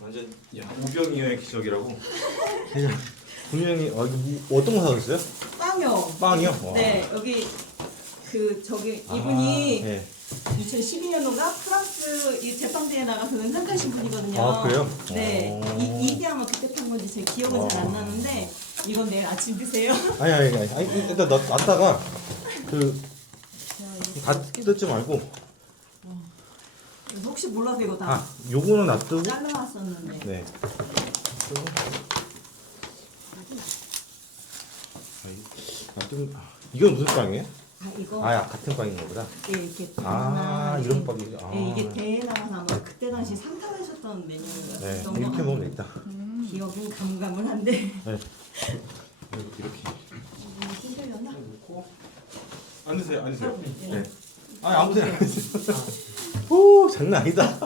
완전 야 우병이어의 기적이라고. 분명히 이거 어떤 거 사셨어요? 빵요. 빵이요? 와. 네, 여기 이분이 예. 2012년도인가 프랑스 이 제빵대에 나가서 은상하신 분이거든요. 아, 그래요? 네, 오. 이게 아마 그때 탄 건지 제 기억은 잘 안 나는데 이건 내일 아침 드세요. 아니 일단 놨다가 다 뜯지 말고. 혹시 몰라서 이거 다 요거는 놔두고. 잘라왔었는데. 네. 이건 무슨 빵이에요? 이거 같은 빵인 거보다. 이렇게 이런 빵이죠. 네, 이게 대회 나가서 아마 그때 당시 상 타가셨던 메뉴였던 네, 것 이렇게 같아요. 먹으면 되겠다. 기억은 가물가물한데. 네. 이렇게. 힘들려나? 앉으세요. 네. 아무 데나 앉으세요. 오, 장난 아니다.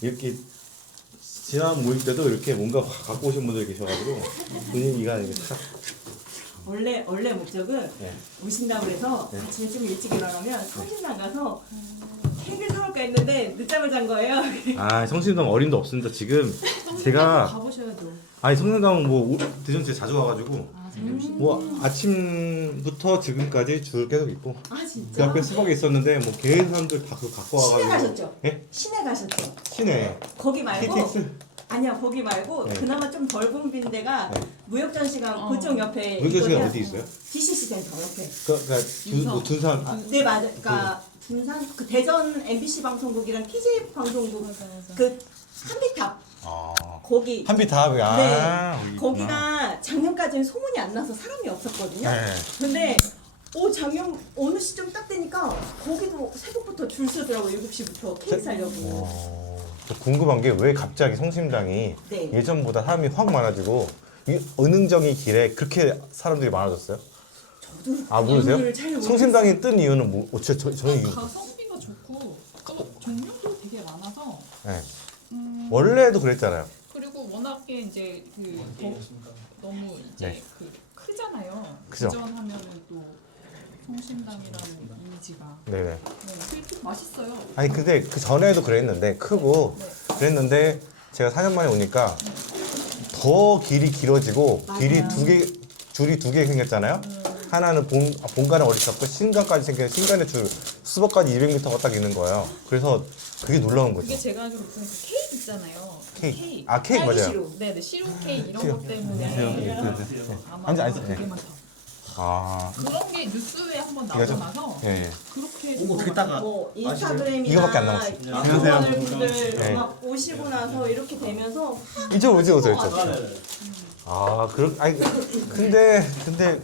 이렇게 지난 모임 때도 이렇게 뭔가 갖고 오신 분들 계셔가지고 분위기가 이렇게 탁. 원래 목적은 네. 오신다고 그래서 네. 아침에 좀 일찍 일어나면 성심당 가서 케이크를 사올까 했는데 늦잠을 잔 거예요. 성심당 어린도 없습니다. 지금 제가 가보셔야죠. 성심당 대전 제 자주 와가지고 음. 아침부터 지금까지 줄 계속 있고 그 진짜? 앞에 수박에 있었는데 계속 사람들 다 그거 갖고 시내 와가지고. 가셨죠? 예? 시내 가셨죠? 시내. 거기 말고 KTX. 아니야 거기 말고 네. 그나마 좀 덜 붐빈 데가 네. 무역전시관 그쪽 옆에 무역전시관 있거든요. 어디 있어요? DCC 센터 옆에. 그러니까 둔산. 네 맞아. 그러니까 군산 그 대전 MBC 방송국이랑 TJ 방송국 맞아. 그 한비탑 거기 한비탑. 네. 거기가 작년까지는 소문이 안 나서 사람이 없었거든요. 네. 근데 작년 어느 시점 딱 되니까 거기도 새벽부터 줄 서더라고요. 7시부터 케이크 사려고. 저 궁금한 게 왜 갑자기 성심당이 네. 예전보다 사람이 확 많아지고 이 은흥정이 길에 그렇게 사람들이 많아졌어요? 저도 모르세요? 이유를 잘 모르겠어요. 성심당이 뜬 이유는 저는 이유. 가성비가 좋고 종류도 되게 많아서 네. 원래도 그랬잖아요. 그리고 워낙에 이제 너무 이제 네. 크잖아요. 그죠. 기전 하면은 또 성심당이라는 이미지가 네네. 맛있어요. 아니 근데 그 전에도 그랬는데 크고 그랬는데 제가 4년 만에 오니까 더 길이 길어지고 길이 줄이 두 개 생겼잖아요. 하나는 본관에 어리석고 신관까지 생겨 신관에 줄 수박까지 200m가 딱 있는 거예요. 그래서 그게 놀라운 거죠. 그게 제가 알기로 무슨 그 케이크 있잖아요. 케이크. 케이크 맞아요. 시루. 네네 시루 케이크 이런 것 네. 때문에 아마 앉아. 되게 많다. 아, 그런 게 뉴스에 한번 이거 나오고 좀- 나서 예. 그렇게 오고 되게 따가. 뭐 인스타그램이나 이거밖에 안 남았어요. 유튜버들 분들 네. 막 오시고 나서 이렇게 되면서 이제. 같아요. 근데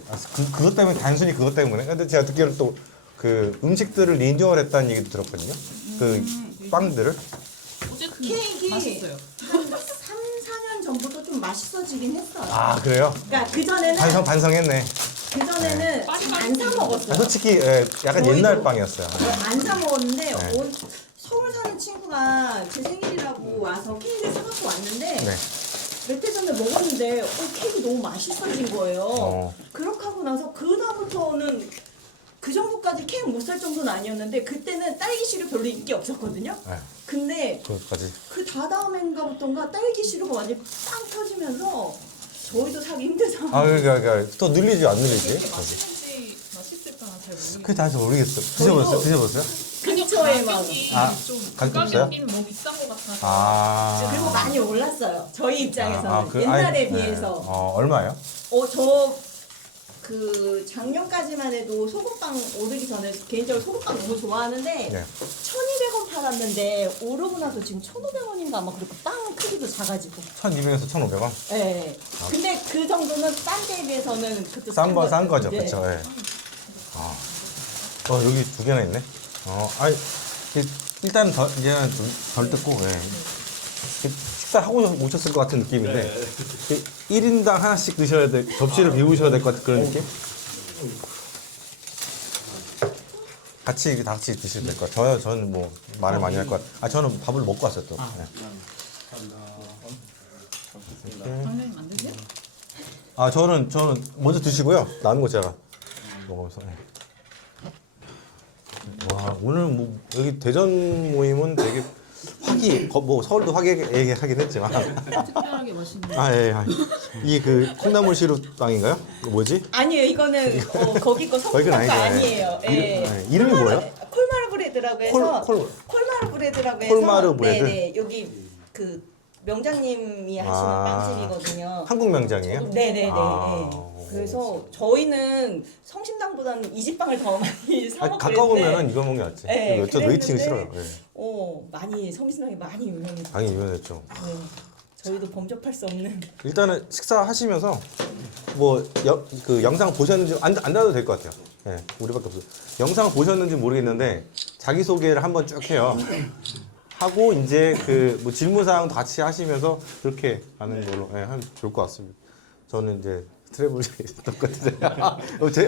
그것 때문에 단순히 그것 때문에. 근데 제가 듣기로 또 그 음식들을 리뉴얼 했다는 얘기도 들었거든요. 그 빵들을. 어쨌든 케이크 맛있어요. 3, 4년 전부터 좀 맛있어지긴 했어요. 그래요? 그러니까 그전에는 반성했네. 안 사 먹었어요. 솔직히 약간 저희도. 옛날 빵이었어요. 안 사 먹었는데 네. 서울 사는 친구가 제 생일이라고 와서 케이크를 사갖고 왔는데 네. 몇 해 전에 먹었는데 케이크 너무 맛있어진 거예요. 어. 그렇게 하고 나서 그 다음부터는 그 정도까지 케이크 못 살 정도는 아니었는데 그때는 딸기 시루 별로 인기 없었거든요. 네. 근데 그것까지. 그 다다음엔가부터인가 딸기 시루가 완전 빵 터지면서 저희도 사기 힘든 상황. 그러니까 또 늘리지 안 늘리지? 그렇게 맛있을까 잘 모르겠어요. 그게 다시 모르겠어. 드셔보세요? 근처에 막 좀 가격 그 없어요? 가격이 뭐 비싼 것 같아서 그리고 많이 올랐어요. 저희 입장에서는 옛날에 비해서. 얼마예요? 그 작년까지만 해도 소금빵 오르기 전에 개인적으로 소금빵 너무 좋아하는데 네. 1,200원 팔았는데 오르고 나서 지금 1,500원인가 아마 그렇고 빵 크기도 작아지고. 1,200에서 1,500원? 네. 근데 그 정도는 딴 데에 비해서는 그것도 싼 거죠, 네. 그렇죠. 예. 여기 두 개나 있네. 일단 이제는 좀 덜 뜯고, 식사하고 오셨을 것 같은 느낌인데 1인당 하나씩 드셔야 돼. 접시를 비우셔야 될 것 같은 그런 느낌? 다 같이 드시면 될 것 같아요. 저는 뭐 말을 많이 할 것 같아요. 저는 밥을 먹고 왔어요 또. 당연히 만드세요? 저는 먼저 드시고요. 남은 거 제가 먹으면서. 와, 오늘 여기 대전 모임은 되게 확 뭐 서울도 화기 얘기하긴 했지만 특별하게 맛있는. 아 예. 이 그 콩나물 시루빵인가요? 이거 뭐지? 아니에요. 이거는 거기 거 거기는 성공한 거 아니죠. 아니에요. 예. 이름이 뭐예요? 콜마르 브레드라고 해서 콜마르 브레드라고 해서 콜마르 브레드? 네네 여기 그 명장님이 하시는 빵집이거든요. 한국 명장이에요? 네네네. 아. 그래서 저희는 성심당보다는 이 집빵을 더 많이 사 아, 먹고 가까우면은 이거 먹는 게 낫지. 네, 이거 저 웨이팅이 싫어요. 그랬는데 예. 많이 성심당이 많이 유명해요. 당연히 유명했죠. 네. 저희도 범접할 수 없는. 일단은 식사하시면서 뭐 그 영상 보셨는지 안 닫아도 될 것 같아요. 예, 우리밖에 없어요. 영상 보셨는지 모르겠는데 자기 소개를 한번 쭉 해요. 하고 이제 그 뭐 질문 사항도 같이 하시면서 그렇게 하는 걸로 하면 좋을 것 같습니다. 저는 이제 트래블 똑같은데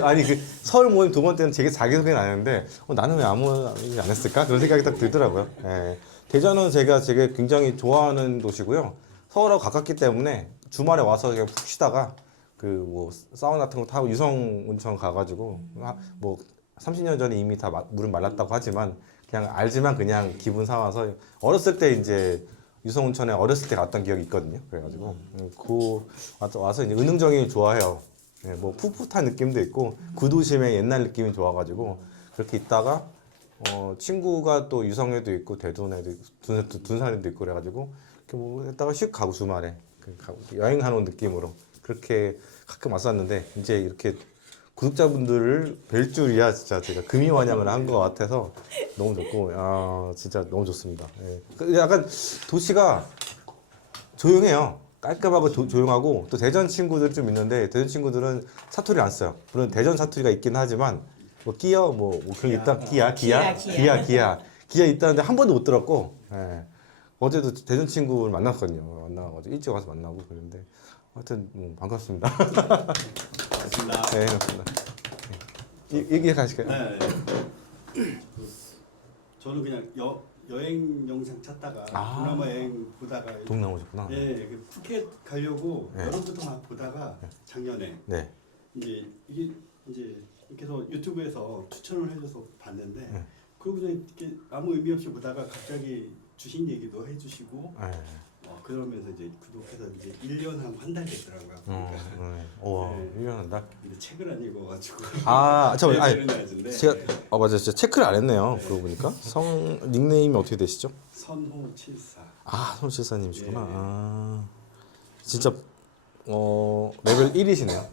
아니 그 서울 모임 두 번째는 제게 자기 소개는 안 했는데 나는 왜 아무 얘기 안 했을까 그런 생각이 딱 들더라고요. 예. 대전은 제가 굉장히 좋아하는 도시고요. 서울하고 가깝기 때문에 주말에 와서 그냥 푹 쉬다가 그 뭐 사우나 같은 거 타고 유성 온천 가가지고 뭐 30년 전에 이미 다 물은 말랐다고 하지만 그냥 알지만 그냥 기분 삼아서 어렸을 때 이제 유성 온천에 어렸을 때 갔던 기억이 있거든요. 그래가지고 그 와서 이제 은흥정이 좋아해요. 예, 뭐 풋풋한 느낌도 있고 구도심의 옛날 느낌이 좋아가지고 그렇게 있다가 친구가 또 유성에도 있고 대전에도 둔산에도 있고 그래가지고 이렇게 뭐 했다가 슉 가고 주말에 여행하는 느낌으로 그렇게 가끔 왔었는데 이제 이렇게 구독자분들을 뵐 줄이야 진짜 제가 금이환영을 한 것 같아서 너무 좋고 진짜 너무 좋습니다. 예. 약간 도시가 조용해요. 깔끔하고 조용하고 또 대전 친구들 좀 있는데 대전 친구들은 사투리 안 써요. 물론 대전 사투리가 있긴 하지만 뭐 끼어 뭐 그런 게 있다 기아 있다는데 한 번도 못 들었고 예. 어제도 대전 친구를 만났거든요. 만나가지고 일찍 와서 만나고 그랬는데 하여튼 반갑습니다. 반갑습니다. 네, 반갑습니다. 얘기하실까요? 네. 저는 그냥 여행 영상 찾다가 동남아 여행 보다가 동남아 오셨구나. 그 푸켓 가려고 네. 여름부터 막 보다가 작년에 네. 이제 이게 이제 이렇게 해서 유튜브에서 추천을 해줘서 봤는데 네. 그러고 그냥 이렇게 아무 의미 없이 보다가 갑자기 주신 얘기도 해주시고 네. 그러면서 이제 구독해서 이제 1년 한 달 됐더라고요. 그러니까 와, 네. 1년 한다. 근데 책을 안 읽어가지고 아니 낮은데 제가 맞아요. 진짜 체크를 안 했네요. 그러고 보니까 닉네임이 어떻게 되시죠? 선호74. 손실사님이시구나. 네. 진짜 레벨 1이시네요.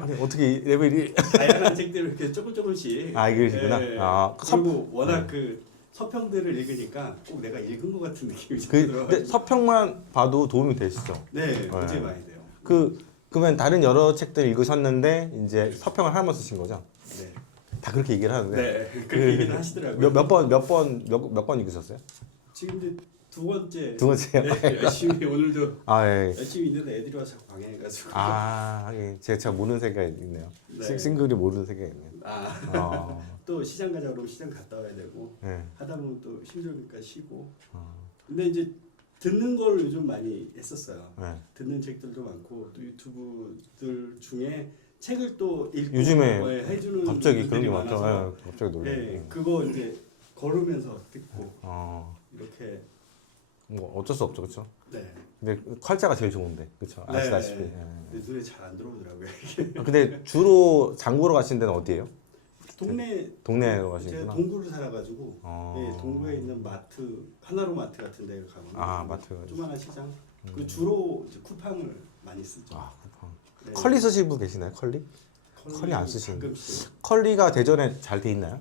아니 어떻게 레벨 1? 다양한 책들을 이렇게 조금씩 읽으시구나. 그리고 워낙 그 서평들을 읽으니까 꼭 내가 읽은 것 같은 느낌이 근데 들어가지고 서평만 봐도 도움이 되시죠? 네, 굉장히 많이 돼요. 그러면 다른 여러 책들 읽으셨는데 이제 서평을 하면서 쓰신 거죠? 네, 다 그렇게 얘기를 하는데. 네 그렇게 얘기는 하시더라고요. 몇 번 읽으셨어요? 지금 이제 두 번째. 두 번째요? 네, 열심히 오늘도 예. 열심히 있는데 애들이 와서 방해해가지고. 하긴 제가 모르는 생각이 있네요. 네. 싱글이 모르는 생각이 있네요. 또 시장 가자 그러면 시장 갔다 와야 되고 네. 하다 보면 또 힘들니까 쉬고. 근데 이제 듣는 걸 요즘 많이 했었어요. 네. 듣는 책들도 많고 또 유튜브들 중에 책을 또 읽고 요즘에 해주는 갑자기 그런 게 분들이 많죠. 많아서 갑자기 놀라요. 네, 그거 이제 걸으면서 듣고 어, 이렇게. 뭐 어쩔 수 없죠, 그렇죠? 네. 근데 칼자가 제일 좋은데, 그렇죠? 아시다시피. 네. 예. 눈에 잘 안 들어오더라고요. 근데 주로 장보러 가신 데는 어디예요? 동네로 제가 가시는구나. 동구를 살아가지고 어. 네, 동구에 있는 마트 하나로 마트 같은 데 가면 마트가 조그마한 시장. 그 주로 이제 쿠팡을 많이 쓰죠. 쿠팡. 네. 컬리 쓰시는 분 계시나요? 컬리 안 쓰시는데. 가끔씩. 컬리가 대전에 잘 돼 있나요?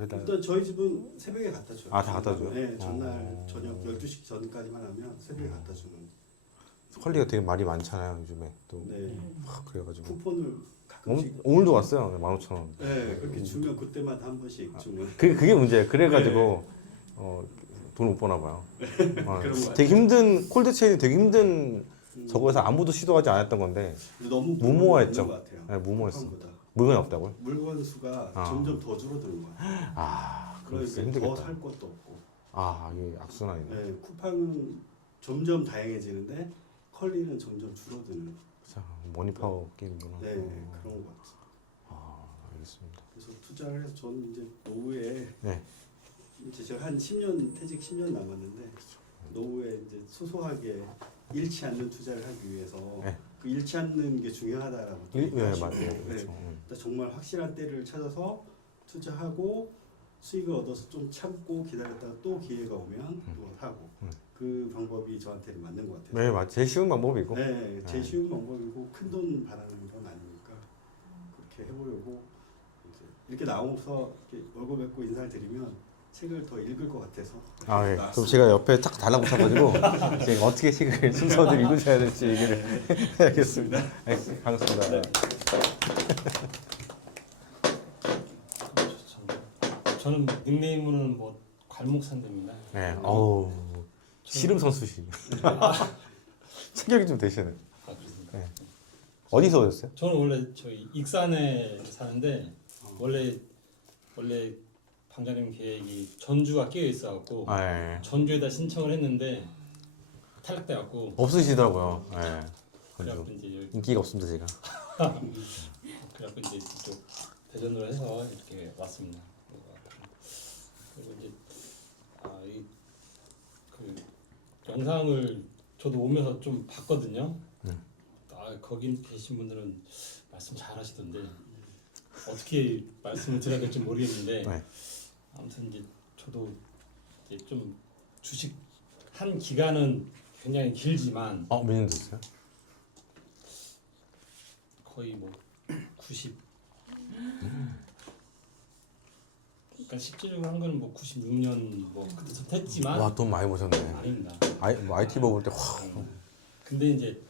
일단 저희 집은 새벽에 갖다 줘요. 다 갖다 줘요? 네, 전날 저녁 12시 전까지만 하면 새벽에 갖다 주는. 컬리가 되게 말이 많잖아요, 요즘에. 또 네. 그래가지고. 쿠폰을 가끔씩. 오늘도 왔어요, 15,000원. 네, 그렇게 주면 그때마다 한 번씩 주문. 그게 문제예요. 그래가지고 돈 못 버나 봐요. 그런 거 되게 힘든 콜드체인이 되게 힘든 저거에서 아무도 시도하지 않았던 건데 너무 무모했죠. 것 같아요. 네, 무모했어. 쿠팡보다. 물건이 없다고요? 물건 수가 점점 더 줄어드는 거야. 그래서 그러니까 힘들겠다. 더 살 것도 없고. 이게 악순환이네. 네, 쿠팡은 점점 다양해지는데 컬리는 점점 줄어드는. 자, 머니파워 게임이구나. 네, 그런 것 같아요. 알겠습니다. 그래서 투자를 해서 저는 이제 노후에 네. 이제 제가 한 10년 퇴직 10년 남았는데 노후에 이제 소소하게 잃지 않는 투자를 하기 위해서 네. 그 잃지 않는 게 중요하다라고 또 예, 얘기하시고, 맞아요. 네. 그렇죠. 그러니까 정말 확실한 때를 찾아서 투자하고 수익을 얻어서 좀 참고 기다렸다가 또 기회가 오면 또 하고 그 방법이 저한테는 맞는 것 같아요. 네, 맞. 제일 쉬운 방법이고. 네, 제일 네. 쉬운 방법이고 큰 돈 바라는 건 아니니까 그렇게 해보려고 이제 이렇게 나오면서 이렇게 얼굴 뵙고 인사를 드리면 책을 더 읽을 것 같아서 아, 예. 그럼 나왔습니다. 제가 옆에 딱 달라붙어가지고 제가 어떻게 책을 순서대로 읽으셔야 될지 얘기를 해야겠습니다. 알겠습니다. 반갑습니다. 네. 저는 닉네임은 뭐 괄목산대입니다. 네, 어우 씨름 선수시. 체격이 좀 되시네. 아, 그렇습니다. 네. 어디서 오셨어요? 저는 원래 저희 익산에 사는데 원래 방장님 계획이 전주가 끼어 있어갖고 아, 예. 전주에다 신청을 했는데 탈락돼갖고 없으시더라고요. 예. 그래갖고 이제 여기 인기가 없습니다 제가. 그래갖고 이제 이쪽 대전으로 해서 이렇게 왔습니다. 그리고 이제 그 영상을 저도 오면서 좀 봤거든요. 거기 계신 분들은 말씀 잘하시던데 어떻게 말씀을 드려야 될지 모르겠는데 네. 아무튼 이제 저도 이제 좀 주식 한 기간은 굉장히 길지만 몇 년 됐어요? 거의 뭐 90. 그러니까 실질적으로 한 거는 뭐 96년 뭐 그때부터 했지만 와, 돈 많이 버셨네. 아닙니다. 뭐 IT 먹을 때 확. 근데 이제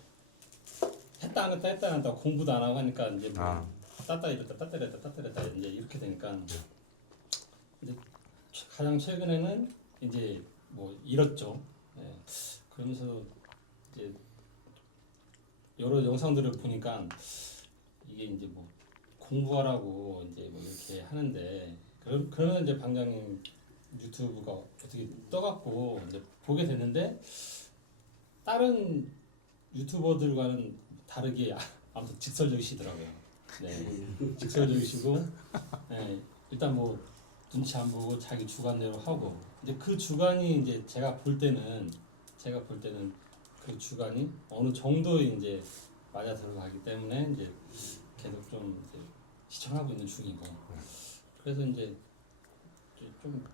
했다 안 했다 공부도 안 하고 하니까 이제 뭐 아. 땄다 이랬다 이제 이렇게 되니까 이제 가장 최근에는 이제 뭐 잃었죠. 예. 그러면서 이제 여러 영상들을 보니까 이게 이제 뭐 공부하라고 이제 뭐 이렇게 하는데 그러면 이제 방장님 유튜브가 어떻게 떠갖고 이제 보게 됐는데 다른 유튜버들과는 다르게 아무튼 직설적이시더라고요. 네, 직설적이시고 네, 일단 뭐 눈치 안 보고 자기 주관대로 하고 이제 그 주관이 이제 제가 볼 때는 그 주관이 어느 정도 이제 맞아 들어가기 때문에 이제 계속 좀 이제 시청하고 있는 중이고 그래서 이제 좀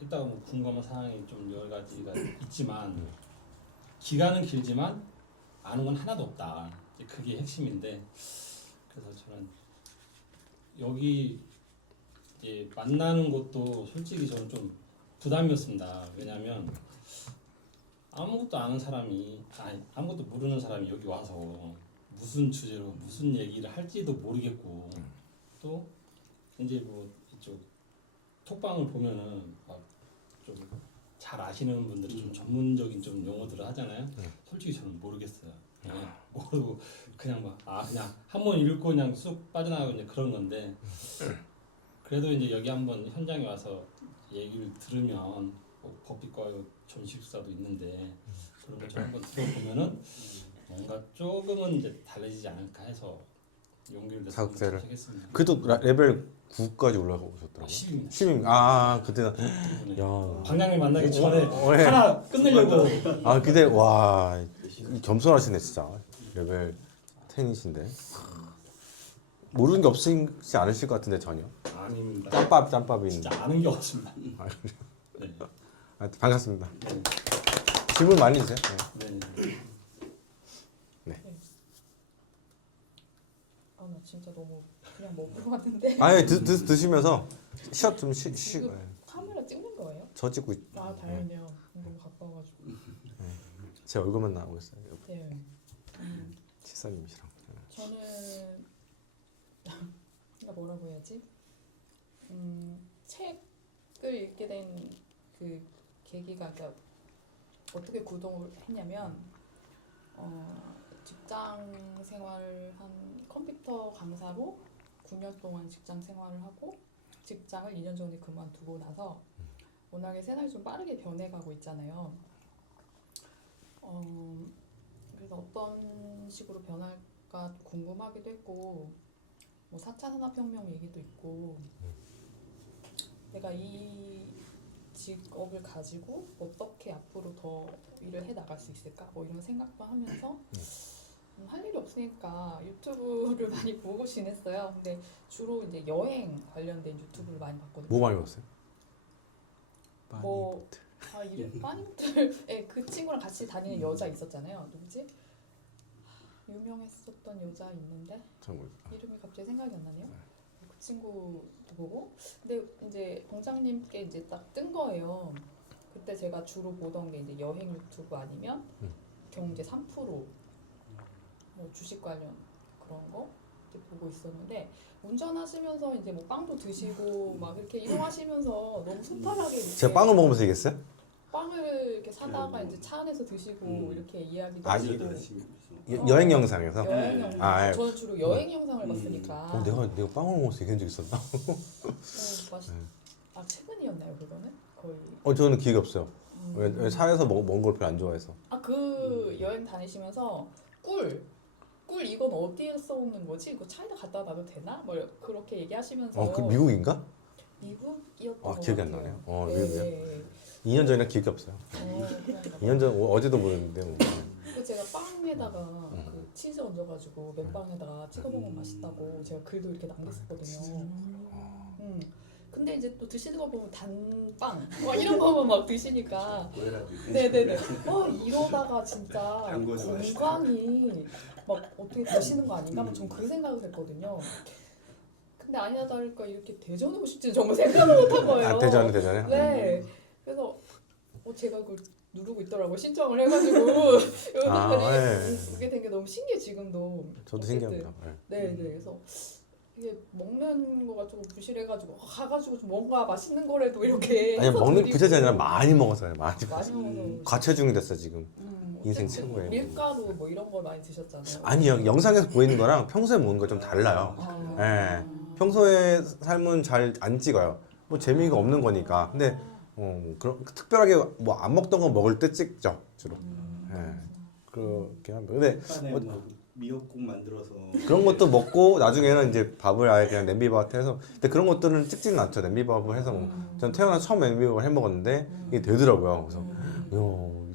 이따가 뭐 궁금한 사항이 좀 여러 가지가 있지만 기간은 길지만 아는 건 하나도 없다. 이제 그게 핵심인데 그래서 저는 여기 이제 만나는 것도 솔직히 저는 좀 부담이었습니다. 왜냐하면 아무것도 아는 사람이 아무것도 모르는 사람이 여기 와서 무슨 주제로 무슨 얘기를 할지도 모르겠고 또 이제 뭐 이쪽 톡방을 보면은 막 좀 잘 아시는 분들이 좀 전문적인 좀 용어들을 하잖아요. 솔직히 저는 모르겠어요. 네, 모르고 그냥 그냥 한번 읽고 그냥 쑥 빠져나가고 이제 그런 건데 그래도 이제 여기 한번 현장에 와서 얘기를 들으면 뭐 법비과 전식사도 있는데 그런 거 좀 한번 들어보면은 뭔가 조금은 이제 달라지지 않을까 해서 용기를 내서 자극제를. 하겠습니다. 그래도 레벨 9까지 올라가셨더라고요. 10입니다. 10임. 아, 그때는 네. 야. 방향을 만나기 전에 네. 하나 끝내려고 아, 근데 와, 겸손하시네 진짜. 레벨 10이신데. 모르는 게 없으시지 않으실 것 같은데 전혀. 아닙니다. 짬밥이 진짜 있는데. 아는 게 없습니다. 네. 하여튼 반갑습니다. 네. 질문 많이 주세요. 네. 아, 나 진짜 너무 그냥 먹으러 왔는데. 아니 드시면서 좀 쉬고. 이거 카메라 찍는 거예요? 저 찍고 아, 다행이네요. 너무 가까워가지고. 제 얼굴만 나오고 있어요. 네. 치사님이시랑. 저는 뭐라고 해야지? 책을 읽게 된 그 계기가 그러니까 어떻게 구동을 했냐면 직장 생활한 컴퓨터 강사로 9년 동안 직장 생활을 하고 직장을 2년 전에 그만두고 나서 워낙에 세상이 좀 빠르게 변해가고 있잖아요. 그래서 어떤 식으로 변할까 궁금하기도 했고 뭐 4차 산업혁명 얘기도 있고 내가 이 직업을 가지고 어떻게 앞으로 더 일을 해 나갈 수 있을까 뭐 이런 생각도 하면서 할 일이 없으니까 유튜브를 많이 보고 지냈어요. 근데 주로 이제 여행 관련된 유튜브를 많이 봤거든요. 뭐 많이 봤어요? 뭐 이름 빠니무틀에 그 친구랑 같이 다니는 여자 있었잖아요. 누구지? 유명했었던 여자 있는데 잘 모르겠어요. 이름이 갑자기 생각이 안 나네요. 그 친구도 보고 근데 이제 봉장님께 이제 딱 뜬 거예요. 그때 제가 주로 보던 게 이제 여행 유튜브 아니면 경제 3%, 뭐 주식 관련 그런 거 이제 보고 있었는데 운전하시면서 이제 뭐 빵도 드시고 막 이렇게 이동하시면서 너무 소탈하게 이렇게 제가 빵을 먹으면서 얘기했어요? 빵을 이렇게 사다가 네, 이제 차 안에서 드시고 음. 이렇게 이야기도 아, 하시고 여행 영상에서? 여행 영상 아, 예. 저는 주로 여행 영상을 봤으니까 내가 빵을 먹으면서 얘기한 적 있었나? 맛있... 아 최근이었나요 그거는? 거의 저는 기억이 없어요. 왜 차에서 먹은 걸 별로 안 좋아해서. 그 여행 다니시면서 꿀 이건 어디에 써오는 거지? 이거 차에다 갖다 놔도 되나? 뭐 그렇게 얘기하시면서 그 미국인가? 미국이었던 아, 것 기억이 안 같아요. 나네요. 네, 미국이요? 네. 2년 전이나 기억이 없어요. 그런가 봐요. 2년 전 어제도 보였는데 뭐. 그 제가 빵에다가 그 치즈 얹어가지고 맨빵에다가 찍어 먹으면 맛있다고 제가 글도 이렇게 남겼었거든요. 근데 이제 또 드시는 거 보면 단빵 막 이런 거만 막 드시니까 네네네. 이러다가 진짜 단 거죠, 건강이 막 어떻게 되시는 거 아닌가? 전 그 생각을 했거든요. 근데 아니나 다를까 이렇게 대전에 오실지 정말 생각을 못한 거예요. 아, 대전에? 네. 그래서 제가 그걸 누르고 있더라고요. 신청을 해가지고 여기까지 오게 된 게 너무 신기해 지금도. 저도 어쨌든. 신기합니다. 네. 그래서 이게 먹는 거가 좀 부실해가지고 가가지고 좀 뭔가 맛있는 거라도 이렇게 아니 해서 먹는 드리고. 부자이 아니라 많이 먹어서요. 많이 많이 먹어서. 먹어서 과체중이 됐어 지금. 인생 어쨌든 최고예요. 밀가루 뭐 이런 거 많이 드셨잖아요. 아니요, 영상에서 보이는 거랑 평소에 먹는 거 좀 달라요. 예. 평소에 삶은 잘 안 찍어요. 뭐 재미가 없는 거니까. 근데 그런 특별하게 뭐 안 먹던 거 먹을 때 찍죠 주로. 예. 그렇게 합니다. 근데 뭐 미역국 만들어서 그런 것도 먹고 나중에는 이제 밥을 아예 그냥 냄비밥 해서. 근데 그런 것들은 찍지는 않죠. 냄비밥을 해서. 전 태어나서 처음 냄비밥을 해 먹었는데 이게 되더라고요. 그래서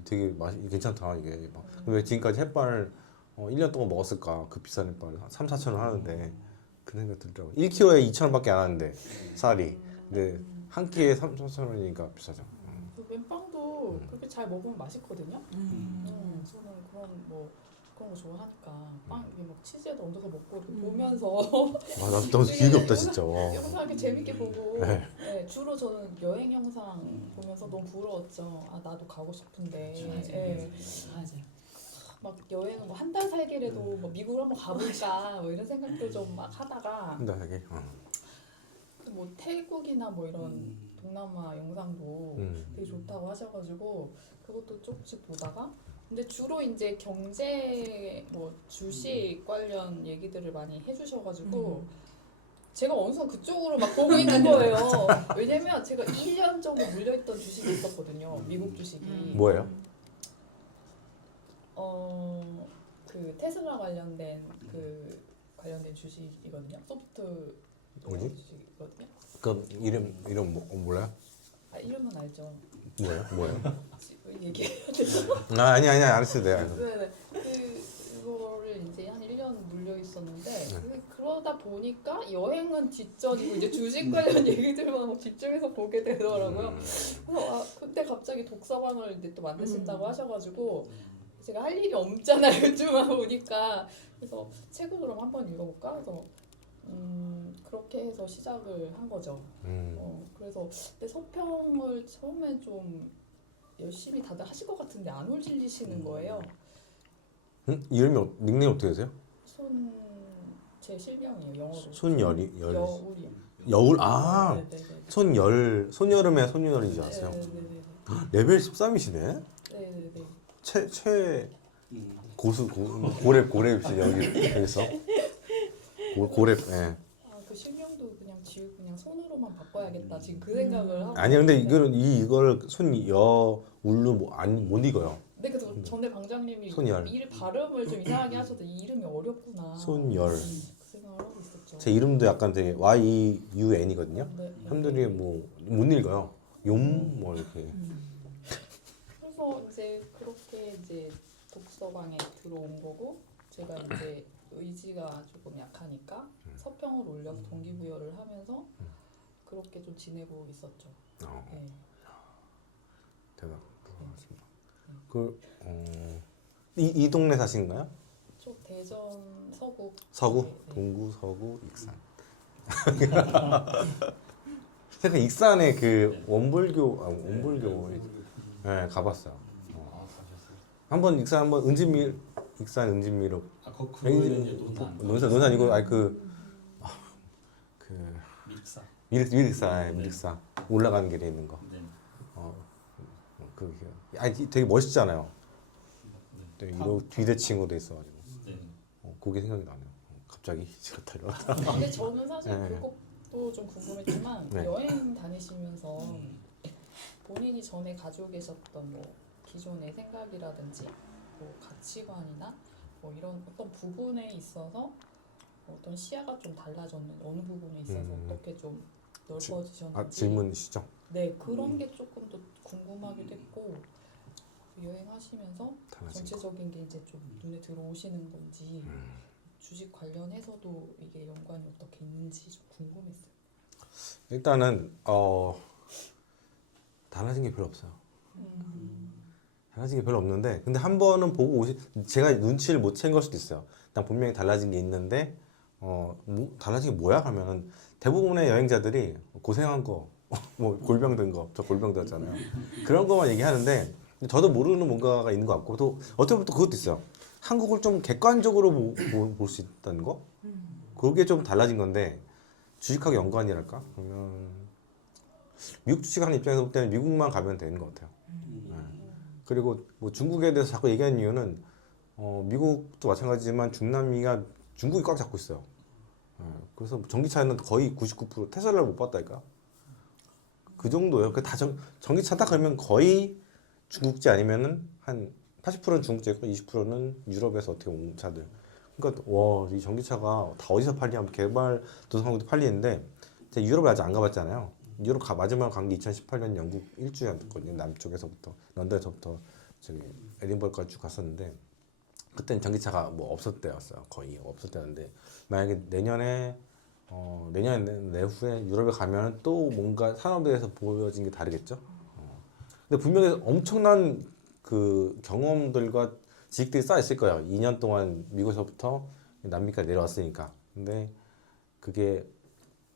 되게 괜찮다 이게. 왜 지금까지 햇반을 1년 동안 먹었을까? 그 비싼 햇반을 3, 4천 원 하는데 그 생각 들더라고요. 1kg에 2,000원밖에 안 하는데 쌀이. 근데 한 끼에 3, 4천 원이니까 비싸죠. 그 맨빵도 그렇게 잘 먹으면 맛있거든요. 저는 그런 거 좋아하니까 빵 이게 막 치즈에다 얹어서 먹고 이렇게 보면서 나 너무 기억이 없다 진짜. 영상 이렇게 재밌게 보고 네. 네, 주로 저는 여행 영상 보면서 너무 부러웠죠. 나도 가고 싶은데. 네. 맞아요. 막 여행을 뭐 한 달 살기라도 뭐 미국을 한번 가볼까 뭐 이런 생각도 좀 막 하다가 근데 되게 뭐 태국이나 뭐 이런 동남아 영상도 되게 좋다고 하셔가지고 그것도 조금씩 보다가 근데 주로 이제 경제 뭐 주식 관련 얘기들을 많이 해주셔가지고 제가 어느 순간 그쪽으로 막 보고 있는 거예요. 왜냐면 제가 1년 정도 물려있던 주식이 있었거든요. 미국 주식이. 뭐예요? 그 테슬라 관련된 관련된 주식이거든요. 소프트 뭐지? 주식이거든요. 그 이름 몰라요? 이름은 알죠. 뭐예요? 얘기해야 돼요. 아니 알았어요. 내가. 네네. 그거를 이제 한 1년 물려 있었는데 그러다 보니까 여행은 뒷전이고 이제 주식 관련 얘기들만 막 집중해서 보게 되더라고요. 그래서 근데 갑자기 독서방을 이제 또 만드신다고 하셔가지고 제가 할 일이 없잖아요. 요즘만 보니까 그래서 책을 그럼 한번 읽어볼까 해서 그렇게 해서 시작을 한 거죠. 그래서 근데 서평을 처음에 좀 열심히 다들 하실 것 같은데 안 올리시는 거예요. 이름이 닉네임 어떻게 되세요? 제 실명이에요. 영어로. 손열이요. 여울이요. 네네네. 손여름의 손열이지 않았어요? 네네네. 레벨 13이시네. 네네네. 최 고수 고랩이시 여기서 고랩. 예. 그 실명도 그냥 지우고 그냥 손으로만 바꿔야겠다. 지금 그 생각을 하고. 아니 근데 이거를 손여울로 못 읽어요. 네, 그래서 전에 방장님이 손열. 이 발음을 좀 이상하게 하셔서 이 이름이 어렵구나. 손열. 그 생각을 하고 있었죠. 제 이름도 약간 되게 YUN이거든요. 네. 사람들이 뭐 못 읽어요. 뭐 이렇게. 그래서 이제 그렇게 이제 독서방에 들어온 거고 제가 이제 의지가 조금 약하니까 서평을 올려서 동기부여를 하면서 그렇게 좀 지내고 있었죠. 네. 대단하십니다. 이 동네 사시는가요? 저 대전 서구. 서구, 네, 네. 동구, 서구, 익산. 제가 익산에 그 원불교 네, 가봤어요. 가셨어요. 한번 익산 한번 익산 은진미로 그거는 이제 논산이고 밀사. 밀익사 올라가는 길에 있는 거. 네. 되게 멋있잖아요. 네. 되게 이런 뒤대칭으로 돼 있어가지고 네. 그게 생각이 나네요. 갑자기 지가 달려. 근데 저는 사실 네. 그것도 좀 궁금했지만 네. 여행 다니시면서 본인이 전에 가지고 계셨던 뭐 기존의 생각이라든지 뭐 가치관이나 뭐 이런 어떤 부분에 있어서 어떤 시야가 좀 달라졌는 어느 부분에 있어서 어떻게 좀 넓어지셨는지 질문이시죠? 네 그런 게 조금 더 궁금하기도 했고 여행하시면서 달라진 거. 전체적인 게 이제 좀 눈에 들어오시는 건지 주식 관련해서도 이게 연관이 어떻게 있는지 좀 궁금했어요. 일단은 달라진 게 별로 없어요. 달라진 게 별로 없는데 근데 한 번은 보고 제가 눈치를 못 챈 걸 수도 있어요. 난 분명히 달라진 게 있는데 달라진 게 뭐야? 하면은 대부분의 여행자들이 고생한 거, 뭐 골병 든 거, 저 골병 들었잖아요. 그런 거만 얘기하는데 저도 모르는 뭔가가 있는 것 같고 또 어떻게 보면 또 그것도 있어요. 한국을 좀 객관적으로 볼 수 있다는 거? 그게 좀 달라진 건데 주식하고 연관이랄까? 그러면 미국 주식하는 입장에서 볼 때는 미국만 가면 되는 것 같아요. 네. 그리고 뭐 중국에 대해서 자꾸 얘기하는 이유는 미국도 마찬가지지만 중남미가 중국이 꽉 잡고 있어요. 그래서 전기차는 거의 99% 테슬라를 못 봤다니까. 그 정도예요. 다 전기차다 그러면 거의 중국제 아니면은 한 80%는 중국제고 20%는 유럽에서 어떻게 온 차들. 그러니까 이 전기차가 다 어디서 팔리냐면 개발도상국도 팔리는데 제가 유럽을 아직 안 가봤잖아요. 유럽 마지막 간 게 2018년 영국 일주였거든요. 남쪽에서부터 런던에서부터 저기 에딘버러까지 쭉 갔었는데 그때는 전기차가 뭐 없을 때였어요. 거의 없을 때였는데 만약에 내년 내후에 유럽에 가면 또 뭔가 산업에 대해서 보여진 게 다르겠죠. 근데 분명히 엄청난 그 경험들과 지식들이 쌓여 있을 거예요. 2년 동안 미국에서부터 남미까지 내려왔으니까. 근데 그게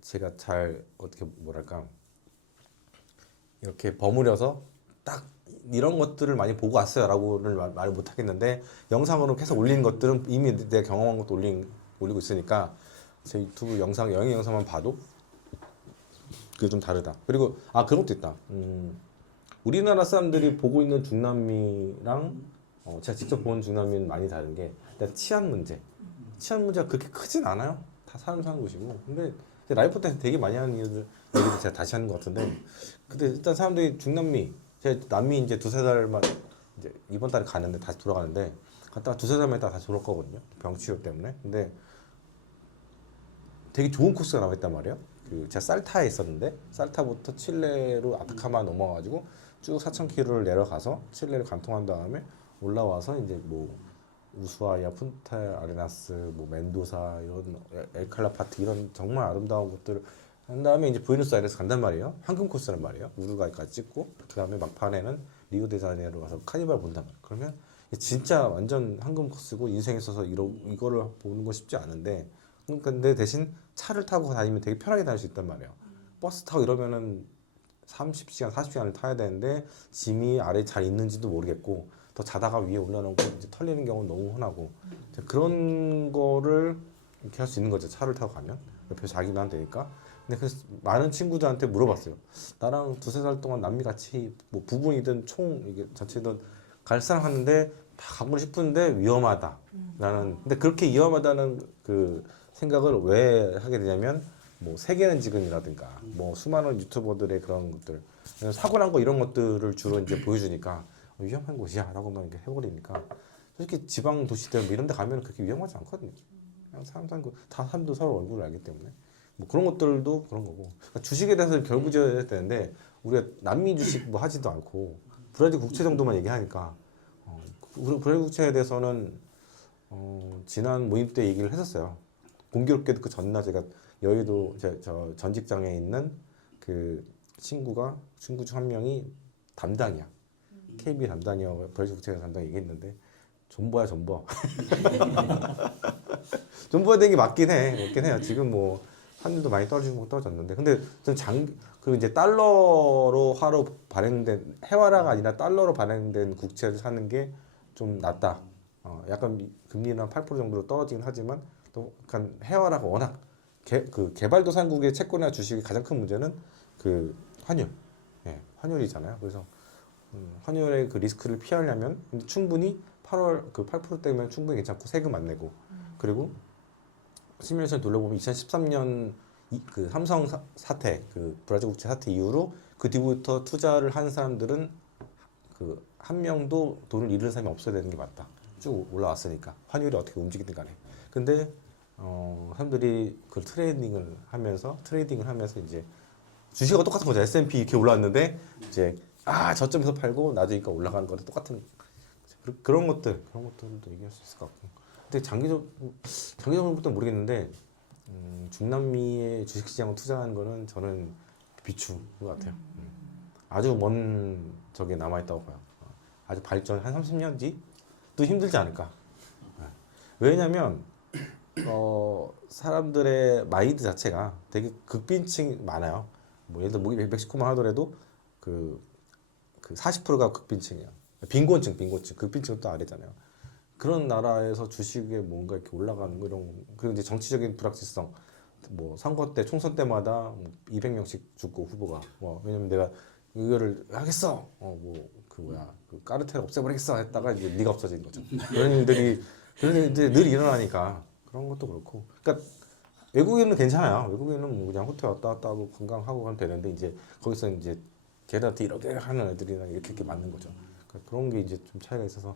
제가 잘 어떻게 뭐랄까 이렇게 버무려서 딱 이런 것들을 많이 보고 왔어요라고는 말을 못 하겠는데 영상으로 계속 올리는 것들은 이미 내가 경험한 것도 올리고 있으니까 제 유튜브 영상 여행 영상만 봐도 그게 좀 다르다. 그리고 그런 것도 있다. 우리나라 사람들이 보고 있는 중남미랑 제가 직접 본 중남미는 많이 다른 게 일단 치안 문제가 그렇게 크진 않아요. 다 사람 사는 곳이고. 근데 라이프 때 되게 많이 하는 얘기를 제가 다시 하는 것 같은데 근데 일단 사람들이 중남미 제가 남미 이제 2-3달만 이제 이번 달에 가는데 다시 돌아가는데 갔다가 2-3달만 있다가 다시 돌아왔거든요. 병 치료 때문에. 근데 되게 좋은 코스가 나와 있단 말이에요. 제가 살타에 있었는데 살타부터 칠레로 아타카마 넘어가가지고 쭉 4,000km를 내려가서 칠레를 관통한 다음에 올라와서 이제 뭐 우수아야, 푼타 아레나스, 뭐 멘도사 이런 엘칼라파트 이런 정말 아름다운 곳들을 한 다음에 이제 부에노스아이레스 간단 말이에요. 황금 코스란 말이에요. 우루과이까지 찍고 그 다음에 막판에는 리오데자네이로 가서 카니발 본단 말이에요. 그러면 진짜 완전 황금 코스고 인생에 있어서 이거를 보는 건 쉽지 않은데 근데 대신 차를 타고 다니면 되게 편하게 다닐 수 있단 말이에요. 버스 타고 이러면은 30시간, 40시간을 타야 되는데 짐이 아래에 잘 있는지도 모르겠고 더 자다가 위에 올라놓고 이제 털리는 경우는 너무 흔하고 그런 거를 이렇게 할 수 있는 거죠. 차를 타고 가면 옆에 자기도 하면 되니까. 근데 그래서 많은 친구들한테 물어봤어요. 나랑 2-3달 동안 남미 같이 뭐 부분이든 총 이게 전체든 갈 사람 하는데 다 가고 싶은데 위험하다. 나는 근데 그렇게 위험하다는 그 생각을 왜 하게 되냐면 뭐 세계는 지금이라든가 뭐 수많은 유튜버들의 그런 것들 사고 난 거 이런 것들을 주로 이제 보여주니까 위험한 곳이야라고만 이렇게 해버리니까 솔직히 지방 도시들 뭐 이런 데 가면 그렇게 위험하지 않거든요. 그냥 사람도 서로 얼굴을 알기 때문에 뭐 그런 것들도 그런 거고 그러니까 주식에 대해서 결부지어야 되는데 우리가 남미 주식 뭐 하지도 않고 브라질 국채 정도만 얘기하니까 브라질 국채에 대해서는 지난 모임 때 얘기를 했었어요. 공교롭게도 그 전날 제가 여의도 저 전 직장에 있는 그 친구 중 한 명이 담당이야. KB 담당이야. 브라질 국채 담당 얘기했는데 존버야 존버. 존버야 된 게 맞긴 해요. 지금 뭐 환율도 많이 떨어졌는데 근데 전 그 이제 달러로 화로 발행된 해화라가 아니라 달러로 발행된 국채를 사는 게 좀 낫다. 약간 금리는 한 8% 정도로 떨어지긴 하지만 또 약간 해화라가 워낙 그 개발도상국의 채권이나 주식의 가장 큰 문제는 그 환율, 환율이잖아요. 그래서 환율의 그 리스크를 피하려면 충분히 8월 그 8%대면 충분히 괜찮고 세금 안 내고 그리고 시뮬레이션 돌려보면 2013년 그 삼성 사태, 그 브라질 국채 사태 이후로 그 뒤부터 투자를 한 사람들은 그 한 명도 돈을 잃은 사람이 없어야 되는 게 맞다. 쭉 올라왔으니까 환율이 어떻게 움직이든 간에. 근데 사람들이 그 트레이딩을 하면서 이제 주식하고 똑같은 거죠. S&P 이렇게 올라왔는데 이제 저점에서 팔고 나중에 올라가는 거랑 똑같은 그런 것들도 얘기할 수 있을 것 같고. 근데 장기적으로부터 모르겠는데 중남미의 주식시장을 투자하는 거는 저는 비추인 것 같아요. 아주 먼 적에 남아있다고 봐요. 아주 발전 한 30년 뒤도 힘들지 않을까. 왜냐면 사람들의 마인드 자체가 되게 극빈층이 많아요. 뭐 예를 들어 멕시코만 하더라도 그 40%가 극빈층이에요. 빈곤층, 극빈층은 또 아래잖아요. 그런 나라에서 주식에 뭔가 이렇게 올라가는 거 이런 그리고 이제 정치적인 불확실성 뭐 선거 때 총선 때마다 뭐 200명씩 죽고 후보가 왜냐면 내가 이거를 하겠어 그 까르텔 없애버리겠어 했다가 이제 네가 없어진 거죠. 그런 일들이 늘 일어나니까 그런 것도 그렇고 그러니까 외국인은 괜찮아요. 외국인은 뭐 그냥 호텔 왔다 하고 관광하고 가면 되는데 이제 거기서 이제 걔들한테 이렇게 하는 애들이랑 이렇게 맞는 거죠. 그러니까 그런 게 이제 좀 차이가 있어서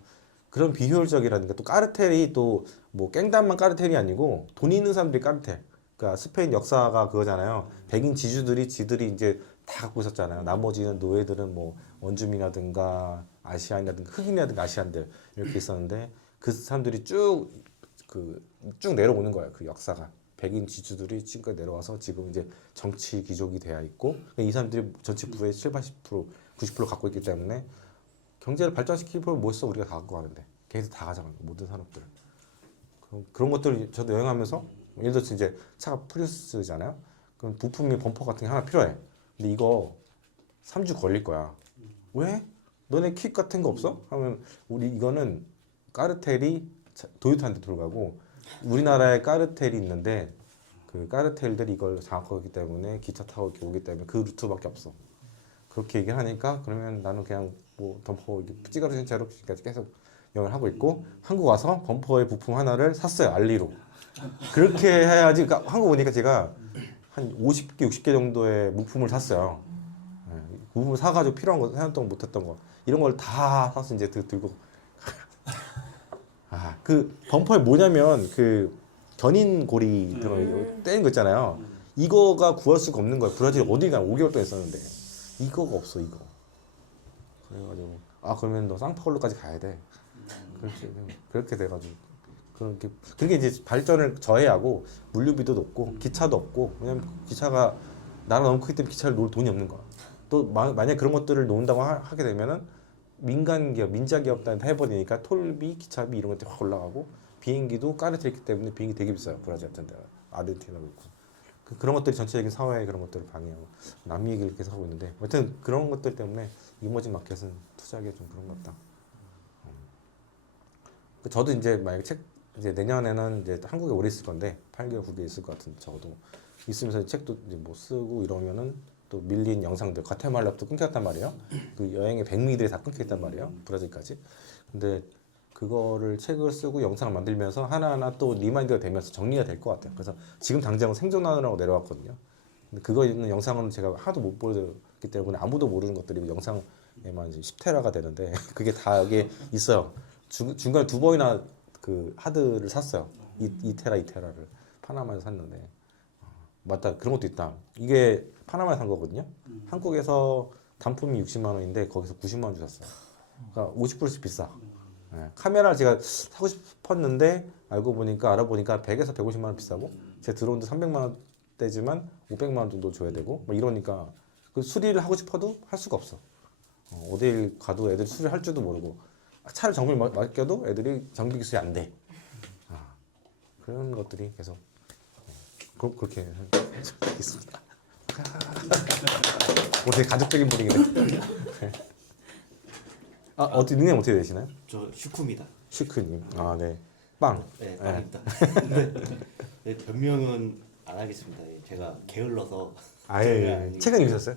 그런 비효율적이라든가 또 까르텔이 또 뭐 깽단만 까르텔이 아니고 돈 있는 사람들이 까르텔. 그러니까 스페인 역사가 그거잖아요. 백인 지주들이 지들이 이제 다 갖고 있었잖아요. 나머지는 노예들은 뭐 원주민이라든가 아시아인이라든가 흑인이라든가 아시안들 이렇게 있었는데 그 사람들이 쭉 내려오는 거예요. 그 역사가. 백인 지주들이 지금까지 내려와서 지금 이제 정치 귀족이 되어 있고 이 사람들이 전체 부의 70-80%, 90% 갖고 있기 때문에 경제를 발전시킬 걸 뭐했어 우리가 다 갖고 가는데 걔네들 다 가져가는 거 모든 산업들을 그런 것들을 저도 여행하면서 예를 들어서 이제 차가 프리우스잖아요. 그럼 부품이 범퍼 같은 게 하나 필요해. 근데 이거 3주 걸릴 거야. 왜? 너네 킥 같은 거 없어? 하면 우리 이거는 까르텔이 도요타한테 들어가고 우리나라에 까르텔이 있는데 그 까르텔들이 이걸 장악하고 있기 때문에 기차 타고 이렇게 오기 때문에 그 루트밖에 없어. 그렇게 얘기를 하니까 그러면 나는 그냥 뭐 범퍼 이렇게 찌그러진 채로 지금까지 계속 여행을 하고 있고 한국 와서 범퍼의 부품 하나를 샀어요. 알리로. 그렇게 해야지. 그러니까 한국 오니까 제가 한 50개, 60개 정도의 부품을 샀어요. 부품을 사가지고 필요한 거, 4년 동안 못했던 거 이런 걸 다 사서 이제 들고 그 범퍼에 뭐냐면 그 견인고리 떼는 거 있잖아요. 이거가 구할 수가 없는 거예요. 브라질 어디 가나 5개월 동안 있었는데 이거가 없어 이거. 그래가지고 그러면 너 상파울루까지 가야 돼. 그렇게 돼가지고 그렇게 이제 발전을 저해하고 물류비도 높고 기차도 없고 왜냐면 기차가 나라 너무 크기 때문에 기차를 놓을 돈이 없는 거야. 또 만약 그런 것들을 놓는다고 하게 되면은 민간 기업, 민자 기업단한테 해버리니까 톨비, 기차비 이런 것들이 확 올라가고 비행기도 까르텔 있기 때문에 비행기 되게 비싸요. 브라질 같은 데 아르헨티나도 있고 그런 것들이 전체적인 사회의 그런 것들을 방해하고 남미 얘기를 계속 하고 있는데 하여튼 그런 것들 때문에 이머징 마켓은 투자하기 좀 그런 것 같다. 저도 이제 만약에 이제 내년에는 이제 한국에 오래 있을 건데 8개월 9개월 있을 것 같은데 적어도 있으면서 책도 이제 뭐 쓰고 이러면은 또 밀린 영상들 과테말라도 끊겼단 말이에요. 그 여행의 백미들이 다 끊겼단 말이에요. 브라질까지. 근데 그거를 책을 쓰고 영상을 만들면서 하나하나 또 리마인드가 되면서 정리가 될 것 같아요. 그래서 지금 당장은 생존하느라고 내려왔거든요. 근데 그거 있는 영상은 제가 하도 못 보였기 때문에 아무도 모르는 것들이 영상에만 이제 10테라가 되는데 그게 다 여기 있어요. 중간에 2번이나 그 하드를 샀어요. 2테라를 파나마에서 샀는데 맞다 그런 것도 있다. 이게 파나마에 산 거거든요. 한국에서 단품이 60만 원인데 거기서 90만 원 주셨어요. 그러니까 50%씩 비싸. 예, 카메라 제가 사고 싶었는데 알아보니까 100에서 150만 원 비싸고 제 드론도 300만 원대지만 500만 원 정도 줘야 되고 뭐 이러니까 그 수리를 하고 싶어도 할 수가 없어. 어딜 가도 애들이 수리를 할 줄도 모르고 차를 정비를 맡겨도 애들이 정비 기술이 안 돼. 그런 것들이 계속 그렇게 있습니다. 되게 가족적인 분위기네. 닉네임 어떻게 되시나요? 저 슈쿠입니다. 슈크님. 네. 빵. 네, 빵입니다. 네, 변명은 안 하겠습니다. 예, 제가 게을러서. 아예 책은 읽으셨어요?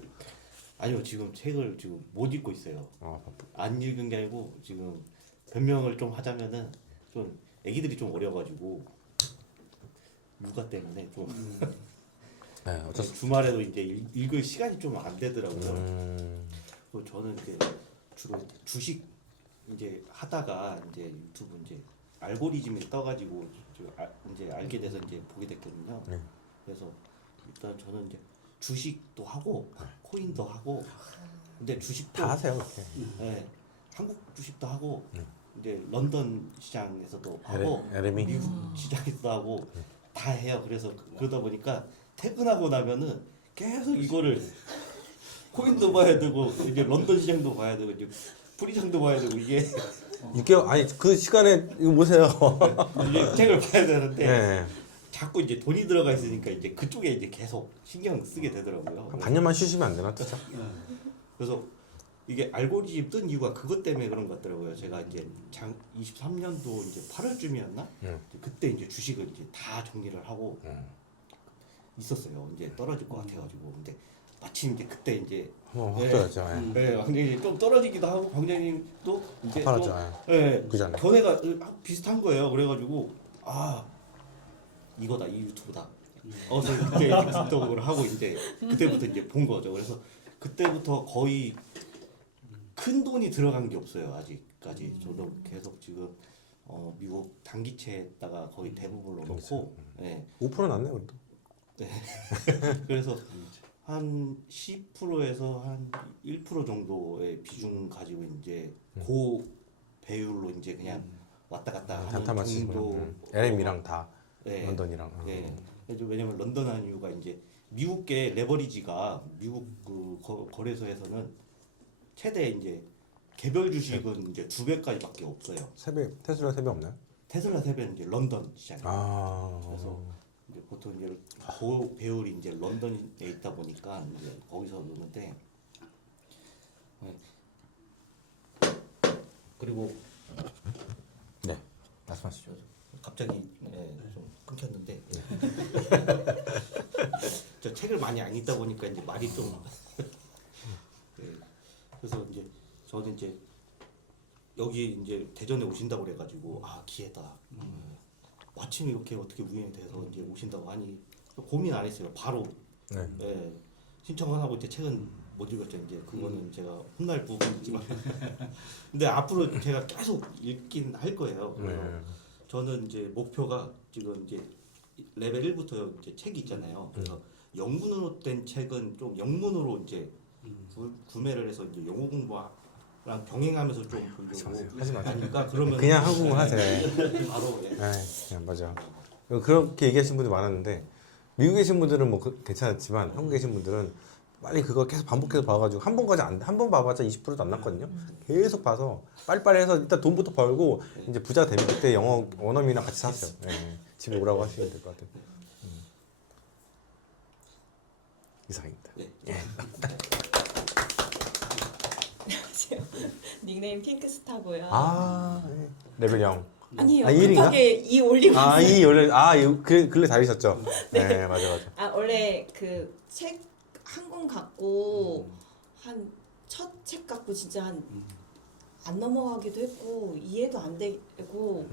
아니요, 지금 책을 지금 못 읽고 있어요. 바쁘. 안 읽은 게 아니고 지금 변명을 좀 하자면은 좀 애기들이 좀 어려가지고 육아 때문에 좀 네, 어쩔 수. 주말에도 이제 읽을 시간이 좀 안 되더라고요. 음. 그리고 저는 이제 주로 주식 이제 하다가 이제 유튜브 이제 알고리즘이 떠가지고 이제 알게 돼서 이제 보게 됐거든요. 네. 그래서 일단 저는 이제 주식도 하고 코인도 하고 근데 주식도 다 하세요 그렇게. 네, 한국 주식도 하고 이제 런던 시장에서도 하고 LME. 미국 시장에서도 하고 다 해요. 그래서 그러다 보니까 퇴근하고 나면은 계속 이거를 코인도 봐야 되고 이제 런던 시장도 봐야 되고 이제 프리장도 봐야 되고 이게 6개월 아니 그 시간에 이거 보세요. 이제 책을 봐야 되는데 네. 자꾸 이제 돈이 들어가 있으니까 이제 그쪽에 이제 계속 신경 쓰게 되더라고요. 한 반년만 쉬시면 안 되나 진짜? 그래서 이게 알고리즘 뜬 이유가 그것 때문에 그런 것 같더라고요. 제가 이제 23년도 이제 8월쯤이었나? 그때 이제 주식을 이제 다 정리를 하고 있었어요. 이제 떨어질 것 같아가지고 근데 마침 이제 그때 이제 한번 확 네, 굉장히 좀 떨어지기도 하고 광장님도 이제 팔았죠. 또, 네, 그잖아요. 견해가 비슷한 거예요. 그래가지고 이거다 이 유튜브다. 그래서 그때 이제 구독을 하고 이제 그때부터 이제 본 거죠. 그래서 그때부터 거의 큰 돈이 들어간 게 없어요. 아직까지 저도 계속 지금 미국 단기채에다가 거의 대부분 넣어놓고, 네. 5% 났네 그래도. 그래서 한 10%에서 한 1% 정도의 비중 가지고 이제 고 배율로 이제 그냥 왔다 갔다 하는 단타 맞추시고. 정도. LM이랑 다 네. 런던이랑. 네. 왜냐면 런던 하는 이유가 이제 미국계 레버리지가 미국 그 거래소에서는 최대 이제 개별 주식은 이제 2배까지밖에 없어요. 테슬라 3배 없나요? 테슬라 3배는 이제 런던 시장. 그래서 아. 이제 보통 이제 고 배율이 이제 런던에 있다 보니까 이제 거기서 노는데. 네. 그리고 네. 말씀하시죠. 갑자기 좀 끊겼는데 저 책을 많이 안 읽다 보니까 이제 말이 좀 네. 그래서 이제 저는 이제 여기 이제 대전에 오신다고 그래가지고 기회다. 마침 이렇게 어떻게 우연히 돼서 이제 오신다고 하니 고민 안 했어요. 바로 네. 신청을 하고 이제 책은 못 읽었죠. 이제 그거는 제가 혼날 부분이지만 근데 앞으로 제가 계속 읽긴 할 거예요. 그래서 저는 이제 목표가 지금 이제 레벨 1부터 이제 책이 있잖아요. 그래서 영문으로 된 책은 좀 영문으로 이제 구매를 해서 이제 영어 공부랑 병행하면서 좀 보려고 하지 마세요. 하니까 그러면 그냥 한국어 하세요. 바로 그냥 맞아. 그렇게 얘기하시는 분들 많았는데 미국에 계신 분들은 뭐 괜찮았지만 한국에 계신 분들은 빨리 그거 계속 반복해서 봐가지고 한 번 봐봤자 20%도 안 났거든요. 계속 봐서 빨리빨리 해서 일단 돈부터 벌고 이제 부자 되면 그때 영어 원어민이랑 같이 사세요. 집에 오라고 하시면 될 것 같아요. 이상입니다. 안녕하세요. 닉네임 핑크스타고요. 레벨 0. 아니에요. 일인가? 급하게 이 올리고 있어요. 원래 근래 다르셨죠? 네, 맞아. 원래 그 책 한 권 갖고 한 첫 책 갖고 진짜 안 넘어가기도 했고 이해도 안 되고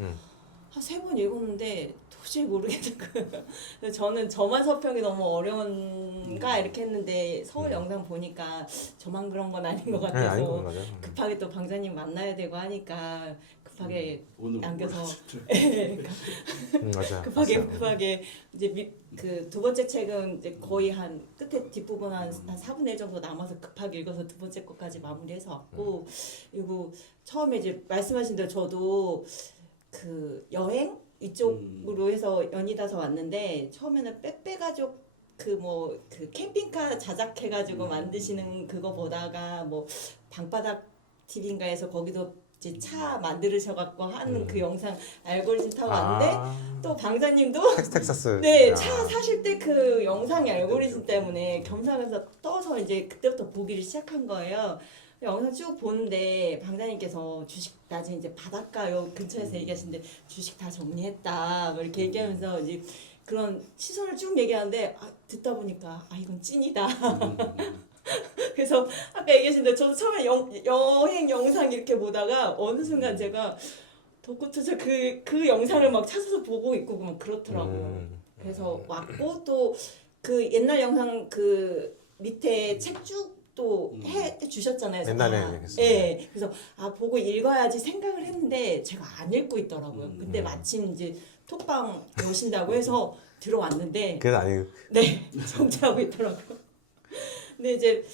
한 3번 읽었는데 도저히 모르겠는 거예요. 그래서 저는 저만 서평이 너무 어려운가 이렇게 했는데 서울 영상 보니까 저만 그런 건 아닌 것 같아서 맞아요. 급하게 또 방장님 만나야 되고 하니까 급하게 오늘 남겨서 맞아요. 급하게 봤어요. 이제 그 두 번째 책은 이제 거의 한 끝에 뒷부분 한 4분의 1 정도 남아서 급하게 읽어서 두 번째 것까지 마무리해서 왔고 그리고 처음에 이제 말씀하신 대로 저도 그 여행 이쪽으로 해서 연이다서 왔는데 처음에는 빼빼가족 그 캠핑카 자작해가지고 만드시는 그거 보다가 뭐 방바닥 TV인가에서 거기도 이제 차 만들으셔갖고 하는 그 영상 알고리즘 타고 왔는데 또 방자님도 텍사스. 네, 아. 차 사실 때 그 영상이 알고리즘 때문에 겸사겸사 떠서 이제 그때부터 보기를 시작한 거예요. 영상 쭉 보는데 방자님께서 주식 나중에 이제 바닷가 요 근처에서 얘기하시는데 주식 다 정리했다 뭐 이렇게 얘기하면서 이제 그런 시선을 쭉 얘기하는데 듣다 보니까 이건 찐이다. 그래서 아까 얘기하신 대로 저도 처음에 여행 영상 이렇게 보다가 어느 순간 제가 덕후투자 그 영상을 막 찾아서 보고 있고 막 그렇더라고요. 그래서 왔고 또 그 옛날 영상 그 밑에 책 쭉 또 해 주셨잖아요. 옛날에 얘기했어요. 예. 그래서 보고 읽어야지 생각을 했는데 제가 안 읽고 있더라고요. 근데 마침 이제 톡방 여신다고 해서 들어왔는데 그게 아니고 네, 정지하고 있더라고요. 근데 이제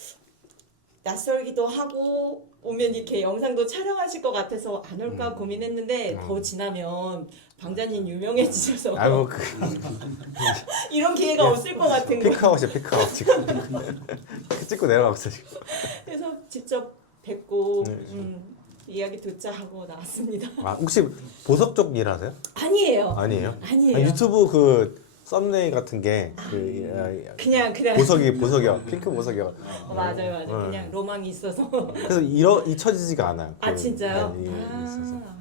낯설기도 하고 오면 이렇게 영상도 촬영하실 것 같아서 안 올까 고민했는데 더 지나면 방자님 유명해지셔서 아이고 이런 기회가 없을 것 같은 거. 피크아웃이야 피크아웃 지금. 찍고 내려가고 있어 지금. 그래서 직접 뵙고 네. 이야기 듣자 하고 나왔습니다. 혹시 보석 쪽 일하세요? 아니에요. 아니에요? 아니에요. 유튜브 그 썸네일 같은 게 그냥 보석이요. 핑크 보석이요. 맞아요. 그냥 로망이 있어서. 그래서 잊혀지지가 않아요. 진짜요? 네, 있어서.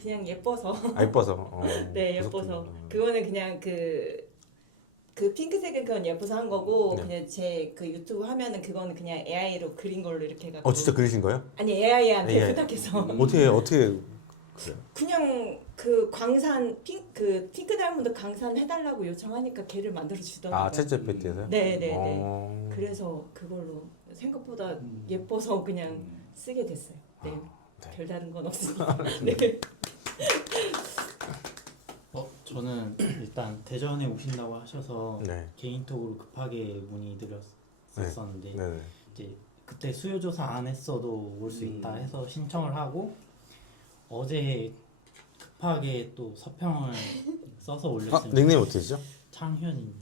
그냥 예뻐서. 예뻐서. 네, 예뻐서. 그거는 그냥 그 핑크색은 그건 예뻐서 한 거고 네. 그냥 제 그 유튜브 하면은 그거는 그냥 AI로 그린 걸로 이렇게 해가지고. 진짜 그리신 거예요? 아니 AI한테 AI. 부탁해서. 어떻게 그래요? 그냥 그 광산 핑크 다이아몬드 광산 해달라고 요청하니까 걔를 만들어 주더라고요. 챗GPT에서요? 네네네. 그래서 그걸로 생각보다 예뻐서 그냥 쓰게 됐어요. 네. 네. 별다른 건 없습니다. 네. 저는 일단 대전에 오신다고 하셔서 네. 개인톡으로 급하게 문의드렸었는데 네. 이제 그때 수요 조사 안 했어도 올 수 있다 해서 신청을 하고 어제 급하게 또 서평을 써서 올렸습니다. 닉네임 어떻게 되시죠? 창현입니다.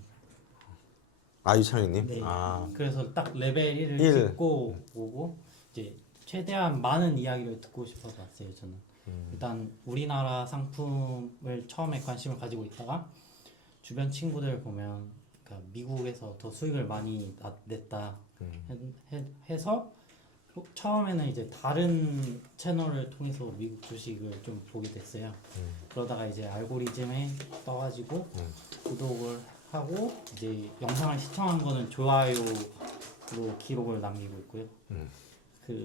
유창희님? 네. 아, 그래서 딱 레벨 1을 일. 찍고 보고 이제 최대한 많은 이야기를 듣고 싶어서 왔어요. 저는 일단 우리나라 상품을 처음에 관심을 가지고 있다가 주변 친구들 보면 그러니까 미국에서 더 수익을 많이 냈다 해서 처음에는 이제 다른 채널을 통해서 미국 주식을 좀 보게 됐어요. 그러다가 이제 알고리즘에 떠가지고 구독을 하고 이제 영상을 시청한 거는 좋아요로 기록을 남기고 있고요.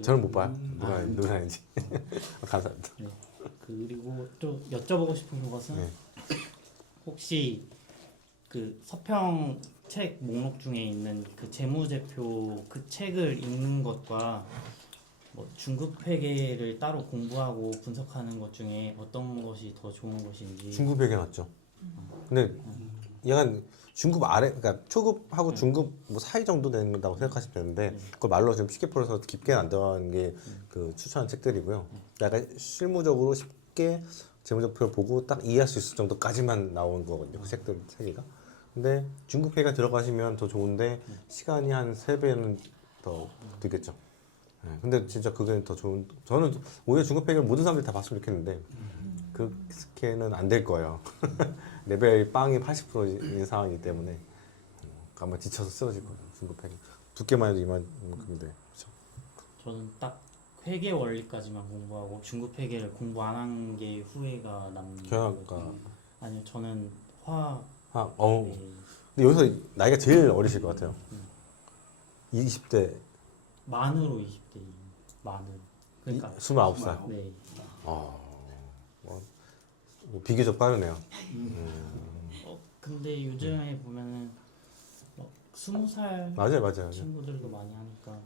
저는 못 봐요. 누가 하는지. 감사합니다. 네. 그리고 또 여쭤보고 싶은 것은 네. 혹시 그 서평 책 목록 중에 있는 그 재무제표 그 책을 읽는 것과 뭐 중급회계를 따로 공부하고 분석하는 것 중에 어떤 것이 더 좋은 것인지. 중급 회계 맞죠? 근데 약간 중급 아래, 그러니까 초급하고 중급 뭐 사이 정도 된다고 생각하시면 되는데 그걸 말로 좀 쉽게 풀어서 깊게 안 들어가는 게 그 추천한 책들이고요. 약간 실무적으로 쉽게 재무제표를 보고 딱 이해할 수 있을 정도까지만 나온 거거든요. 그 책들 세 개가. 근데 중급 회계가 들어가시면 더 좋은데 시간이 한 3배는 더 들겠죠. 네, 근데 진짜 그게 더 좋은. 저는 오히려 중급 회계를 모든 사람들이 다 봤으면 좋겠는데 그렇게는 안 될 거예요. 레벨 빵이 80%인 상황이기 때문에 아마 지쳐서 쓰러질 거예요. 중급 회계 두께만 해도 이만큼인데. 그렇죠? 저는 딱 회계 원리까지만 공부하고 중급 회계를 공부 안 한 게 후회가 남는 경영학과. 거거든요. 아니요, 저는 화. 근데 네, 여기서 나이가 제일 어리실 것 같아요. 20대 만으로 20대 만으로. 그러니까 29살. 네. 뭐 비교적 빠르네요. 근데 요즘에 보면은 뭐 20살 맞아요. 친구들도 많이 하니까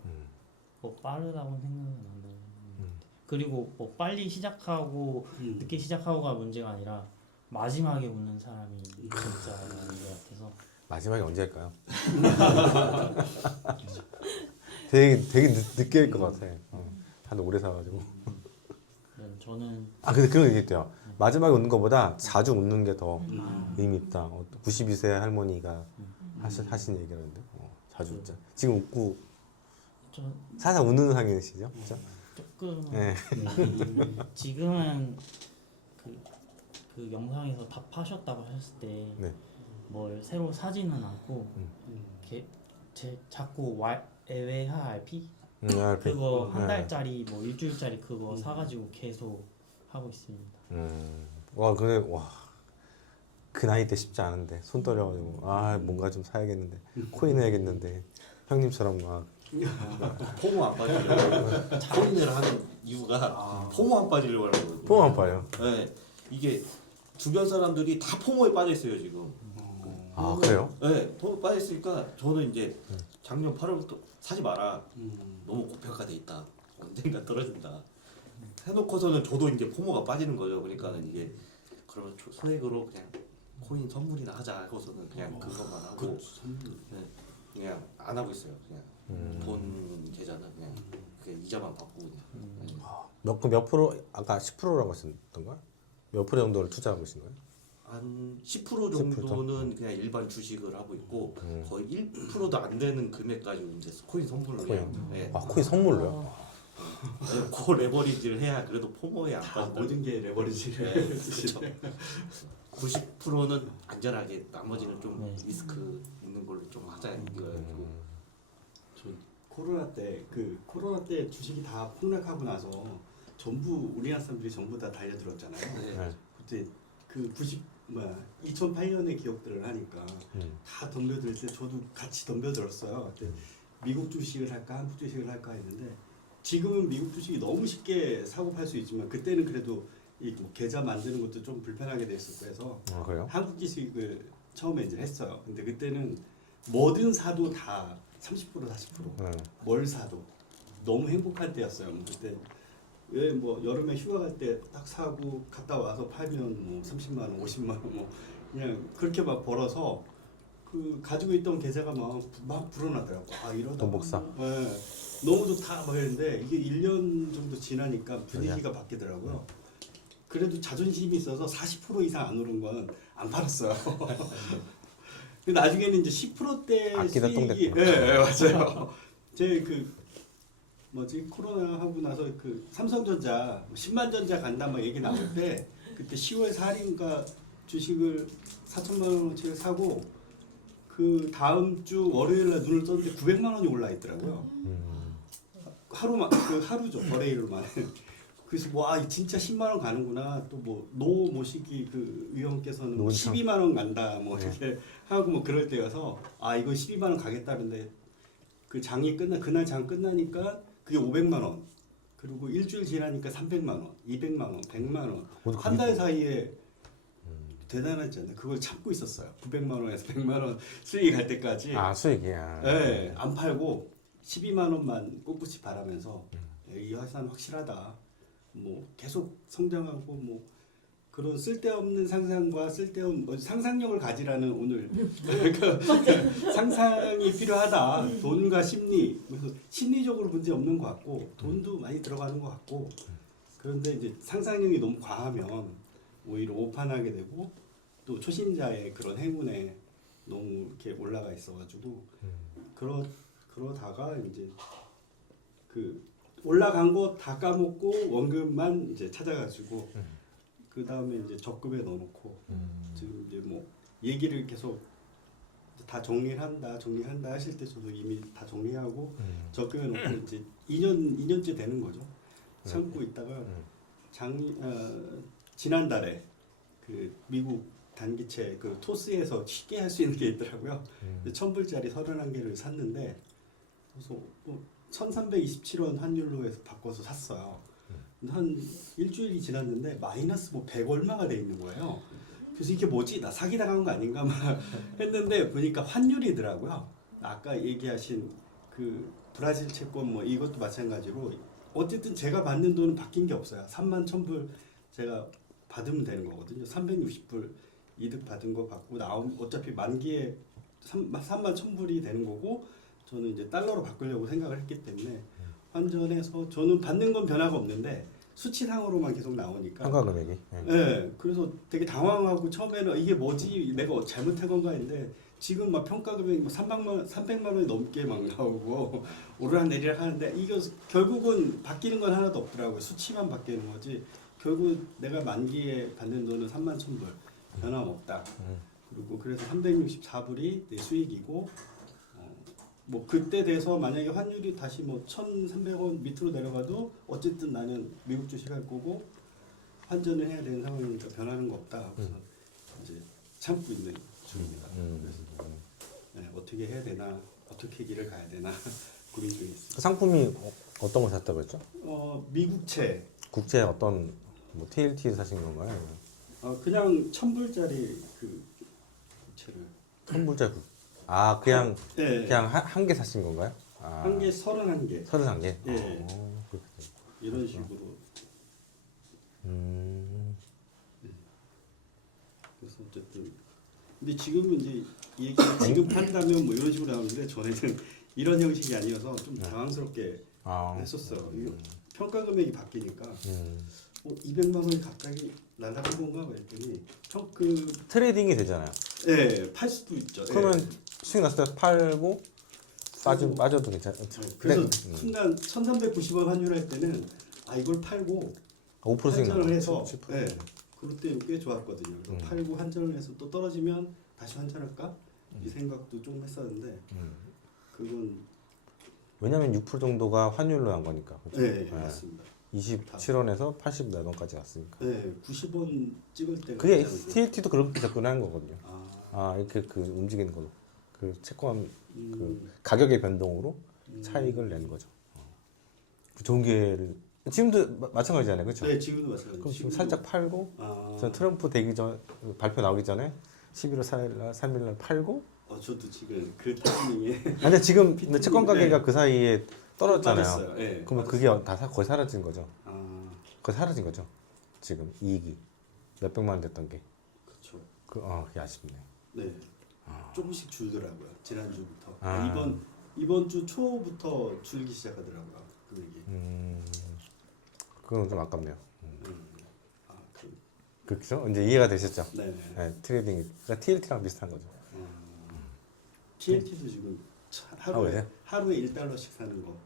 뭐 빠르다고 생각은 안 나요. 그리고 뭐 빨리 시작하고 늦게 시작하고가 문제가 아니라 마지막에 웃는 사람이 진짜 많은 것 같아서. 마지막에 언제일까요? 되게 늦게 할 것 같아. 한 오래 사가지고. 저는 아 근데 그런 얘기 있대요. 마지막에 웃는 것보다 자주 웃는 게 더 의미 있다. 92세 할머니가 하신 얘기라는데 자주 웃자. 지금 웃고 저 살짝 웃는 상이시죠? 그죠? 조금 네. 지금은 그 영상에서 답하셨다고 하셨을 때 네. 뭘 새로 사지는 않고 자꾸 애외하 RP RP. 그거 한 네. 달짜리 뭐 일주일짜리 그거 사가지고 계속 하고 있습니다. 와 근데 그 나이 때 쉽지 않은데 손 떨려가지고 뭔가 좀 사야겠는데 코인 해야겠는데 형님처럼 막 포모 안 빠지려고 코인을 하는 이유가 포모 안 빠지려고 하는 거거든요. 뽕 안 빠요. 네, 이게 주변 사람들이 다 포모에 빠져 있어요 지금. 아 그래요? 네, 포모 빠져 있으니까 저는 이제 작년 8월부터 사지 마라. 너무 고평가돼 있다. 언젠가 떨어진다. 해놓고서는 저도 이제 포모가 빠지는 거죠. 그러니까는 이게 그러면 소액으로 그냥 코인 선물이나 하자 하고서는 그냥 그것만 하고 네, 그냥 안 하고 있어요. 그냥 본 계좌는 그냥 이자만 받고 그냥. 네. 몇 프로 아까 10%라고 하셨던가? 몇 프로 정도를 투자하고 계신 거예요? 한 10% 정도는 그냥 일반 주식을 하고 있고 거의 1%도 안 되는 금액까지 이제 코인 선물을 해요. 네. 코인 선물로요? 그 레버리지를 해야 그래도 포모에 안 다 빠진다. 모든 게 레버리지를 네, 그렇죠. 90%는 안전하게 나머지는 좀 네. 리스크 있는 걸로 좀 하자 이거가지고. 코로나 때 주식이 다 폭락하고 나서 전부 우리나라 사람들이 전부 다 달려들었잖아요. 네. 그때 그 2008년의 기억들을 하니까 다 덤벼들 때 저도 같이 덤벼들었어요. 그때 미국 주식을 할까 한국 주식을 할까 했는데 지금은 미국 주식이 너무 쉽게 사고 팔 수 있지만 그때는 그래도 뭐 계좌 만드는 것도 좀 불편하게 됐었고 해서 그래요? 한국 주식을 처음에 이제 했어요. 근데 그때는 뭐든 사도 다 30% 40% 뭘 사도 너무 행복할 때였어요. 그때 왜 뭐 여름에 휴가 갈 때 딱 사고 갔다 와서 팔면 뭐 30만 원, 50만 원 뭐 그냥 그렇게 막 벌어서 그 가지고 있던 계좌가 막 불어나더라고. 이러다 돈 복사. 네, 너무 좋다 막 했는데 이게 1년 정도 지나니까 분위기가 바뀌더라고요. 그래도 자존심이 있어서 40% 이상 안 오른 건 안 팔았어요. 근데 나중에는 이제 10%대 아끼다 똥 수익이 됐구나. 네, 맞아요. 제 코로나 하고 나서 그 삼성전자 10만 전자 간다 막 얘기 나올 때 그때 10월 4일인가 주식을 4천만 원어치를 사고 그 다음 주 월요일 날 눈을 떴는데 900만 원이 올라 있더라고요. 하루죠. 거래일로만. 그래서 와 진짜 10만 원 가는구나. 또 뭐 노 모시기 그 의원께서는 뭐 12만 원 간다 뭐 이렇게 하고 뭐 그럴 때여서 이거 12만 원 가겠다는데 그 장이 그날 장 끝나니까 그게 500만 원. 그리고 일주일 지나니까 300만 원, 200만 원, 100만 원. 한 달 사이에 대단하지 않나요? 그걸 참고 있었어요. 900만 원에서 100만 원 수익이 갈 때까지. 수익이야. 네, 안 팔고 12만 원만 꿋꿋이 바라면서 이 회사는 확실하다. 뭐 계속 성장하고 뭐 그런 쓸데없는 상상과 쓸데없는 상상력을 가지라는 오늘 상상이 필요하다. 돈과 심리 그래서 심리적으로 문제 없는 것 같고 돈도 많이 들어가는 것 같고 그런데 이제 상상력이 너무 과하면 오히려 오판하게 되고 또 초심자의 그런 행운에 너무 이렇게 올라가 있어가지고 그러다가 이제 그 올라간 거 다 까먹고 원금만 이제 찾아가지고 그 다음에 이제 적금에 넣어놓고 지금 이제 뭐 얘기를 계속 다 정리한다 하실 때 저도 이미 다 정리하고 적금에 넣고 이제 2년째 되는 거죠. 참고 있다가 지난달에 그 미국 단기채 그 토스에서 쉽게 할 수 있는 게 있더라고요. 1,000불짜리 31개를 샀는데 그래서 1,327원 환율로 해서 바꿔서 샀어요. 한 일주일이 지났는데 마이너스 뭐 100 얼마가 돼 있는 거예요. 그래서 이게 뭐지? 나 사기 당한 거 아닌가 막 했는데 보니까 환율이더라고요. 아까 얘기하신 그 브라질 채권 뭐 이것도 마찬가지로 어쨌든 제가 받는 돈은 바뀐 게 없어요. 3만 1,000불 제가 받으면 되는 거거든요. 360불 이득 받은 거 받고 나오면 어차피 만기에 3만 1,000불이 되는 거고 저는 이제 달러로 바꾸려고 생각을 했기 때문에 환전해서 저는 받는 건 변화가 없는데 수치상으로만 계속 나오니까 평가 금액이. 네, 그래서 되게 당황하고 처음에는 이게 뭐지 내가 잘못한 건가 했는데 지금 막 평가 금액이 300만 원이 넘게 막 나오고 오르락내리락 하는데 이거 결국은 바뀌는 건 하나도 없더라고요. 수치만 바뀌는 거지 결국 내가 만기에 받는 돈은 31,000불 변함없다. 그리고 그래서 364불이 내 수익이고 뭐 그때 돼서 만약에 환율이 다시 뭐 1,300원 밑으로 내려가도 어쨌든 나는 미국 주식 할 거고 환전을 해야 되는 상황이니까 변하는 거 없다. 그래서 이제 참고 있는 중입니다. 그래서 네, 어떻게 해야 되나, 어떻게 길을 가야 되나 고민 중에 있습니다. 그 상품이 어떤 거 샀다고 했죠? 미국채. 국제 어떤 뭐 TLT 사신 건가요? 그냥 1,000불짜리 그 채를. 1,000불짜리 아 그냥 네. 그냥 한 개 사신 건가요? 아, 한 개 31개. 31개? 예. 그렇군요. 이런 식으로. 그래서 어쨌든 근데 지금은 이제 이 얘기가 지금 판다면 뭐 이런 식으로 나오는데 전에는 이런 형식이 아니어서 좀 당황스럽게 했었어요. 이거 평가 금액이 바뀌니까 200만 원이 갑자기 날아간 건가 그랬더니 그 트레이딩이 되잖아요. 예, 팔 수도 있죠. 그러면 예. 수익 났을 때 팔고 빠져도 괜찮죠. 그래서 순간 1,390원 환율할 때는 이걸 팔고 5% 수익 환전을 나요. 해서 10%. 예. 그럴 때 꽤 좋았거든요. 그래서 팔고 환전을 해서 또 떨어지면 다시 환전할까? 이 생각도 좀 했었는데 그건 왜냐면 6% 정도가 환율로 난 거니까. 그렇죠? 네, 맞습니다. 27원에서 80 몇 원까지 갔으니까. 네, 90원 찍을 때가 그게 있잖아요. TLT도 그렇게 접근하는 거거든요. 아, 이렇게 그 움직이는 걸로 그 채권 음, 그 가격의 변동으로 차익을 내는 거죠. 그 좋은 기회를 지금도 마찬가지잖아요, 그렇죠? 네, 지금도 마찬가지. 그럼 지금 살짝 팔고 아, 전 트럼프 되기 전 발표 나오기 전에 11월 4일 3일 날 팔고. 저도 지금 그 타이밍에 근데 지금 근데 피트님, 채권 가격이 네. 그 사이에 떨어졌잖아요. 빠졌어요. 네, 그러면 그게 다 거의 사라진 거죠. 아, 거의 사라진 거죠. 지금 이익이 몇 백만 원 됐던 게. 그렇죠. 그게 아쉽네. 네, 조금씩 줄더라고요. 지난주부터 아. 이번 주 초부터 줄기 시작하더라고요. 금액이. 그건 좀 아깝네요. 아, 그렇죠? 이제 이해가 되셨죠? 네네. 네, 트레이딩이 그러니까 TLT랑 비슷한 거죠. TLT도 지금 그래요? 하루에 1달러씩 사는 거.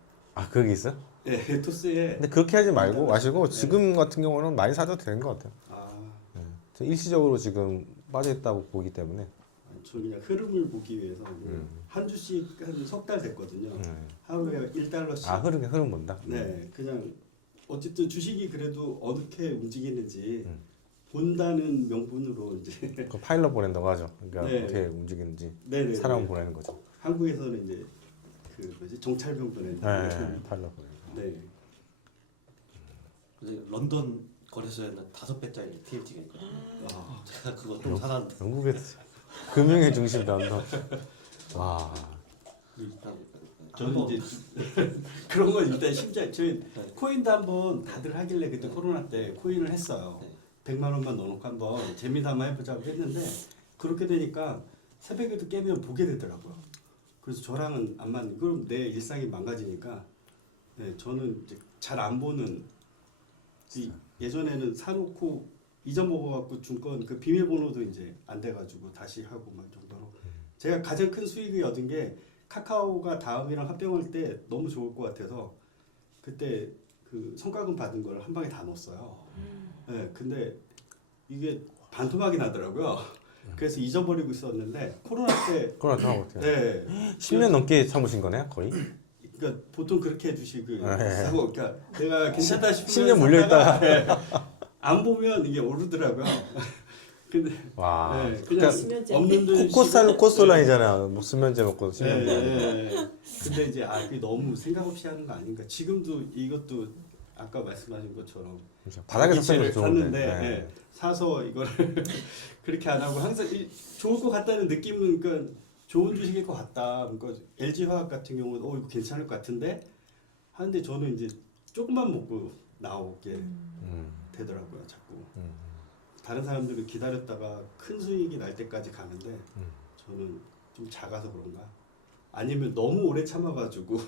그게 있어요? 네, 토스에. 근데 그렇게 하지 말고 마시고 네. 지금 같은 경우는 많이 사도 되는 것 같아요. 아, 저 일시적으로 지금 빠져있다고 보기 때문에. 저 그냥 흐름을 보기 위해서 한 주씩 한 석 달 됐거든요. 하루에 1달러씩. 흐름 본다. 네, 그냥 어쨌든 주식이 그래도 어떻게 움직이는지 본다는 명분으로 이제 그 파일럿 보낸다고 하죠. 그러니까 네. 어떻게 움직이는지 네네. 사람을 보내는 거죠. 한국에서는 이제 그 뭐지 정찰병 보내는. 네, 파일럿 보내는 거. 네. 그래서 런던 거래소에는 5배짜리 TLT가 있거든요. 제가 그거 좀 사놨는데 영국의 금융의 중심 런던. 와. 저는 이제 그런 건 일단 심장 저희 코인도 한번 다들 하길래 그때 코로나 때 코인을 했어요. 100만 원만 넣어놓고 한번 재미삼아 해보자고 했는데 그렇게 되니까 새벽에도 깨면 보게 되더라고요. 그래서 저랑은 안 맞는. 그럼 내 일상이 망가지니까 네, 저는 이제 잘 안 보는. 예전에는 사놓고 잊어먹어갖고 중건 그 비밀번호도 이제 안 돼가지고 다시 하고 막 정도로 제가 가장 큰 수익을 얻은 게 카카오가 다음이랑 합병할 때 너무 좋을 것 같아서 그때 그 성과금 받은 걸 한 방에 다 넣었어요. 네, 근데 이게 반토막이 나더라고요. 그래서 잊어버리고 있었는데 코로나 때 코로나 때 어때요? 네, 10년 넘게 참으신 거네요, 거의? 그러니까 보통 그렇게 해주시고 네. 사고 그러니까 내가 괜찮다 싶으면 10년 물려있다가. 네, 안 보면 이게 오르더라고요. 근데 와. 네, 그냥 그러니까 수면제. 없는 돈 코스라인이잖아요. 뭐 수면제 먹고 10년. 네. 근데 이제 그게 너무 생각 없이 하는 거 아닌가. 지금도 이것도 아까 말씀하신 것처럼 그렇죠. 바닥에서 쓰는 게 좋은데. 샀는데 네, 사서 이걸 그렇게 안 하고 항상 좋을 것 같다는 느낌은 그러니까 좋은 주식일 것 같다. 그러니까 LG 화학 같은 경우는 이거 괜찮을 것 같은데 하는데 저는 이제 조금만 먹고 나오게 되더라고요. 자꾸. 다른 사람들은 기다렸다가 큰 수익이 날 때까지 가는데 저는 좀 작아서 그런가? 아니면 너무 오래 참아가지고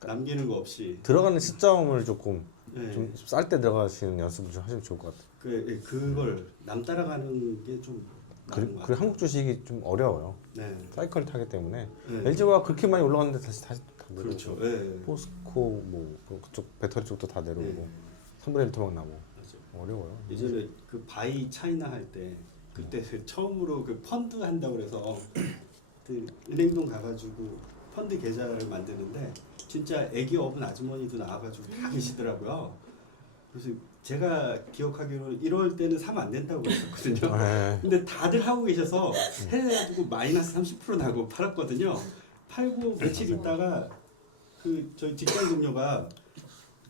남기는 거 없이 들어가는 시점을 조금 네. 좀 쌀 때 들어가시는 연습을 좀 하시면 좋을 것 같아요. 그걸 남 따라가는 게 좀 그리고 한국 주식이 좀 어려워요. 네. 사이클 타기 때문에 네. LG가 그렇게 많이 올라갔는데 다시 다 내려오고 그렇죠. 네. 포스코 뭐 그쪽 배터리 쪽도 다 내려오고 네. 3분의 1 토막 나고 맞죠. 어려워요. 예전에 그 바이 차이나 할 때 그때 처음으로 그 펀드 한다고 그래서 그 은행동 가가지고 펀드 계좌를 만드는데 진짜 애기 업은 아주머니도 나와가지고 다 계시더라고요. 그래서 제가 기억하기로는 이럴 때는 사면 안 된다고 그랬었거든요. 네. 근데 다들 하고 계셔서 해가지고 마이너스 30% 나고 팔았거든요. 팔고 며칠 있다가 그 저희 직장 동료가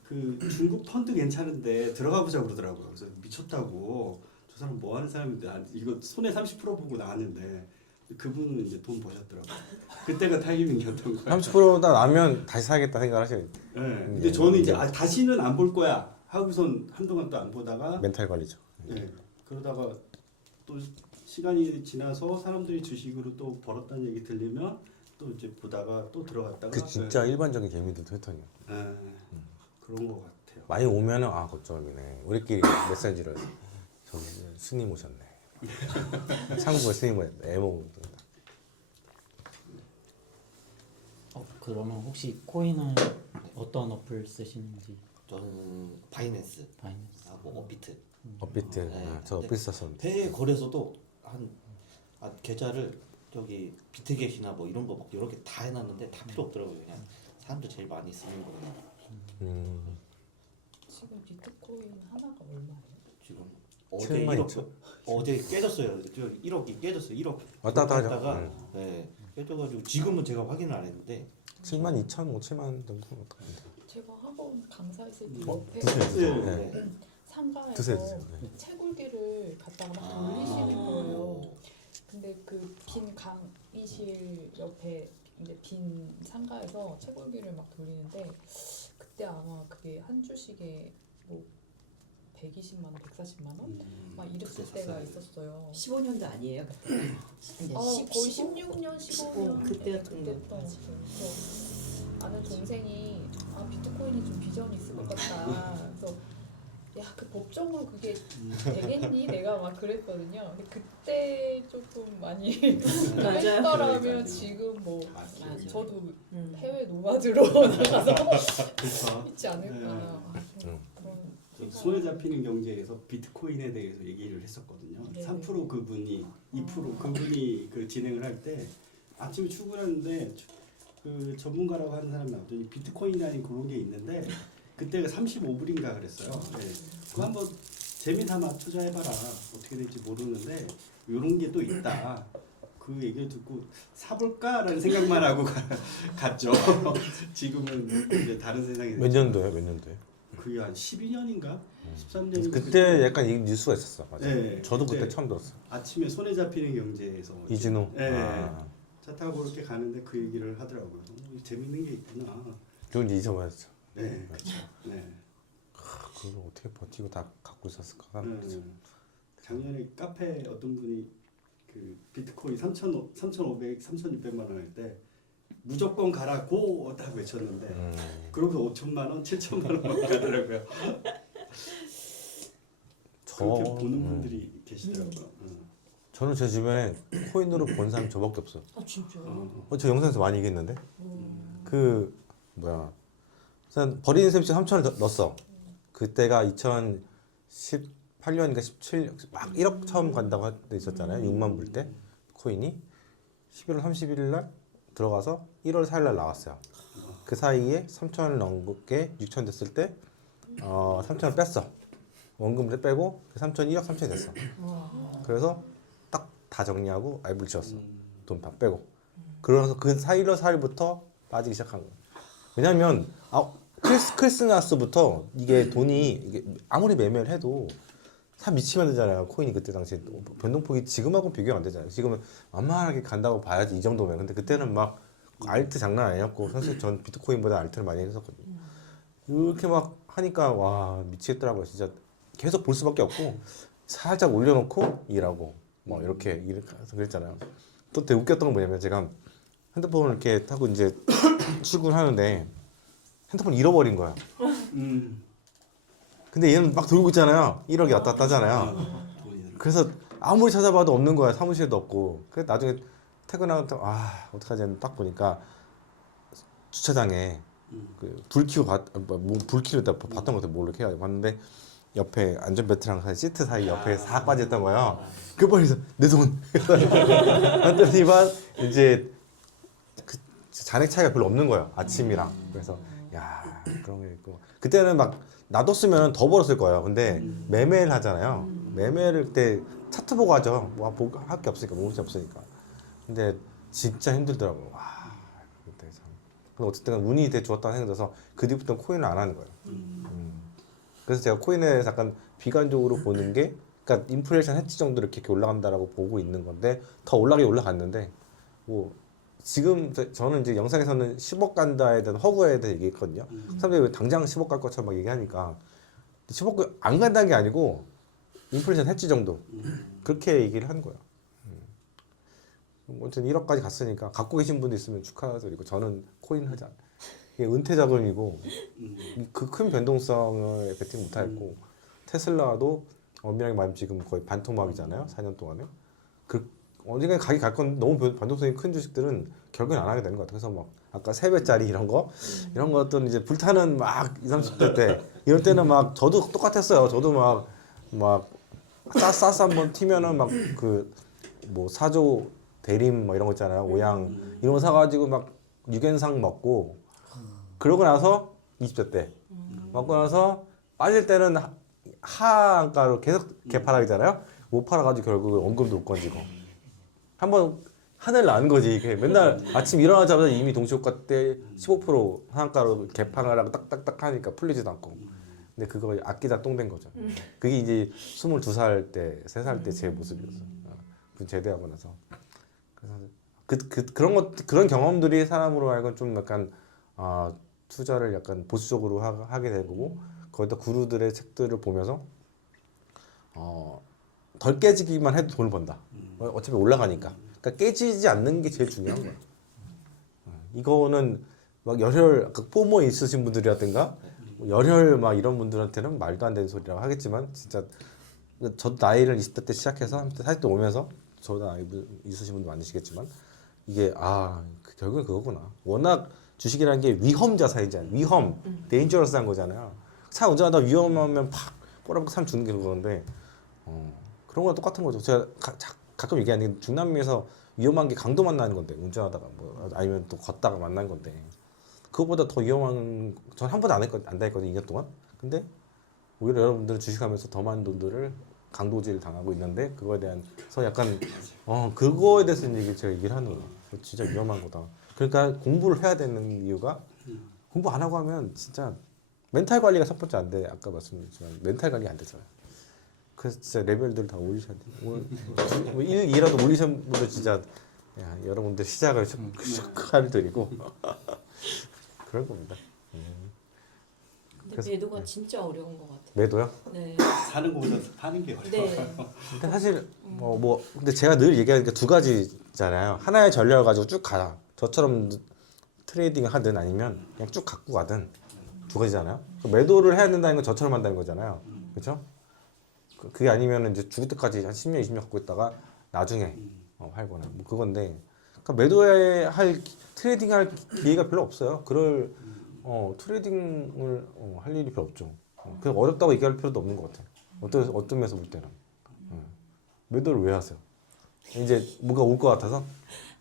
그 중국 펀드 괜찮은데 들어가 보자 그러더라고요. 그래서 미쳤다고 저 사람 뭐 하는 사람인데 이거 손에 30% 보고 나왔는데 그분은 이제 돈 버셨더라고요. 그때가 타이밍이었던 거예요. 30%다 나면 다시 사야겠다 생각하시는 네. 근데 저는 이제 다시는 안 볼 거야 하고선 한동안 또 안 보다가 멘탈 관리죠. 네. 그러다가 또 시간이 지나서 사람들이 주식으로 또 벌었다는 얘기 들리면 또 이제 보다가 또 들어갔다가 그 진짜 일반적인 개미들 패턴이요. 네. 그런 것 같아요. 많이 오면은 아 거점이네. 우리끼리 메시지를 저기 스님 오셨네. 창구에 스님 오셨네. 에모. 그러면 혹시 코인은 어떤 어플 쓰시는지? 저는 바이낸스 바이낸스. 하고 업비트. 업비트. 네. 아, 저 업비트 썼었는데. 대거래소도 계좌를 저기 비트겟이나 뭐 이런 거 막 여러 개 다 해놨는데 다 필요 없더라고요. 그냥 사람들 제일 많이 쓰는 거는 지금 비트코인 하나가 얼마예요? 지금 어제 7만 1억 2천. 어제 깨졌어요. 저 1억이 깨졌어요. 1억 왔다 갔다 하죠. 했다가 네, 깨져가지고 지금은 제가 확인을 안 했는데 7만 2천, 뭐 7만 정도 같은데. 제가 학원 강사했을 때 어? 옆에 드세요. 네. 네. 상가에서 드세요, 드세요. 네. 채굴기를 갖다가 막 아. 돌리시는 거예요. 근데 그 빈 강의실 옆에 이제 빈 상가에서 채굴기를 막 돌리는데 그때 아마 그게 한 주씩에 뭐 120만 원, 140만 원? 막 이랬을 그때 때가 샀어요. 있었어요. 15년도 아니에요 그때. 이제 거의 15? 16년, 15년 그때였던 거 그때였던 맞아. 그래서 아는 동생이 비트코인이 좀 비전이 있을 것 같다. 그래서 야 그 법적으로 그게 되겠니? 내가 막 그랬거든요. 근데 그때 조금 많이 맞아요. 했더라면 그러니까요. 지금 뭐 맞아요. 저도 음. 해외 노마드로 나가서 그렇죠. 있지 않을까. 네. 좀 그런 저 손에 잡히는 경제에서 비트코인에 대해서 얘기를 했었거든요. 네. 3% 그분이 2% 그분이 그 진행을 할 때 아침에 출근하는데 그 전문가라고 하는 사람이 나왔더니 비트코인이라는 그런 게 있는데 그때가 35불인가 그랬어요. 네. 그거 한번 재미삼아 투자해봐라. 어떻게 될지 모르는데 이런 게 또 있다. 그 얘기를 듣고 사볼까라는 생각만 하고 갔죠. 지금은 이제 다른 세상에 몇 년도예요? 몇 년도에? 그게 한 12년인가 13년인가 그때 약간 이 뉴스가 있었어. 맞아. 네, 저도 그때 그때 처음 들었어. 아침에 손에 잡히는 경제에서 이진우. 네. 아, 차 타고 이렇게 가는데 그 얘기를 하더라고요. 재밌는 게 있구나. 그건 잊어버렸죠. 네, 그렇죠. 네. 그걸 어떻게 버티고 다 갖고 있었을까? 작년에 카페 어떤 분이 그 비트코인 3,500, 3,600만 원 할 때 무조건 가라 고 딱 외쳤는데 그러고서 5천만 원, 7천만 원만 가더라고요. 그렇게 보는 분들이 계시더라고요. 저는 제 주변에 코인으로 본 사람이 저밖에 없어요. 아 진짜. 저 영상에서 많이 얘기했는데 그 뭐야 우선 버린 셈치 3천을 넣었어. 그때가 2018년인가 17, 막 1억 처음 간다고 할 때 있었잖아요. 6만 불 때 코인이 11월 31일 날 들어가서 1월 4일 날 나왔어요. 그 사이에 3천을 넣은 게 6천 됐을 때 3천을 뺐어. 원금을 빼고 3천이 1억 3천이 됐어. 그래서 딱 다 정리하고 알불 지었어. 돈 다 빼고. 그러면서 그 1월 4일부터 빠지기 시작한 거야. 왜냐면 크리스마스부터 이게 돈이 이게 아무리 매매를 해도 사 미치면 되잖아요. 코인이 그때 당시에 변동폭이 지금하고 비교가 안 되잖아요. 지금은 만만하게 간다고 봐야지 이 정도면. 근데 그때는 막 알트 장난 아니었고 사실 전 비트코인보다 알트를 많이 했었거든요. 이렇게 막 하니까 와 미치겠더라고요. 진짜 계속 볼 수밖에 없고 살짝 올려놓고 일하고 뭐 이렇게 그랬잖아요. 또 되게 웃겼던 건 뭐냐면 제가 핸드폰을 이렇게 타고 이제 출근하는데 핸드폰 잃어버린 거야. 근데 얘는 막 들고 있잖아요. 1억이 왔다 갔다 하잖아요. 그래서 아무리 찾아봐도 없는 거야. 사무실에도 없고. 그래서 나중에 퇴근하고 어떡하지 딱 보니까 주차장에 불 켜고 불 켜고 봤던 것도 모르게 해가지고 봤는데 옆에 안전벨트랑 시트 사이 옆에 싹 빠졌던 거예요. 그 빨리서 내 돈. 한더니만 이제 그 잔액 차이가 별로 없는 거예요. 아침이랑. 그래서 야 그런 게 있고 그때는 막 놔뒀으면 더 벌었을 거예요. 근데 매매를 하잖아요. 매매를 때 차트 보고 하죠. 뭐 할 게 없으니까 먹을 게 없으니까. 근데 진짜 힘들더라고요. 와 그때 참. 근데 어쨌든 운이 되게 좋았다는 생각이 들어서 그 뒤부터는 코인을 안 하는 거예요. 그래서 제가 코인에 약간 비관적으로 보는 게 그러니까 인플레이션 해치 정도 이렇게 올라간다라고 보고 있는 건데 더 올라갔는데 뭐 지금 저는 이제 영상에서는 10억 간다에 대한 허구에 대해 얘기했거든요. 사람들이 왜 당장 10억 갈 것처럼 막 얘기하니까 10억 안 간다는 게 아니고 인플레이션 해치 정도 그렇게 얘기를 하는 거예요. 어쨌든 1억까지 갔으니까 갖고 계신 분도 있으면 축하드리고 저는 코인 하지 않아요. 이게 은퇴 자금이고 그 큰 변동성을 베팅 못하겠고 테슬라도 엄밀하게 말하면 지금 거의 반토막이잖아요. 4년 동안에 언젠가 가게 갈 건 너무 변동성이 큰 주식들은 결국엔 안 하게 되는 것 같아요. 그래서 막 아까 3배짜리 이런 것들은 이제 불타는 막 20, 30대 때 이럴 때는 막 저도 똑같았어요. 저도 막 싸싸 한번 튀면은 막 그 뭐 사조 대림 뭐 이런 거 있잖아요. 오양 이런 거 사가지고 막 유견상 먹고 그러고 나서 20대 때 먹고 나서 빠질 때는 하한가로 계속 개파락이잖아요. 못 팔아가지고 결국 원금도 못 건지고 한번 하늘 나는 거지. 이게 맨날 아침 일어나자마자 이미 동시효과 때 15% 하한가로 개판을 하고 딱딱딱 하니까 풀리지도 않고. 근데 그거 아끼다 똥된 거죠. 그게 이제 22살 때, 3살 때 제 모습이었어요. 제대하고 나서. 그래서 그런 경험들이 사람으로 하여금 좀 약간 투자를 약간 보수적으로 하게 되고 거기다 구루들의 책들을 보면서 덜 깨지기만 해도 돈을 번다. 어차피 올라가니까. 그러니까 깨지지 않는 게 제일 중요한 거야. 이거는 막 열혈 포모 있으신 분들이라든가 열혈 막 이런 분들한테는 말도 안 되는 소리라고 하겠지만 진짜 저도 나이를 20대 때 시작해서 40대 오면서 저도 나이 있으신 분도 많으시겠지만 이게 결국은 그거구나. 워낙 주식이라는 게 위험 자산이잖아요. 위험, 데인저러스한 거잖아요. 차 운전하다 위험하면 팍 꼬라박고 사람 죽는 게 그건데 그런 거랑 똑같은 거죠. 제가 가끔 얘기하는 게 중남미에서 위험한 게 강도 만나는 건데 운전하다가 뭐 아니면 또 걷다가 만난 건데 그거보다 더 위험한 전 한 번도 안 당했거든요. 2년 동안. 근데 오히려 여러분들은 주식하면서 더 많은 돈들을 강도질 당하고 있는데 그거에 대해서 약간 그거에 대해서 제가 얘기를 하는 거예요. 진짜 위험한 거다. 그러니까 공부를 해야 되는 이유가 공부 안 하고 하면 진짜 멘탈 관리가 첫 번째 안 돼. 아까 말씀드렸지만 멘탈 관리 안 되잖아요. 그래서 진짜 레벨들 다 올리셔야 돼요. 1, 2라도 올리신 분들 진짜 여러분들 시작을 축하를 드리고 그럴 겁니다. 근데 매도가 진짜 어려운 것 같아요. 매도요? 네. 사는 거보다 파는 게 어려워. 네. 근데 사실 근데 제가 늘 얘기하는 게 두 가지잖아요. 하나의 전략을 가지고 쭉 가라. 저처럼 트레이딩 하든 아니면 그냥 쭉 갖고 가든 두 가지잖아요. 매도를 해야 된다는 건 저처럼 한다는 거잖아요. 그렇죠? 그게 아니면 이제 죽을 때까지 한 10년, 20년 갖고 있다가 나중에 팔거나 뭐 그건데 그러니까 매도할 트레이딩할 기회가 별로 없어요. 그럴 트레이딩을 할 일이 별로 없죠. 그냥 어렵다고 얘기할 필요도 없는 것 같아요. 어떤 면에서 볼 때는 매도를 왜 하세요? 이제 뭔가 올 것 같아서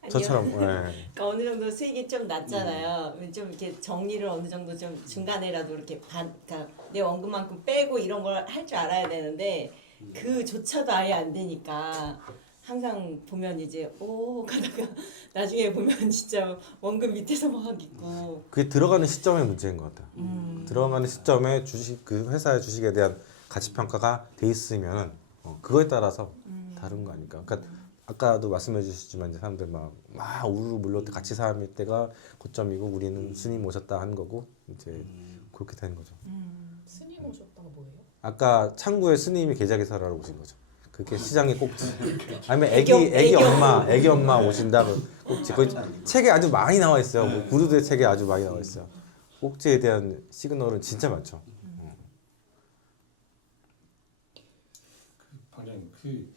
저처럼. 그러니까 어느 정도 수익이 좀 낮잖아요. 좀 이렇게 정리를 어느 정도 좀 중간에라도 이렇게 그러니까 내 원금만큼 빼고 이런 걸 할 줄 알아야 되는데 그조차도 아예 안 되니까 항상 보면 이제 가다가 나중에 보면 진짜 원금 밑에서 막 있고. 그게 들어가는 시점의 문제인 것 같아요. 들어가는 시점에 그 회사의 주식에 대한 가치 평가가 돼 있으면 그거에 따라서 다른 거 아닐까. 그러니까 아까도 말씀해 주셨지만 이제 사람들 막 우르르 물릴 때 같이 살 때가 고점이고 우리는 스님 오셨다 하는 거고 이제 그렇게 되는 거죠. 아까 창구에 스님이 계좌 개설하러 오신 거죠. 그게 시장의 꼭지. 아니면 애기 애기 엄마 오신다 그 꼭지. 그 책에 아주 많이 나와 있어요. 뭐 구두대 책에 아주 많이 나와 있어요. 꼭지에 대한 시그널은 진짜 많죠. 방장님 그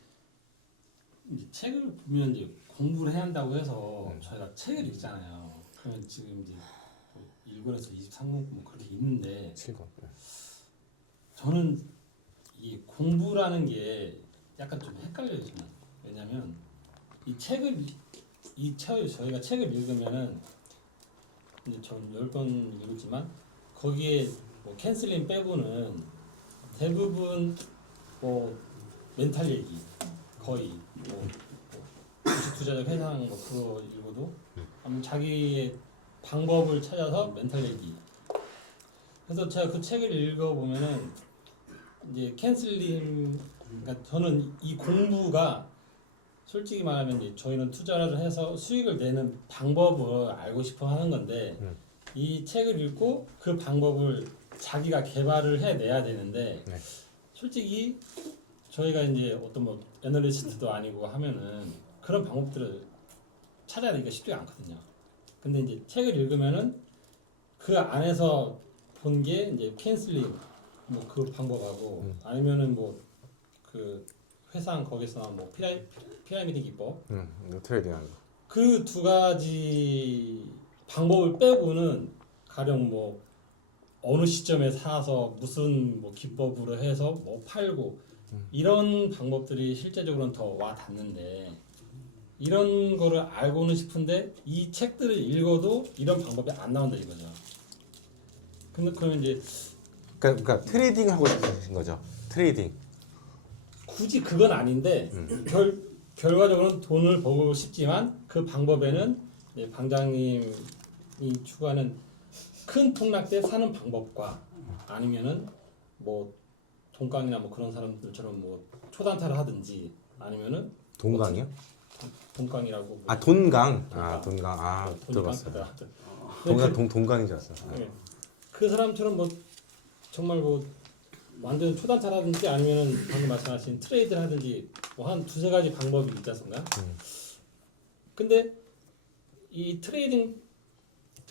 이제 책을 보면 이제 공부를 해야 한다고 해서 저희가 책을 읽잖아요. 그러면 지금 이제 1권에서 23권 뭐 그렇게 있는데 7권. 저는 이 공부라는 게 약간 좀 헷갈려요 저는. 왜냐면 저희가 책을 읽으면은 이제 전 10권 읽었지만 거기에 뭐 캔슬링 빼고는 대부분 뭐 멘탈 얘기 거의 뭐 주식 투자적 해상 뭐 그거 읽어도 아니면 자기의 방법을 찾아서 멘탈 얘기. 그래서 제가 그 책을 읽어보면은 이제 캔슬링, 그러니까 저는 이 공부가 솔직히 말하면 이제 저희는 투자를 해서 수익을 내는 방법을 알고 싶어 하는 건데 이 책을 읽고 그 방법을 자기가 개발을 해내야 되는데 네. 솔직히 저희가 이제 어떤 뭐 애널리스트도 아니고 하면은 그런 방법들을 찾아내기가 쉽지가 않거든요. 근데 이제 책을 읽으면은 그 안에서 본 게 이제 캔슬링 뭐 그 방법하고 아니면은 뭐 그 회상 거기서 뭐 피라미드 기법 트레이딩하는 거. 그 두 가지 방법을 빼고는 가령 뭐 어느 시점에 사서 무슨 뭐 기법으로 해서 뭐 팔고 이런 방법들이 실제적으로는 더 와 닿는데 이런 거를 알고는 싶은데 이 책들을 읽어도 이런 방법이 안 나온다 이거죠. 근데 그러면 이제 그러니까 트레이딩 하고 싶으신 거죠. 트레이딩. 굳이 그건 아닌데 결과적으로는 돈을 벌고 싶지만 그 방법에는 이제 방장님이 추구하는 큰 폭락 때 사는 방법과 아니면은 뭐 돈깡이나 뭐 그런 사람들처럼 뭐 초단타를 하든지 아니면은 동강이요? 돈깡이라고 뭐 아 돈강. 아 돈강. 아 들어봤어요. 돈깡 동강 동강인 줄 알았어요. 네. 그 사람처럼 뭐 정말 뭐 완전 초단타라든지 아니면은 방금 말씀하신 트레이드를 하든지 뭐 한 두세 가지 방법이 있지 않습니까? 근데 이 트레이딩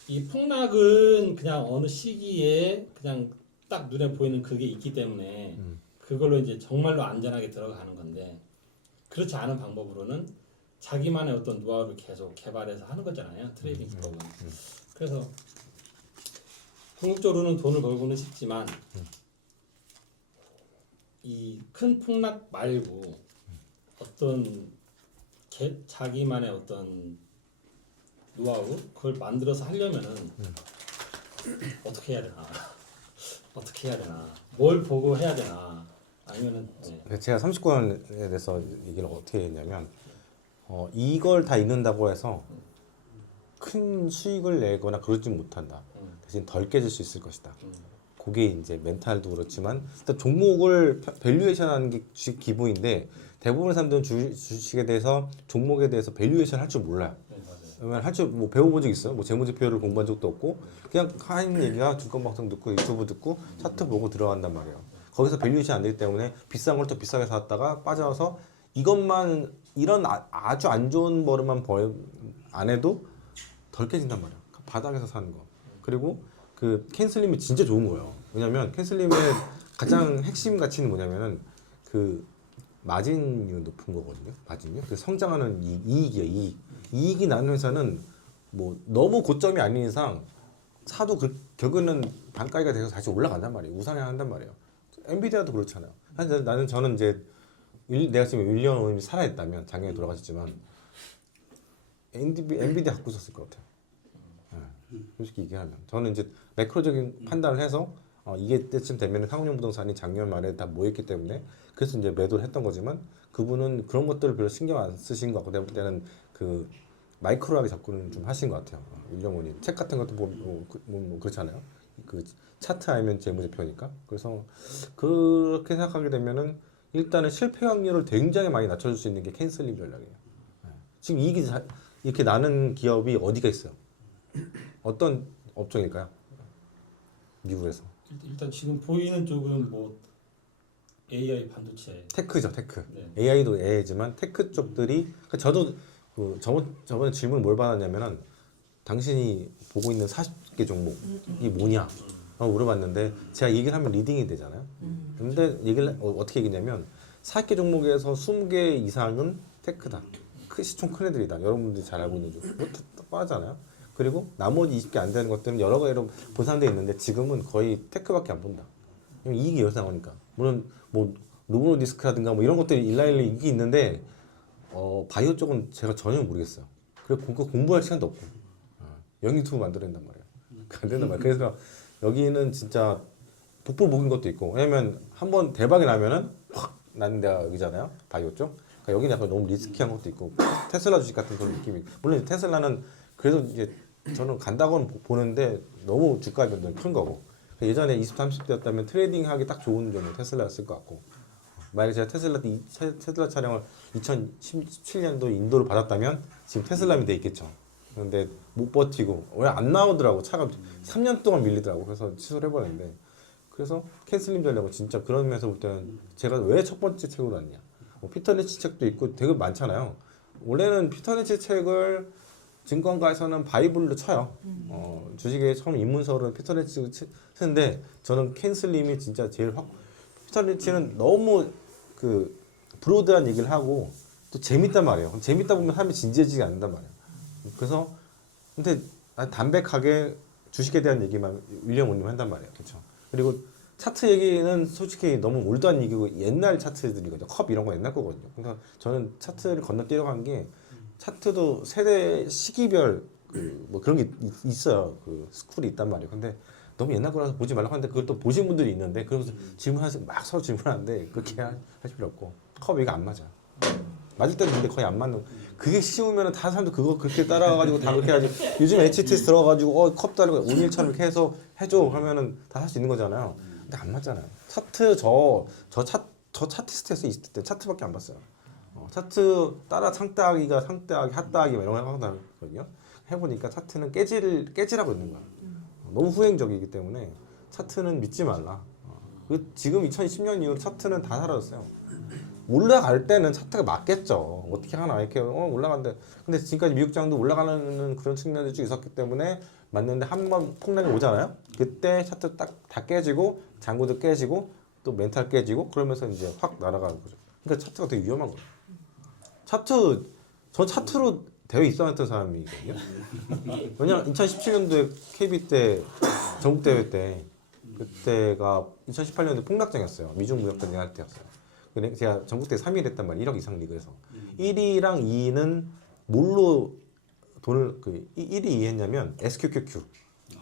이 폭락은 그냥 어느 시기에 그냥 딱 눈에 보이는 그게 있기 때문에 그걸로 이제 정말로 안전하게 들어가는 건데 그렇지 않은 방법으로는 자기만의 어떤 노하우를 계속 개발해서 하는 거잖아요. 트레이딩 기법은. 그래서 궁극적으로는 돈을 벌고는 싶지만 이 큰 폭락 말고 어떤 자기만의 어떤 노하우 그걸 만들어서 하려면은 어떻게 해야 되나 어떻게 해야 되나 뭘 보고 해야 되나 아니면은 제가 30권에 대해서 얘기를 어떻게 했냐면 이걸 다 읽는다고 해서 큰 수익을 내거나 그러지 못한다. 대신 덜 깨질 수 있을 것이다. 그게 이제 멘탈도 그렇지만 일단 종목을 밸류에이션하는 게 주식 기본인데 대부분의 사람들은 주식에 대해서 종목에 대해서 밸류에이션 할 줄 몰라요. 그러면 할 줄 뭐 배워본 적 있어요? 뭐 재무제표를 공부한 적도 없고 그냥 하는 얘기가 주권방송 듣고 유튜브 듣고 차트 보고 들어간단 말이에요. 거기서 밸류에이션 안 되기 때문에 비싼 걸 또 비싸게 사왔다가 빠져서 이것만 이런 아주 안 좋은 버릇만 안 해도 덜 깨진단 말이에요. 바닥에서 사는 거. 그리고 그 캔슬림이 진짜 좋은 거예요. 왜냐면 캔슬림의 가장 핵심 가치는 뭐냐면은 그 마진이 높은 거거든요. 마진이요. 그 성장하는 이익이에요. 이익이 나는 회사는 뭐 너무 고점이 아닌 이상 사도 결국에는 반가이가 돼서 다시 올라간단 말이에요. 우상향한단 말이에요. 엔비디아도 그렇잖아요. 사실 저는 이제 내가 지금 1년 5년이 살아있다면 작년에 돌아가셨지만 엔비디아 갖고 있었을 것 같아요. 솔직히 얘기하면 저는 이제 매크로적인 판단을 해서 이게 때쯤 되면 상업용 부동산이 작년 말에 다 모였기 때문에 그래서 이제 매도를 했던 거지만 그분은 그런 것들을 별로 신경 안 쓰신 것 같고 내가 볼 때는 그 마이크로하게 접근을 좀 하신 것 같아요. 일령원이 책 같은 것도 뭐 그렇잖아요. 그 차트 알면 재무제표니까. 그래서 그렇게 생각하게 되면은 일단은 실패 확률을 굉장히 많이 낮춰줄 수 있는 게 캔슬링 전략이에요. 지금 이익이 이렇게 나는 기업이 어디가 있어요? 어떤 업종일까요? 미국에서. 일단 지금 보이는 쪽은 뭐 AI 반도체. 테크죠, 테크. 네. AI도 AI지만 테크 쪽들이 저도 저번에 질문 뭘 받았냐면은 당신이 보고 있는 40개 종목이 뭐냐 물어봤는데 제가 얘기를 하면 리딩이 되잖아요. 근데 얘기를 어떻게 얘기냐면 40개 종목에서 20개 이상은 테크다. 시총 큰 애들이다. 여러분들이 잘 알고 있는 중. 뻔하잖아요. 그리고 나머지 20개 안 되는 것들은 여러 가지로 분산되어 있는데 지금은 거의 테크밖에 안 본다. 이익이 여기서 나오니까. 물론 뭐 노브노디스크라든가 뭐 이런 것들이 일라일리 이익이 있는데 바이오 쪽은 제가 전혀 모르겠어요. 그리고 공부할 시간도 없고 영희 투브 만들어야 된단 말이에요. 안 된단 말이에요. 그래서 여기는 진짜 복불복인 것도 있고 왜냐면 한번 대박이 나면은 확 나는 데가 여기잖아요. 바이오 쪽. 그러니까 여기는 약간 너무 리스키한 것도 있고 테슬라 주식 같은 그런 느낌이. 물론 테슬라는 그래도 이제 저는 간다고는 보는데 너무 주가 변동이 큰 거고. 예전에 20, 30대였다면 트레이딩하기 딱 좋은 종목 테슬라였을 것 같고. 만약에 제가 테슬라 차량을 2017년도 인도를 받았다면 지금 테슬라면 돼 있겠죠. 그런데 못 버티고 왜 안 나오더라고. 차가 3년 동안 밀리더라고. 그래서 취소를 해버렸는데 그래서 캔슬링 전략은 진짜 그런 면에서 볼 때는 제가 왜 첫 번째 책으로 났냐. 피터 린치 책도 있고 되게 많잖아요. 원래는 피터 린치 책을 증권가에서는 바이블로 쳐요. 주식에 처음 입문서를 피터 린치 쓰는데 저는 캔슬림이 진짜 제일 피터 린치는 너무 그 브로드한 얘기를 하고 또 재밌단 말이에요. 재밌다 보면 사람이 진지해지지 않는단 말이에요. 그래서 근데 담백하게 주식에 대한 얘기만 윌리엄 오님 한단 말이에요. 그렇죠? 그리고 차트 얘기는 솔직히 너무 올드한 얘기고 옛날 차트들이거든요. 컵 이런 거 옛날 거거든요. 그러니까 저는 차트를 건너뛰려고 한 게 차트도 세대 시기별 뭐 그런 게 있어요. 그 스쿨이 있단 말이에요. 근데 너무 옛날 거라서 보지 말라고 하는데 그걸 또 보신 분들이 있는데 그러면서 질문하세요. 막 서로 질문하는데 그렇게 할 필요 없고 컵 이거 안 맞아. 맞을 때도 근데 거의 안 맞는. 그게 쉬우면은 다른 사람도 그거 그렇게 따라가가지고 다 그렇게 하지. 요즘 HTS 들어가가지고 컵 다르고 오일처럼 이렇게 해서 해줘 하면은 다 할 수 있는 거잖아요. 근데 안 맞잖아요. 차트 저 차티스트에서 있을 때 차트밖에 안 봤어요. 차트 따라 상따하기가 상따하기 핫따하기 이런 거 하거든요. 해보니까 차트는 깨지라고 있는 거야. 너무 후행적이기 때문에 차트는 믿지 말라. 지금 2010년 이후 차트는 다 사라졌어요. 올라갈 때는 차트가 맞겠죠. 어떻게 하나 이렇게 올라간대. 근데 지금까지 미국장도 올라가는 그런 측면이 쭉 있었기 때문에 맞는데 한 번 폭락이 오잖아요. 그때 차트 딱 다 깨지고 장구도 깨지고 또 멘탈 깨지고 그러면서 이제 확 날아가는 거죠. 그러니까 차트가 되게 위험한 거예요. 전 차트로 대회 입상했던 사람이거든요. 왜냐면 2017년도에 KB 때 전국 대회 때 그때가 2018년도 폭락장이었어요. 미중 무역 전쟁 때였어요. 근데 제가 전국대 3위를 했단 말이에요. 1억 이상 리그에서. 1위랑 2위는 뭘로 돈을 1위 2위 했냐면 SQQQ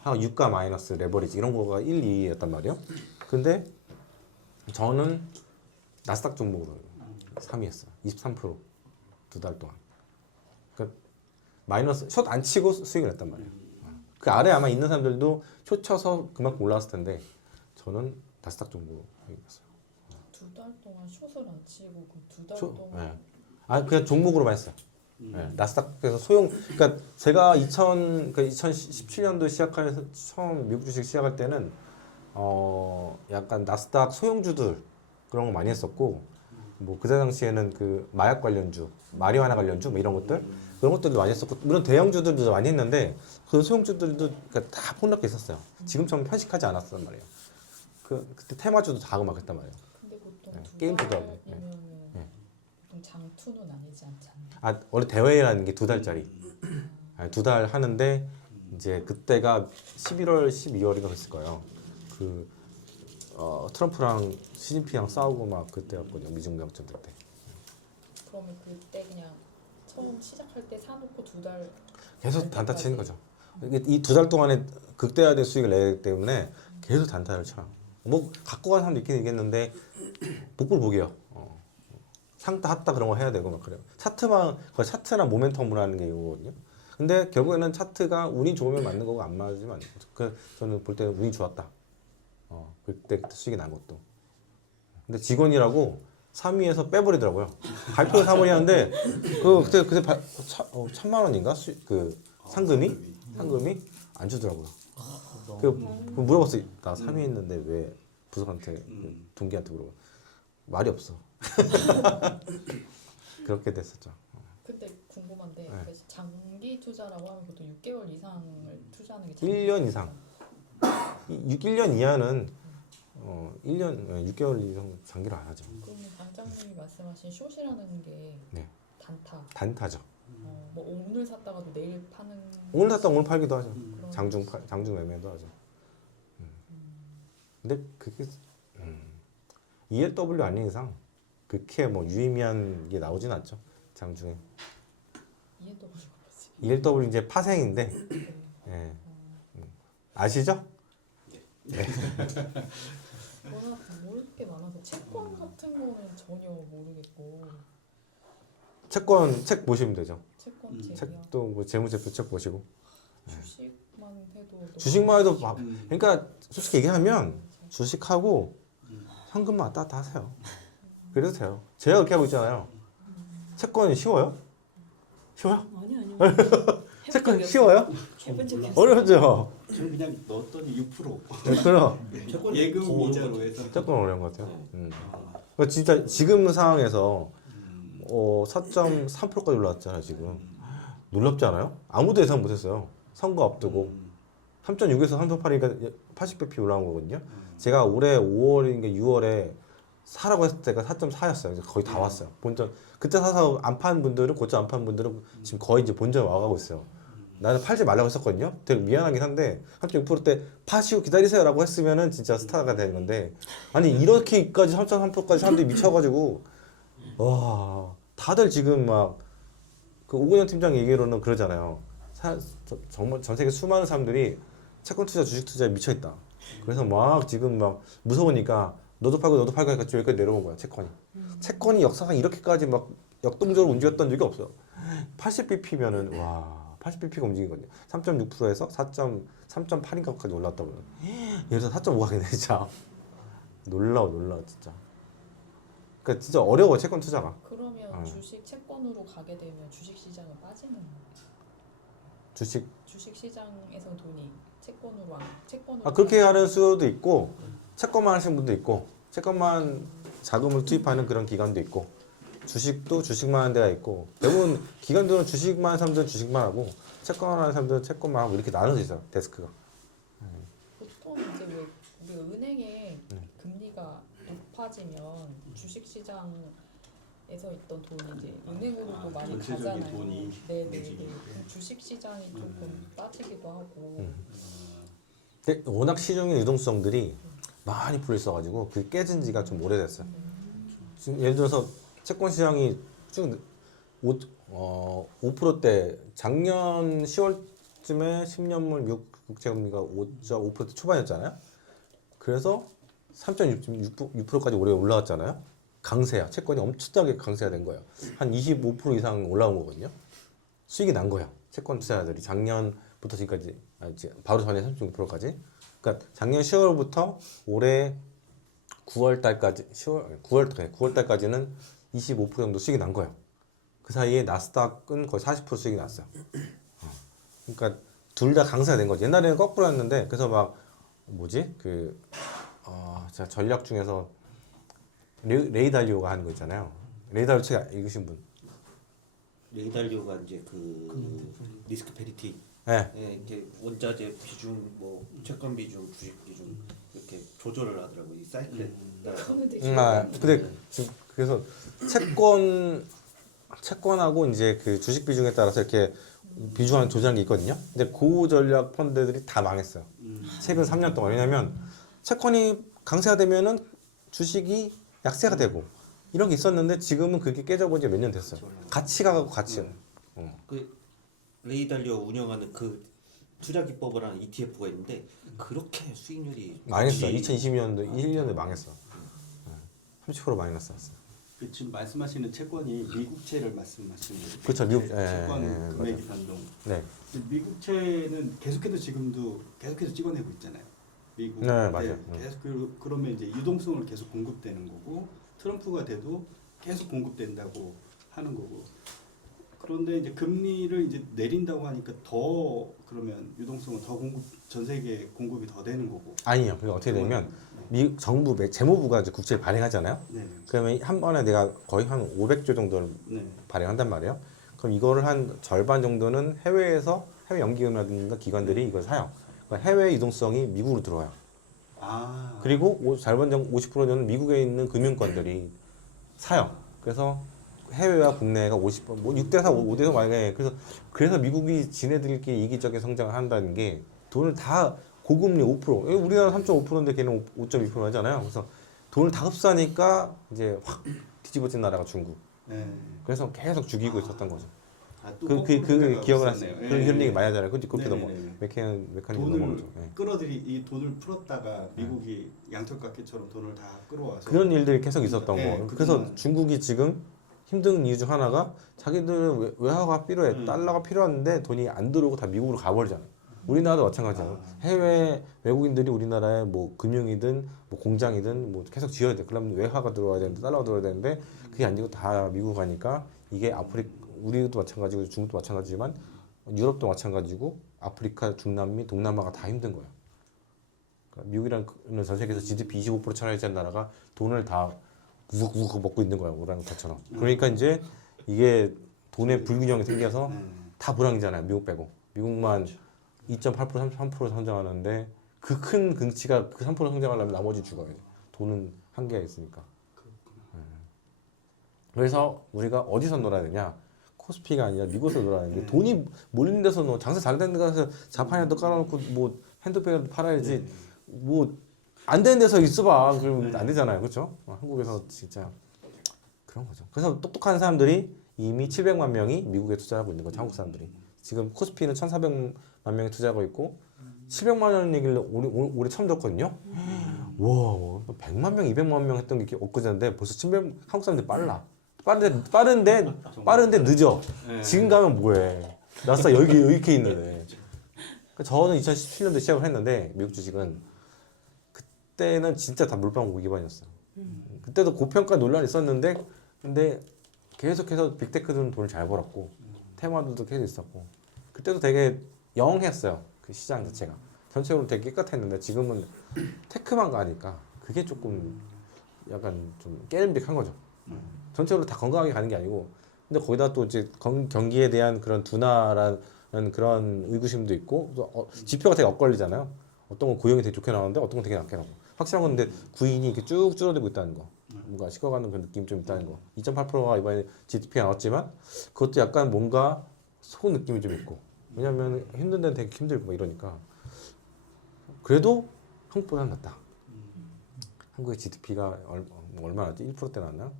하고 유가 마이너스 레버리지 이런 거가 1, 2위였단 말이에요. 근데 저는 나스닥 종목으로 3위 했어요. 23% 두 달 동안. 그러니까 마이너스 숏 안 치고 수익을 했단 말이에요. 그 아래 아마 있는 사람들도 숏 쳐서 그만큼 올라왔을 텐데 저는 나스닥 종목으로 했어요. 두 달 동안 숏을 안 치고 그 두 달 동안 네. 그냥 종목으로만 했어요. 네. 나스닥에서 그러니까 제가 2017년도 시작해서 처음 미국 주식 시작할 때는 약간 나스닥 소형주들 그런 거 많이 했었고 뭐 그 당시에는 그 마약 관련주, 마리화나 관련주 뭐 이런 것들 그런 것들도 많이 했었고 물론 대형주들도 많이 했는데 그 소형주들도 그러니까 다 폭락해 있었어요. 지금처럼 편식하지 않았단 말이에요. 그때 테마주도 다 막 했단 말이에요. 근데 보통 네, 두 게임주도 하고. 달이면은 네. 보통 장투는 아니지 않잖아요. 원래 대회라는 게 2달짜리. 2달 하는데 이제 그때가 11월, 12월인가 그랬을 거예요. 트럼프랑 시진핑이랑 싸우고 막 그때였거든요. 미중 무역 전쟁 때. 그러면 그때 그냥 처음 시작할 때 사놓고 두 달 계속 단타 치는 거죠. 이 2달 동안에 극대화된 수익을 내기 때문에 계속 단타를 쳐요. 뭐 갖고 간 사람도 있긴 있겠는데 복불복이에요. 상따 핫따 그런 거 해야 되고 막 그래요. 거의 차트나 모멘텀으로 하는 게 이거거든요. 근데 결국에는 차트가 운이 좋으면 맞는 거고 안 맞으면 안 돼요. 저는 볼 때는 운이 좋았다. 그때 수익이 난 것도. 근데 직원이라고 3위에서 빼버리더라고요. 발표 3원이 하는데 그때 1,000만 원인가 상금이 안 주더라고요. 물어봤어요. 나 3위 했는데 왜 부석한테 동기한테 물어봐. 말이 없어. 그렇게 됐었죠. 근데 궁금한데 네. 그 장기 투자라고 하면 보통 6개월 이상을 투자하는 게 1년 이상. 1년 이하는 1년 6개월 이상 장기를 안 하죠. 그러면 단장님이 말씀하신 숏이라는 게 네. 단타. 단타죠. 뭐 오늘 샀다가도 내일 파는. 오늘 샀다 오늘 팔기도 하죠. 그런 장중 매매도 하죠. 근데 그게 ELW 아닌 이상 그렇게 뭐 유의미한 게 나오진 않죠. 장중에. ENW가 뭐지? ELW 이제 파생인데 네. 예. 아시죠? 워낙 모를 게 많아서 채권 같은 거는 전혀 모르겠고 책 보시면 되죠. 채권 제야 책도 뭐 재무제표 책 보시고 주식만 해도 너무 주식만 해도 많이 그러니까 솔직히 얘기하면 주식하고 현금만 왔다 갔다 하세요. 그래도 돼요. 제가 그렇게 하고 있잖아요. 채권이 쉬워요? 쉬워요? 아니요. 채권 쉬워요? 해본 적이 없어요. 어려워죠. 저는 그냥 넣었더니 6%. 네, 그럼 예금 이자로 해서. 조금 어려운 것 같아요. 그러니까 진짜 지금 상황에서 4.3%까지 올라왔잖아요. 지금 놀랍지 않아요? 아무도 예상 못했어요. 선거 앞두고 3.6에서 3.8이니까 80bp 올라온 거거든요. 제가 올해 5월인가 6월에 사라고 했을 때가 4.4였어요. 거의 다 왔어요. 본전 그때 사서 안 판 분들은 고점 안 판 분들은 지금 거의 이제 본전 와가고 있어요. 나는 팔지 말라고 했었거든요. 되게 미안하긴 한데 3.6%때 파시고 기다리세요라고 했으면은 진짜 스타가 되는 건데 아니 이렇게까지 3.3%까지 사람들이 미쳐가지고 와 다들 지금 막 그 오근영 팀장 얘기로는 그러잖아요. 정말 전 세계 수많은 사람들이 채권 투자, 주식 투자에 미쳐 있다. 그래서 막 지금 막 무서우니까 너도 팔고 하니까 여기까지 내려온 거야 채권이. 채권이 역사상 이렇게까지 막 역동적으로 움직였던 적이 없어요. 80bp면은 와 80bp가 움직인 거죠. 3.6%에서 3.8인가까지 올랐다고. 여기서 4.5 가겠네 진짜. 놀라워 진짜. 그러니까 진짜 어려워 채권 투자가. 그러면 주식 채권으로 가게 되면 주식 시장은 빠지는 거예요. 주식 주식 시장에서 돈이 채권으로 그렇게 하는 수요도 있고 채권만 하시는 분도 있고 채권만 자금을 투입하는 그런 기관도 있고 주식도 주식만 하는 데가 있고 대부분 기관들은 주식만 하는 사람들은 주식만 하고 채권만 하는 사람들은 채권만 하고 이렇게 나눠져 있어요 데스크가. 보통 이제 왜 우리 은행에 금리가 높아지면 주식 시장에서 있던 돈이 이제 은행으로도 많이 전체적인 가잖아요. 돈이 네네네. 움직이니까. 그럼 주식 시장이 조금 빠지기도 하고. 근데 워낙 시중의 유동성들이 많이 풀려 있어가지고 그 깨진 지가 좀 오래됐어요. 지금 예를 들어서 채권 시장이 쭉 5%대 작년 10월쯤에 10년물 미국 국채금리가 5.5% 초반이었잖아요. 그래서 3.6%까지 올해 올라왔잖아요. 강세야. 채권이 엄청나게 강세가 된 거예요. 한 25% 이상 올라온 거거든요. 수익이 난 거예요. 채권 투자자들이 작년부터 지금까지 바로 전에 36%까지. 그러니까 작년 10월부터 올해 9월 달까지 9월 달까지는 25% 정도 수익이 난 거예요. 그 사이에 나스닥은 거의 40% 수익이 났어요. 그러니까 둘 다 강세가 된 거지. 옛날에는 거꾸로였는데 그래서 막 뭐지 제가 전략 중에서 레이 달리오가 하는 거 있잖아요. 레이 달리오 책 읽으신 분? 레이달리오가 이제 그 리스크 페리티 네. 예, 이제 원자재 비중, 뭐 채권 비중, 주식 비중 이렇게 조절을 하더라고 이 사이클에 따라서. 그거는 되게 근데 지금 그래서 채권하고 이제 그 주식 비중에 따라서 이렇게 비중을 조절하는 게 있거든요. 근데 고전략 펀드들이 다 망했어요. 최근 3년 동안. 왜냐면 채권이 강세가 되면은 주식이 약세가 되고 이런 게 있었는데 지금은 그게 깨져본 지 몇 년 됐어요. 가치가 가고 가치요. 그 레이달리오 운영하는 그 투자 기법을 하는 ETF가 있는데 그렇게 수익률이 망했어. 없이 2020년도 1년에 망했어. 30% 마이너스 났어. 그 지금 말씀하시는 채권이 미국채를 말씀하시는 거죠. 그렇죠. 미국 채권 예, 금액이 맞아요. 변동. 네. 미국채는 계속해서 지금도 계속해서 찍어내고 있잖아요. 미국. 네, 맞아요. 계속 그러면 이제 유동성을 계속 공급되는 거고 트럼프가 돼도 계속 공급된다고 하는 거고 그런데 이제 금리를 이제 내린다고 하니까 더 그러면 유동성은 더 공급 전 세계 공급이 더 되는 거고. 아니요. 그게 어떻게 되냐면 미국 정부 재무부가 이제 국채를 발행하잖아요. 네. 그러면 한 번에 내가 거의 한 500조 정도를 네. 발행한단 말이에요. 그럼 이거를 한 절반 정도는 해외에서 해외 연기금이라든가 기관들이 이걸 사요. 그러니까 해외 유동성이 미국으로 들어와요. 아. 그리고 절반 정도 50%는 미국에 있는 금융권들이 사요. 그래서 해외와 국내가 50%, 뭐 6대 4, 5대 4 만약에 그래서 미국이 지네들끼리 이기적인 성장을 한다는 게 돈을 다 고금리 5%, 우리나라 3.5%인데 걔는 5.2% 하잖아요. 그래서 돈을 다 흡수하니까 이제 확 뒤집어진 나라가 중국. 네. 그래서 계속 죽이고 있었던 거죠. 아, 또 그 거꾸로 기억을 있었네요. 하세요. 그런 얘기 많이 하잖아요. 그것도 네네네. 넘어 메커니즘 돈을 넘어가죠. 네. 이 돈을 풀었다가 미국이 양털깎이처럼 돈을 다 끌어와서 그런 일들이 계속 있었던 네, 거. 그동안. 그래서 중국이 지금 힘든 이유 중 하나가 자기들은 외화가 필요해, 달러가 필요한데 돈이 안 들어오고 다 미국으로 가버리잖아요. 우리나라도 마찬가지잖아요. 해외 외국인들이 우리나라에 뭐 금융이든 뭐 공장이든 뭐 계속 지어야 돼. 그러면 외화가 들어와야 되는데 달러가 들어와야 되는데 그게 안 되고 다 미국 가니까 이게 우리도 마찬가지고 중국도 마찬가지지만 유럽도 마찬가지고 아프리카, 중남미, 동남아가 다 힘든 거예요. 그러니까 미국이라는 전 세계에서 GDP 25% 차지하는 나라가 돈을 다 우걱우걱 먹고 있는 거야, 오랑우탄처럼. 그러니까 이제 이게 돈의 불균형이 생겨서 다 불황이잖아요, 미국 빼고. 미국만 2.8%, 3% 성장하는데 그 큰 긍치가 그 3% 성장하려면 나머지 죽어야 돼. 돈은 한계가 있으니까. 그래서 우리가 어디서 놀아야 되냐? 코스피가 아니라 미국에서 놀아야 되는데 돈이 몰리는 데서 장사 잘 되는 데 가서 자판에도 깔아놓고 뭐 핸드백을 팔아야지 뭐 안 되는 데서 있어봐. 그러면 안 되잖아요. 그렇죠? 한국에서 진짜 그런 거죠. 그래서 똑똑한 사람들이 이미 700만 명이 미국에 투자하고 있는 거죠. 한국 사람들이. 지금 코스피는 1,400만 명이 투자하고 있고 700만 원 얘기를 올해 처음 들었거든요. 와, 100만 명, 200만 명 했던 게 엊그제인데 벌써 700 한국 사람들이 빨라. 빠른데 늦어. 지금 가면 뭐해? 나스닥 여기 이렇게 있는데. 저는 2017년도에 시작을 했는데 미국 주식은 그때는 진짜 다 물방울 기반이었어요. 그때도 고평가 논란이 있었는데 근데 계속해서 빅테크들은 돈을 잘 벌었고 테마들도 계속 있었고 그때도 되게 영했어요. 그 시장 자체가 전체적으로 되게 깨끗했는데 지금은 테크만 가니까 그게 조금 약간 좀 깨름직한 거죠. 전체적으로 다 건강하게 가는 게 아니고 근데 거기다 또 이제 경기에 대한 그런 둔화라는 그런 의구심도 있고 또 지표가 되게 엇갈리잖아요. 어떤 건 고용이 되게 좋게 나오는데 어떤 건 되게 낮게 나오고 확실한 건 근데 구인이 이렇게 쭉 줄어들고 있다는 거 뭔가 식어가는 그런 느낌이 좀 있다는 거 2.8%가 이번에 GDP가 나왔지만 그것도 약간 뭔가 속 느낌이 좀 있고 왜냐면 힘든 데는 되게 힘들고 막 이러니까 그래도 한국보다는 낫다. 한국의 GDP가 얼마나지? 1%대 나왔나요?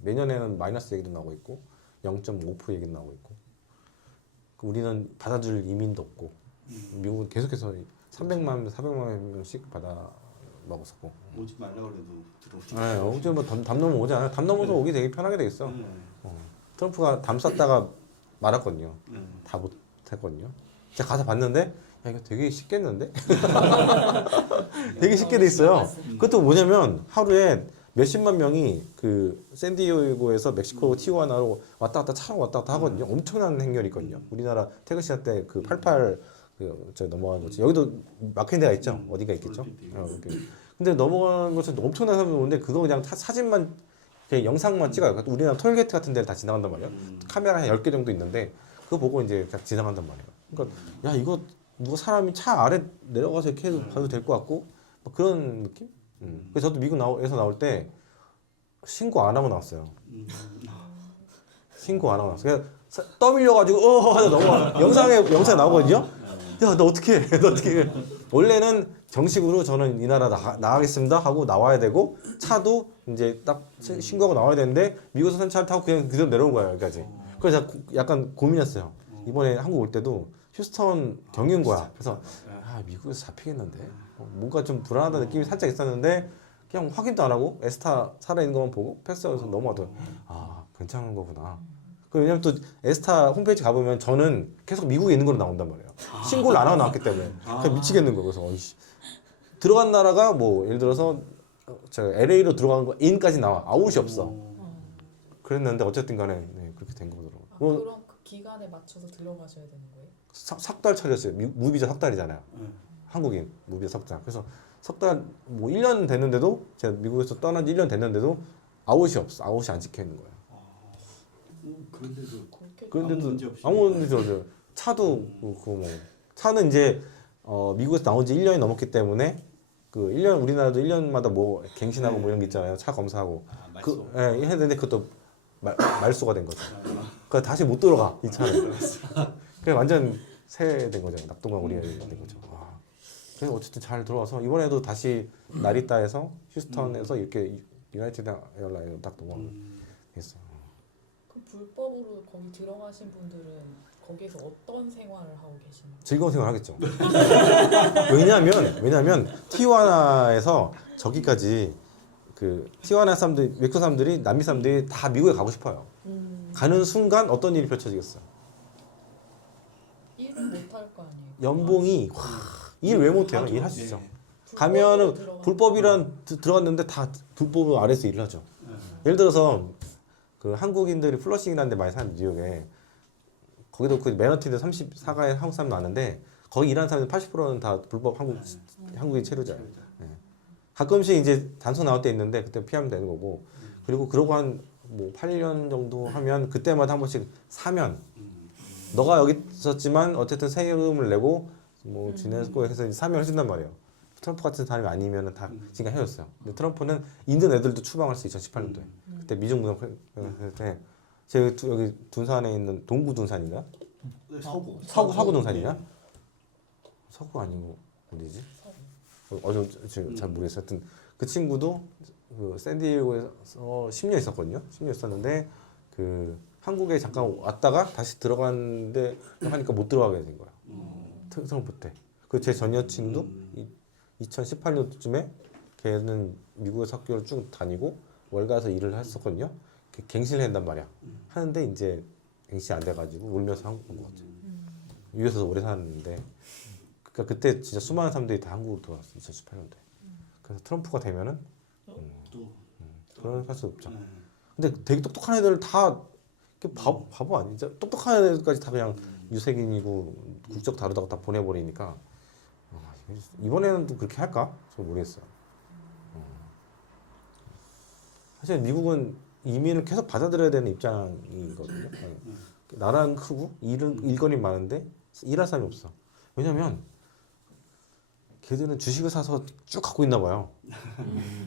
내년에는 마이너스 얘기도 나오고 있고 0.5% 얘기도 나오고 있고 우리는 받아줄 이민도 없고 미국은 계속해서 300만, 400만 명씩 받아 먹었었고 오지 말라 그래도 들어오지. 네, 어제 뭐담 넘어 오지 않아요? 담 넘어서 오기 되게 편하게 돼 있어. 트럼프가 담 쌌다가 말았거든요. 다 못했거든요. 제가 가서 봤는데 야, 이거 되게 쉽겠는데? 되게 쉽게 돼 있어요. 그것도 뭐냐면 하루에 몇십만 명이 그 샌디에고에서 멕시코 티juana로 왔다 갔다 차로 왔다 갔다 하거든요. 엄청난 행렬이 있거든요. 우리나라 태그 시간 때 그 88 저 넘어가는 거지. 여기도 막힌 데가 있죠. 어디가 있겠죠. 근데 넘어가는 것은 엄청난 사람이 오는데 그거 그냥 사진만 그냥 영상만 찍어요. 그러니까 우리나라 톨게이트 같은 데를 다 지나간단 말이에요. 카메라 한 10개 정도 있는데 그거 보고 이제 그냥 지나간단 말이에요. 그러니까 야 이거 누가 사람이 차 아래 내려가서 이렇게 해도 봐도 될 것 같고 막 그런 느낌? 그래서 저도 미국에서 나올 때 신고 안 하고 나왔어요. 신고 안 하고 나왔어요. 그냥 떠밀려가지고 하다 넘어가. 영상에 나오거든요. 야, 너 어떻게 해? 너 어떻게 해? 원래는 정식으로 저는 이 나라 나가겠습니다 하고 나와야 되고 차도 이제 딱 신고하고 나와야 되는데 미국에서 차를 타고 그냥 그대로 내려온 거예요 여기까지. 그래서 약간 고민했어요. 이번에 한국 올 때도 휴스턴 경유인 거야. 그래서 아 미국에서 잡히겠는데 뭔가 좀 불안하다는 느낌이 살짝 있었는데 그냥 확인도 안 하고 에스타 살아있는 것만 보고 패스해서 넘어가더라고요. 아 괜찮은 거구나. 왜냐면 또 에스타 홈페이지 가보면 저는 계속 미국에 있는 걸로 나온단 말이에요. 신고를 안 하고 나왔기 때문에 그냥 미치겠는 거예요. 그래서 들어간 나라가 뭐 예를 들어서 저 LA로 들어간 거 인까지 나와 아웃이 없어. 그랬는데 어쨌든 간에 네, 그렇게 된 거더라고요. 그런 기간에 맞춰서 들어가셔야 되는 거예요? 석 달 차렸어요. 무비자 석 달이잖아요. 한국인 무비자 석 달. 그래서 석 달 뭐 1년 됐는데도 제가 미국에서 떠난 지 1년 됐는데도 아웃이 없어. 아웃이 안 찍혀 있는 거예요. 그런데도 그렇게 그런데도 아무 문제 없이. 아무 문제 없어요. 차도 뭐 차는 이제 미국에서 나온 지 1년이 넘었기 때문에 그 1년 우리나라도 1년마다 뭐 갱신하고 뭐 이런 게 있잖아요. 차 검사하고 말소. 그 예, 해야 되는데 그것도 말소가 된 거죠. 그러니까 다시 못 들어가 이 차는. 그냥 완전 새 된 거죠. 낙동강 우리가 된 거죠. 와. 그래서 어쨌든 잘 들어와서 이번에도 다시 나리타에서 휴스턴에서 이렇게 유나이티드 에어라인 딱 넘어갔어요. 그 불법으로 거기 들어가신 분들은 거기에서 어떤 생활을 하고 계시나요? 즐거운 생활 하겠죠. 왜냐면 티juana에서 저기까지 그 티juana 사람들, 멕시코 사람들이 남미 사람들이 다 미국에 가고 싶어요. 가는 순간 어떤 일이 펼쳐지겠어요? 일을 못 할 거 아니에요? 연봉이 일 왜 못해요? 일 할 수 있죠. 가면은 불법이란 들어갔는데 다 불법 아래서 일을 하죠. 예를 들어서 그 한국인들이 플러싱이라는 데 많이 사는 뉴욕에 거기도 그 맨하튼에 34가에 한국 사람 많은데 거기 일하는 사람들 80%는 다 불법 한국인 체류자예요. 네. 가끔씩 이제 단속 나올 때 있는데 그때 피하면 되는 거고 그리고 그러고 한 뭐 8년 정도 하면 그때마다 한 번씩 사면 너가 여기 있었지만 어쨌든 세금을 내고 뭐 지냈고 해서 사면 해준단 말이에요. 트럼프 같은 사람이 아니면은 다 지금 헤어졌어요. 근데 트럼프는 인근 애들도 추방했어 2018년도에. 그때 미중 무역 했을 때 제가 여기 둔산에 있는 동구 둔산인가? 서구 둔산이냐? 서구 아니고 어디지? 잘 모르겠어요. 하여튼 그 친구도 그 샌디에고에서 10년 있었거든요. 10년 있었는데 그 한국에 잠깐 왔다가 다시 들어갔는데 하니까 못 들어가게 된 거야. 트럼프 때. 그 제 전 여친도 2018년쯤에 걔는 미국에서 학교를 쭉 다니고 월가에서 일을 했었거든요. 갱신을 한단 말이야. 하는데 이제 갱신 안 돼가지고 울면서 한국 온 것 같아요. 유에서 오래 살았는데 그러니까 그때 진짜 수많은 사람들이 다 한국으로 돌아왔어 2018년도에. 그래서 트럼프가 되면은 그런 할 수 없죠. 근데 되게 똑똑한 애들 다 바보 아니죠? 똑똑한 애들까지 다 그냥 유색인이고 국적 다르다고 다 보내버리니까 이번에는 또 그렇게 할까? 저 모르겠어요. 사실 미국은 이민을 계속 받아들여야 되는 입장이거든요. 나라는 크고 일거리 많은데 일할 사람이 없어. 왜냐면 걔들은 주식을 사서 쭉 갖고 있나 봐요.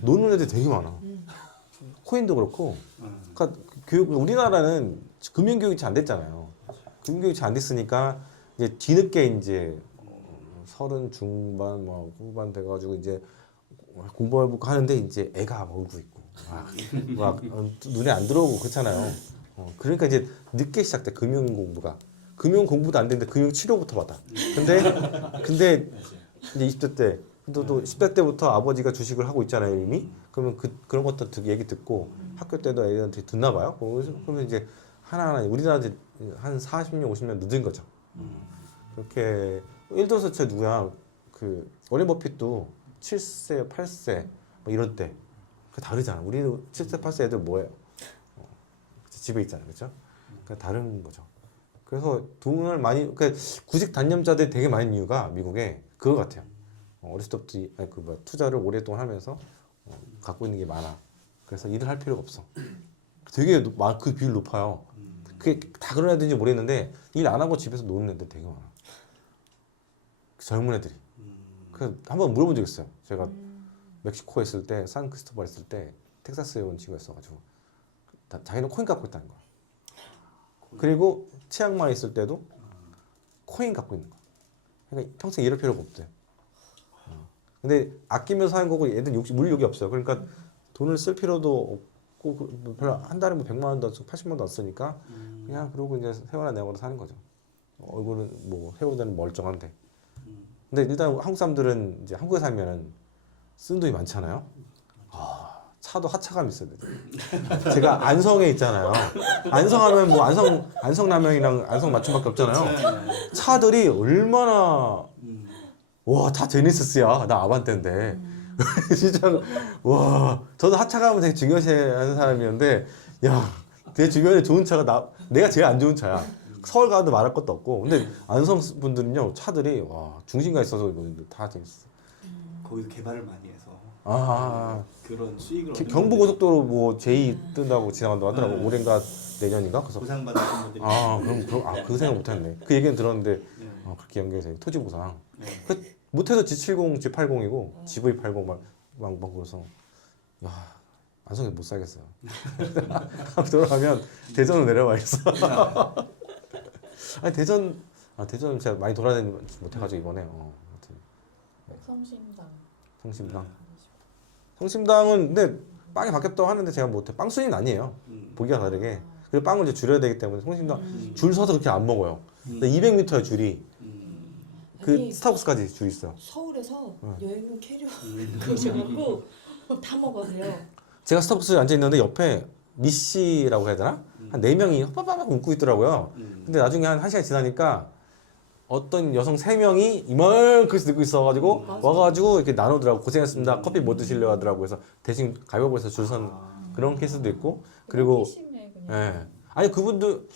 노는 애들 되게 많아. 코인도 그렇고. 그러니까 우리나라는 금융교육이 잘 안 됐잖아요. 금융교육이 잘 안 됐으니까 이제 뒤늦게 이제 30 중반 뭐 후반 돼가지고 이제 공부하고 하는데 이제 애가 울고 있고 막 눈에 안 들어오고 그렇잖아요. 그러니까 이제 늦게 시작돼 금융 공부가. 금융 공부도 안 되는데 금융 치료부터 받아. 근데 이제 20대 때 또 10대 때부터 아버지가 주식을 하고 있잖아요 이미. 그러면 그런 것도 얘기 듣고 학교 때도 애들한테 듣나 봐요. 그러면 이제 하나하나 우리나라 한 40년 50년 늦은 거죠. 그렇게 예를 들어서 저 누구야 그 워렌 버핏도 7세 8세 뭐 이럴 때 그 다르잖아. 우리도 7세 8세 애들 뭐예요? 집에 있잖아요, 그렇죠? 그러니까 다른 거죠. 그래서 돈을 많이 그러니까 구직 단념자들이 되게 많은 이유가 미국에 그거 같아요. 어렸을 때부터 투자를 오랫동안 하면서 갖고 있는 게 많아. 그래서 일을 할 필요가 없어. 되게 그 비율 높아요. 그게 다 그런 애들인지 모르겠는데 일 안 하고 집에서 노는 애들 되게 많아. 젊은 애들이. 그래서 한번 물어본 적 있어요. 제가 멕시코에 있을 때, 산크리스토발 있을 때 텍사스에 온 친구가 있어가지고 자기는 코인 갖고 있다는 거야. 그리고 치앙마이 있을 때도 코인 갖고 있는 거야. 그러니까 평생 일할 필요가 없대. 근데 아끼면서 하는 거고 애들 물욕이 없어요. 그러니까 돈을 쓸 필요도 없고 별로 한 달에 뭐 100만 원도 안 쓰고 80만 원도 안 쓰니까 그냥 그러고 이제 세월아 내월아 사는 거죠. 얼굴은 뭐 해오는 멀쩡한데. 근데 일단 한국 사람들은 이제 한국에 살면은 쓰는 돈이 많잖아요. 차도 하차감이 있어야 돼. 제가 안성에 있잖아요. 안성하면 뭐 안성라면이랑 안성 맞춤밖에 없잖아요. 차들이 얼마나 와, 다 제네시스야. 나 아반떼인데. 진짜 와, 저도 하차감을 되게 중요시하는 사람이었는데 야, 내 주변에 좋은 차가 내가 제일 안 좋은 차야. 서울 가도 말할 것도 없고. 근데 안성 분들은요 차들이 와 중심가 있어서 다 되게 있어. 거기서 개발을 많이 해서 그런 수익을 얻는 경부 고속도로 뭐 제2 뜬다고 지나간다고 하더라고. 네. 올해인가 내년인가. 그래서 보상받으신 분들이 그럼 그 생각 못했네. 그 얘기는 들었는데 네. 그렇게 연결돼서 토지 보상. 네. 못해도 G70, G80이고 GV80 막 그래서 야 안성에 못 살겠어요. 돌아가면 대전으로 내려와야겠어. 아니 대전 제가 많이 돌아다니지 못해가지고 이번에 아무튼 성심당. 성심당. 성심당은 근데 빵이 바뀌었다고 하는데 제가 못해. 빵 수준은 아니에요. 보기가 다르게. 그리고 빵을 이제 줄여야 되기 때문에 성심당 줄 서서 그렇게 안 먹어요. 근데 200m의 줄이 그 아니, 스타벅스까지 줄 있어요. 서울에서 여행용 캐리어 그러셔갖고 다 먹어서요. 제가 스타벅스에 앉아 있는데 옆에 미씨라고 해야 되나? 한 4명이 빠바박 웃고 있더라고요. 근데 나중에 한 1시간 지나니까 어떤 여성 3명이 이만큼씩 듣고 있어가지고 맞아. 와가지고 이렇게 나누더라고. 고생했습니다. 커피 뭐 드실래요? 하더라고. 그래서 대신 가위바위보해서 줄 선 그런 케이스도 있고. 그리고 호기심에 그냥. 예. 아니 그분들도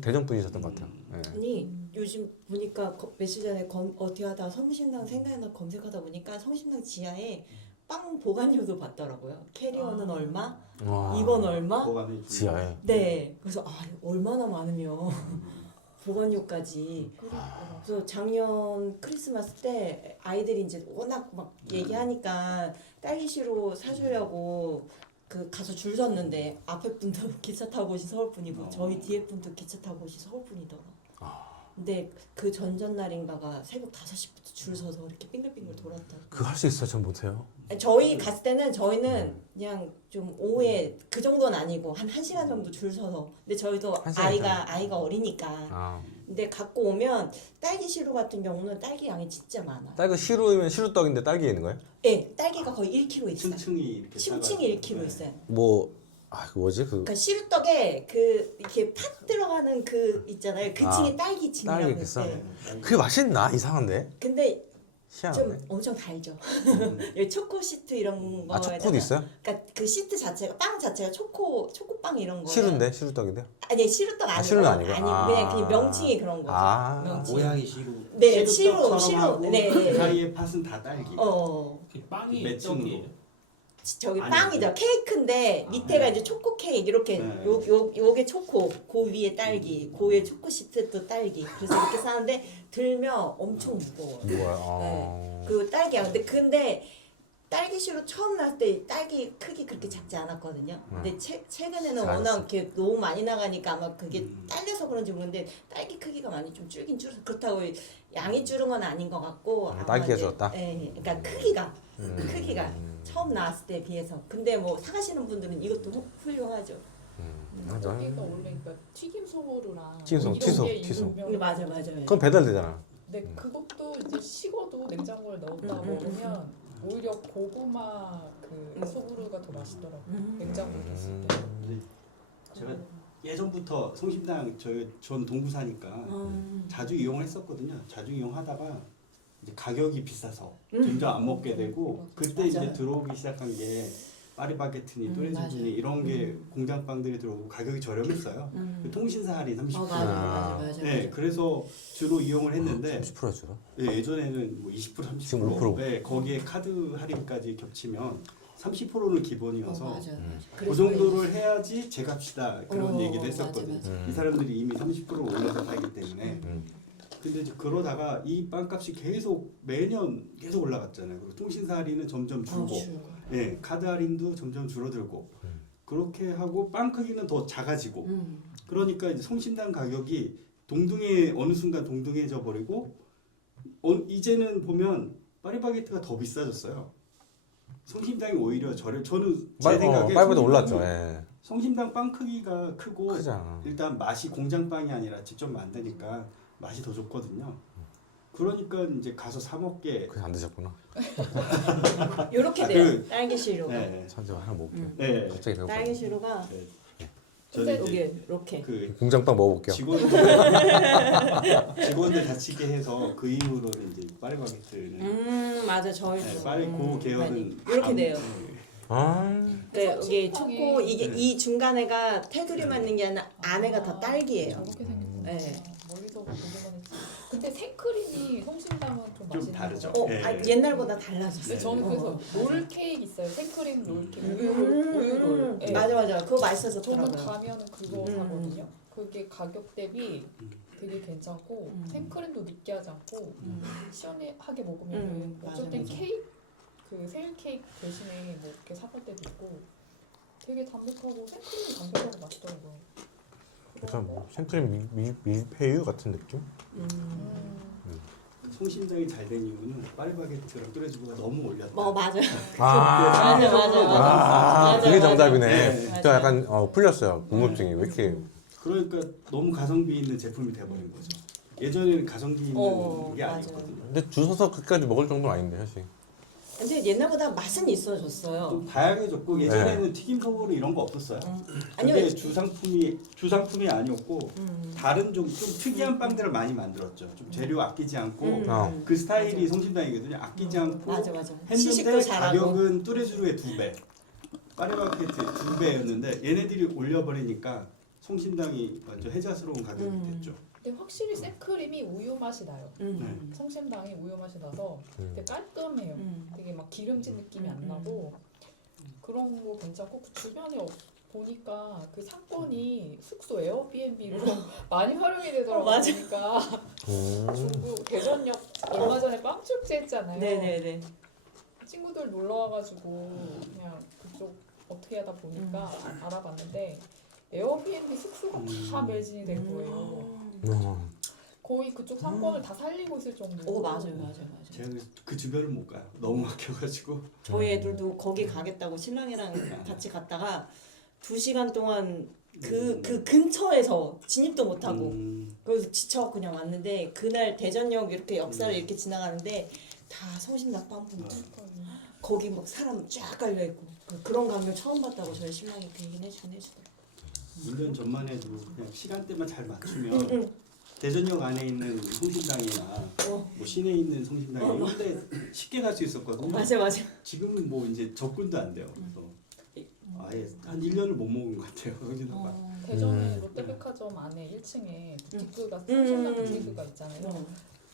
대전 분이셨던 것 같아요. 예. 아니 요즘 보니까 며칠 전에 어떻게 하다 성심당 생각나 검색하다 보니까 성심당 지하에 빵 보관료도 받더라고요. 캐리어는 얼마, 와. 이건 얼마. 보관해 지하에. 네. 그래서 얼마나 많으면 보관료까지. 그래서 작년 크리스마스 때 아이들이 이제 워낙 막 얘기하니까 딸기시로 사주려고 그 가서 줄 섰는데 앞에 분도 기차 타고 오신 서울 분이고 저희 뒤에 분도 기차 타고 오신 서울 분이더라. 근데 그 전전날인가가 새벽 5시부터 줄 서서 이렇게 빙글빙글 돌았다. 그거 할 수 있어요? 전 못해요. 저희 갔을 때는 저희는 그냥 좀 오후에 그 정도는 아니고 한 1시간 정도 줄 서서. 근데 저희도 한 시간 아이가 어리니까. 근데 갖고 오면 딸기 시루 같은 경우는 딸기 양이 진짜 많아. 딸기 시루면 시루떡인데 딸기 있는 거예요? 네, 딸기가 거의 1kg 있어요. 층층이 이렇게 층층이 싸가지고. 1kg 있어요. 그 뭐지? 그러니까 시루떡에 그 이렇게 팥 들어가는 그 있잖아요. 그 층이 딸기 층이라고 딸기 비싸. 했어요. 그게 맛있나? 이상한데? 근데 좀 희한하네. 엄청 달죠. 여기 초코 시트 이런 거. 초코도 있어요? 그러니까 그 시트 자체가 빵 자체가 초코빵 이런 거. 시루인데? 시루떡인데? 아니 시루떡 아니고. 시루는 아니고. 그냥 명칭이 그런 거죠. 명칭. 모양이 시루. 네, 시루떡처럼 시루. 하고 네. 그 사이에 팥은 다 딸기. 빵이 매칭으로. 떡이에요. 저기 아니, 빵이죠. 케이크인데 밑에가 이제 초코 케이크 이렇게 네. 요게 초코, 그 위에 딸기, 그 위에 초코 시트 또 딸기. 그래서 이렇게 싸는데 들면 엄청 무거워요. 뭐야? 네. 그 딸기야. 근데 딸기 시루 처음 나올 때 딸기 크기 그렇게 작지 않았거든요. 근데 최근에는 잘했어. 워낙 이렇게 너무 많이 나가니까 아마 그게 딸려서 그런지 모르는데 딸기 크기가 많이 좀 줄긴 줄어서 그렇다고 양이 줄은 건 아닌 것 같고. 아마 딸기가 이제, 줄었다? 네, 그러니까 크기가 처음 나왔을 때에 비해서. 근데 뭐 사가시는 분들은 이것도 훌륭하죠. 여기가 원래 그러니까 튀김 소보루랑 튀김, 이런 취소, 게 취소. 유명해요. 맞아요. 그건 배달되잖아. 근데 그것도 이제 식어도 냉장고에 넣었다 먹으면 오히려 고구마 그 소보루가 더 맛있더라고요. 냉장고에 뒀을 때. 근데 제가 예전부터 성심당 전 동부 사니까 자주 이용을 했었거든요. 자주 이용하다가 이제 가격이 비싸서 점점 안 먹게 되고 그때 이제 맞아요. 들어오기 시작한 게 파리바게트니 맞아요. 또레즈니 이런 게 공장빵들이 들어오고 가격이 저렴했어요. 그 통신사 할인 30%. 맞아. 네, 그래서 주로 이용을 했는데 30% 주로? 네, 예전에는 뭐 20% 30% 지금 5%. 네, 거기에 카드 할인까지 겹치면 30%는 기본이어서 맞아. 그 정도를 해야지 제값이다 그런 얘기도 맞아, 했었거든요. 맞아. 이 사람들이 이미 30% 올려서 팔기 때문에. 근데 이제 그러다가 이 빵값이 매년 계속 올라갔잖아요. 그리고 통신사 할인은 점점 줄고, 예, 카드 할인도 점점 줄어들고, 그렇게 하고 빵 크기는 더 작아지고, 그러니까 이제 성심당 가격이 어느 순간 동등해져 버리고, 이제는 보면 파리바게트가 더 비싸졌어요. 성심당이 오히려 저는 제 생각에 빨리보다 올랐죠. 예. 성심당 빵 크기가 크고 크잖아. 일단 맛이 공장빵이 아니라 직접 만드니까 맛이 더 좋거든요. 그러니까 이제 가서 사 먹게. 그냥 안 드셨구나. 요렇게 돼요. 딸기 시루가. 네. 천재 하나 먹을게요. 네. 갑자기 배고파. 딸기 시루가 저는 여기 이제 이렇게. 그 공장빵 먹어볼게요. 직원들 다치게 해서 그 이후로는 이제 파리바게트는 맞아 저희도. 네, 고 계열은 이렇게 돼요. 네, 여기 성심당이- 초코 이게 이 중간에가 테두리 맞는 게 아니라 안에가 다 딸기예요. 저렇게 생겼구나. 네. 멀리서 보기만 했지. 근데 생크림이 성심당은 좀 좀 맛있는 다르죠. 거. 네. 옛날보다 달라졌어요. 근데 저는 그래서 맞아. 롤 케이크 있어요. 생크림 롤 케이크. 우유 롤. 네. 맞아. 그거 저는 맛있어졌더라고요. 가면은 그거 사거든요. 그게 가격 대비 되게 괜찮고 생크림도 느끼하지 않고 시원하게 먹으면 어쩔 땐 맞아. 케이크 그 생일 케이크 대신에 뭐 이렇게 사갈 때도 있고 되게 담백하고 생크림이 담백하고 맛있더라고요. 약간 뭐 생크림 밀푀유 같은 느낌? 송심당이 잘 된 이유는 파리바게트랑 뚜레쥬가 너무 올렸다. 맞아. 아, 맞아. 그게 정답이네. 네. 맞아. 저 약간 풀렸어요. 궁금증이 왜 이렇게 그러니까 너무 가성비 있는 제품이 돼버린 거죠. 예전에는 가성비 있는 게 맞아요. 아니었거든요. 근데 줄 서서 그까지 먹을 정도는 아닌데 사실. 근데 옛날보다 맛은 있어졌어요. 좀 다양해졌고 예전에는 튀김 소보루 이런 거 없었어요. 아니요. 근데 주상품이 아니었고 다른 좀 특이한 빵들을 많이 만들었죠. 좀 재료 아끼지 않고 그 스타일이 송심당이거든요. 아끼지 않고 맞아. 했는데 시식도 잘하고. 가격은 뚜레쥬르의 2배, 파리바게트 2배였는데 얘네들이 올려버리니까 송심당이 완전 혜자스러운 가격이 됐죠. 근데 확실히 생크림이 우유 맛이 나요. 네. 성심당이 우유 맛이 나서 되게 깔끔해요. 되게 막 기름진 느낌이 안 나고 그런 거 괜찮고 그 주변에 보니까 그 상권이 숙소 에어비앤비로 많이 활용이 되더라고요. 맞아. 보니까 중구 대전역 얼마 전에 빵 축제 했잖아요. 네네네. 친구들 놀러 와가지고 그냥 그쪽 어떻게 하다 보니까 알아봤는데 에어비앤비 숙소가 다 매진이 된 거예요. 거의 그쪽 상권을 다 살리고 있을 정도로. 맞아요. 제가 그 주변을 못 가요. 너무 막혀가지고. 저희 애들도 거기 가겠다고 신랑이랑 같이 갔다가 2시간 동안 그 근처에서 진입도 못하고 그래서 지쳐갖고 그냥 왔는데 그날 대전역 이렇게 역사를 이렇게 지나가는데 다 성심당 빵pun트 거기 막 사람 쫙 깔려있고 그런 광경 처음 봤다고 저희 신랑이 그 얘기는 해주더라고요. 1년 전만 해도 그냥 시간대만 잘 맞추면 대전역 안에 있는 송심당이나 뭐 시내에 있는 송심당 이런 데 쉽게 갈 수 있었거든요. 맞아. 지금은 뭐 이제 접근도 안 돼요. 그래서 아예 한 1년을 못 먹은 것 같아요. 송심당. 대전에 롯데백화점 안에 1층에 부티크가 성심당 부티크가 있잖아요.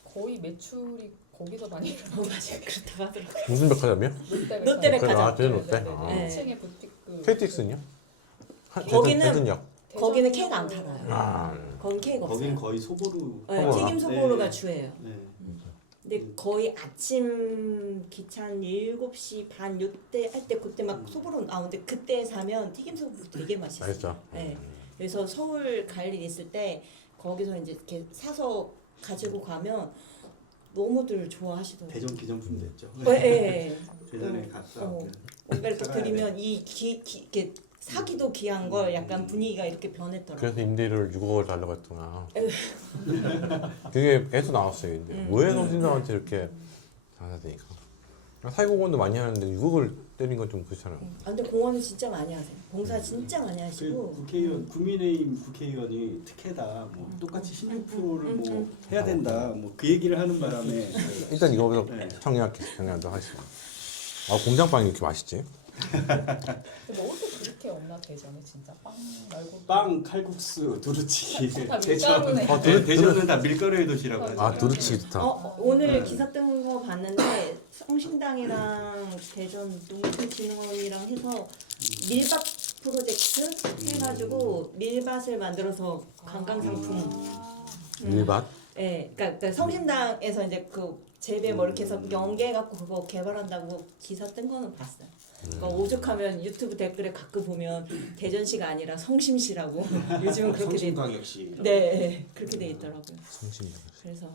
거의 매출이 거기서 많이 맞아. 그렇다고 하더라고요. 무슨 백화점이요? 롯데백화점. 아, 대전 롯데. 네. 1층에 부티크. KTX는요? 거기는 대전역. 거기는 케이크 안 팔아요. 아, 거긴 케이크 거기는 없어요. 거의 소보루. 네, 튀김 소보루가 네. 주예요. 네. 근데 거의 아침 기차 한 7시 반 요때 할 때 그때 막 소보루 나오는데 그때 사면 튀김 소보루 되게 맛있어요. 맛있죠. 네. 그래서 서울 갈 일 있을 때 거기서 이제 이렇게 사서 가지고 가면 너무들 좋아하시더라고요. 대전 기념품 됐죠. 네. 대전에 갔다. 뭔가 이렇게 드리면 이렇게 사기도 귀한 걸 약간 분위기가 이렇게 변했더라고요. 그래서 임대료를 6억을 달라고 했구나. 그게 계속 나왔어요. 근데 왜 성심당한테 이렇게 장사되니까. 사회공헌도 많이 하는데 6억을 때린 건 좀 그렇잖아요. 근데 공헌은 진짜 많이 하세요. 봉사 진짜 많이 그 하시고. 국회의원 국민의힘 국회의원이 특혜다 뭐 똑같이 16%를 뭐 해야 된다 뭐 그 얘기를 하는 바람에 일단 이거부터 네. 청약도 하시고. 공장빵이 이렇게 맛있지? 먹을 거 그렇게 없나 대전에 진짜 빵 말고 빵, 칼국수, 두루치기 다 대전 밀가루네. 대전은 다 밀가루의 도시라고 하죠. 아, 두루치기 좋다. 오늘 기사 뜬 거 봤는데 성심당이랑 대전 농림진흥원이랑 해서 밀밭 프로젝트 해가지고 밀밭을 만들어서 관광 상품. 밀밭? 네, 그러니까 성심당에서 이제 그 재배 뭐 이렇게 해서 연계해갖고 그거 개발한다고 기사 뜬 거는 봤어요. 그러니까 오죽하면 유튜브 댓글에 가끔 보면 대전시가 아니라 성심시라고 요즘은 그렇게 돼. 성심광역시. 네, 그렇게 돼 있더라고요. 성심당. 그래서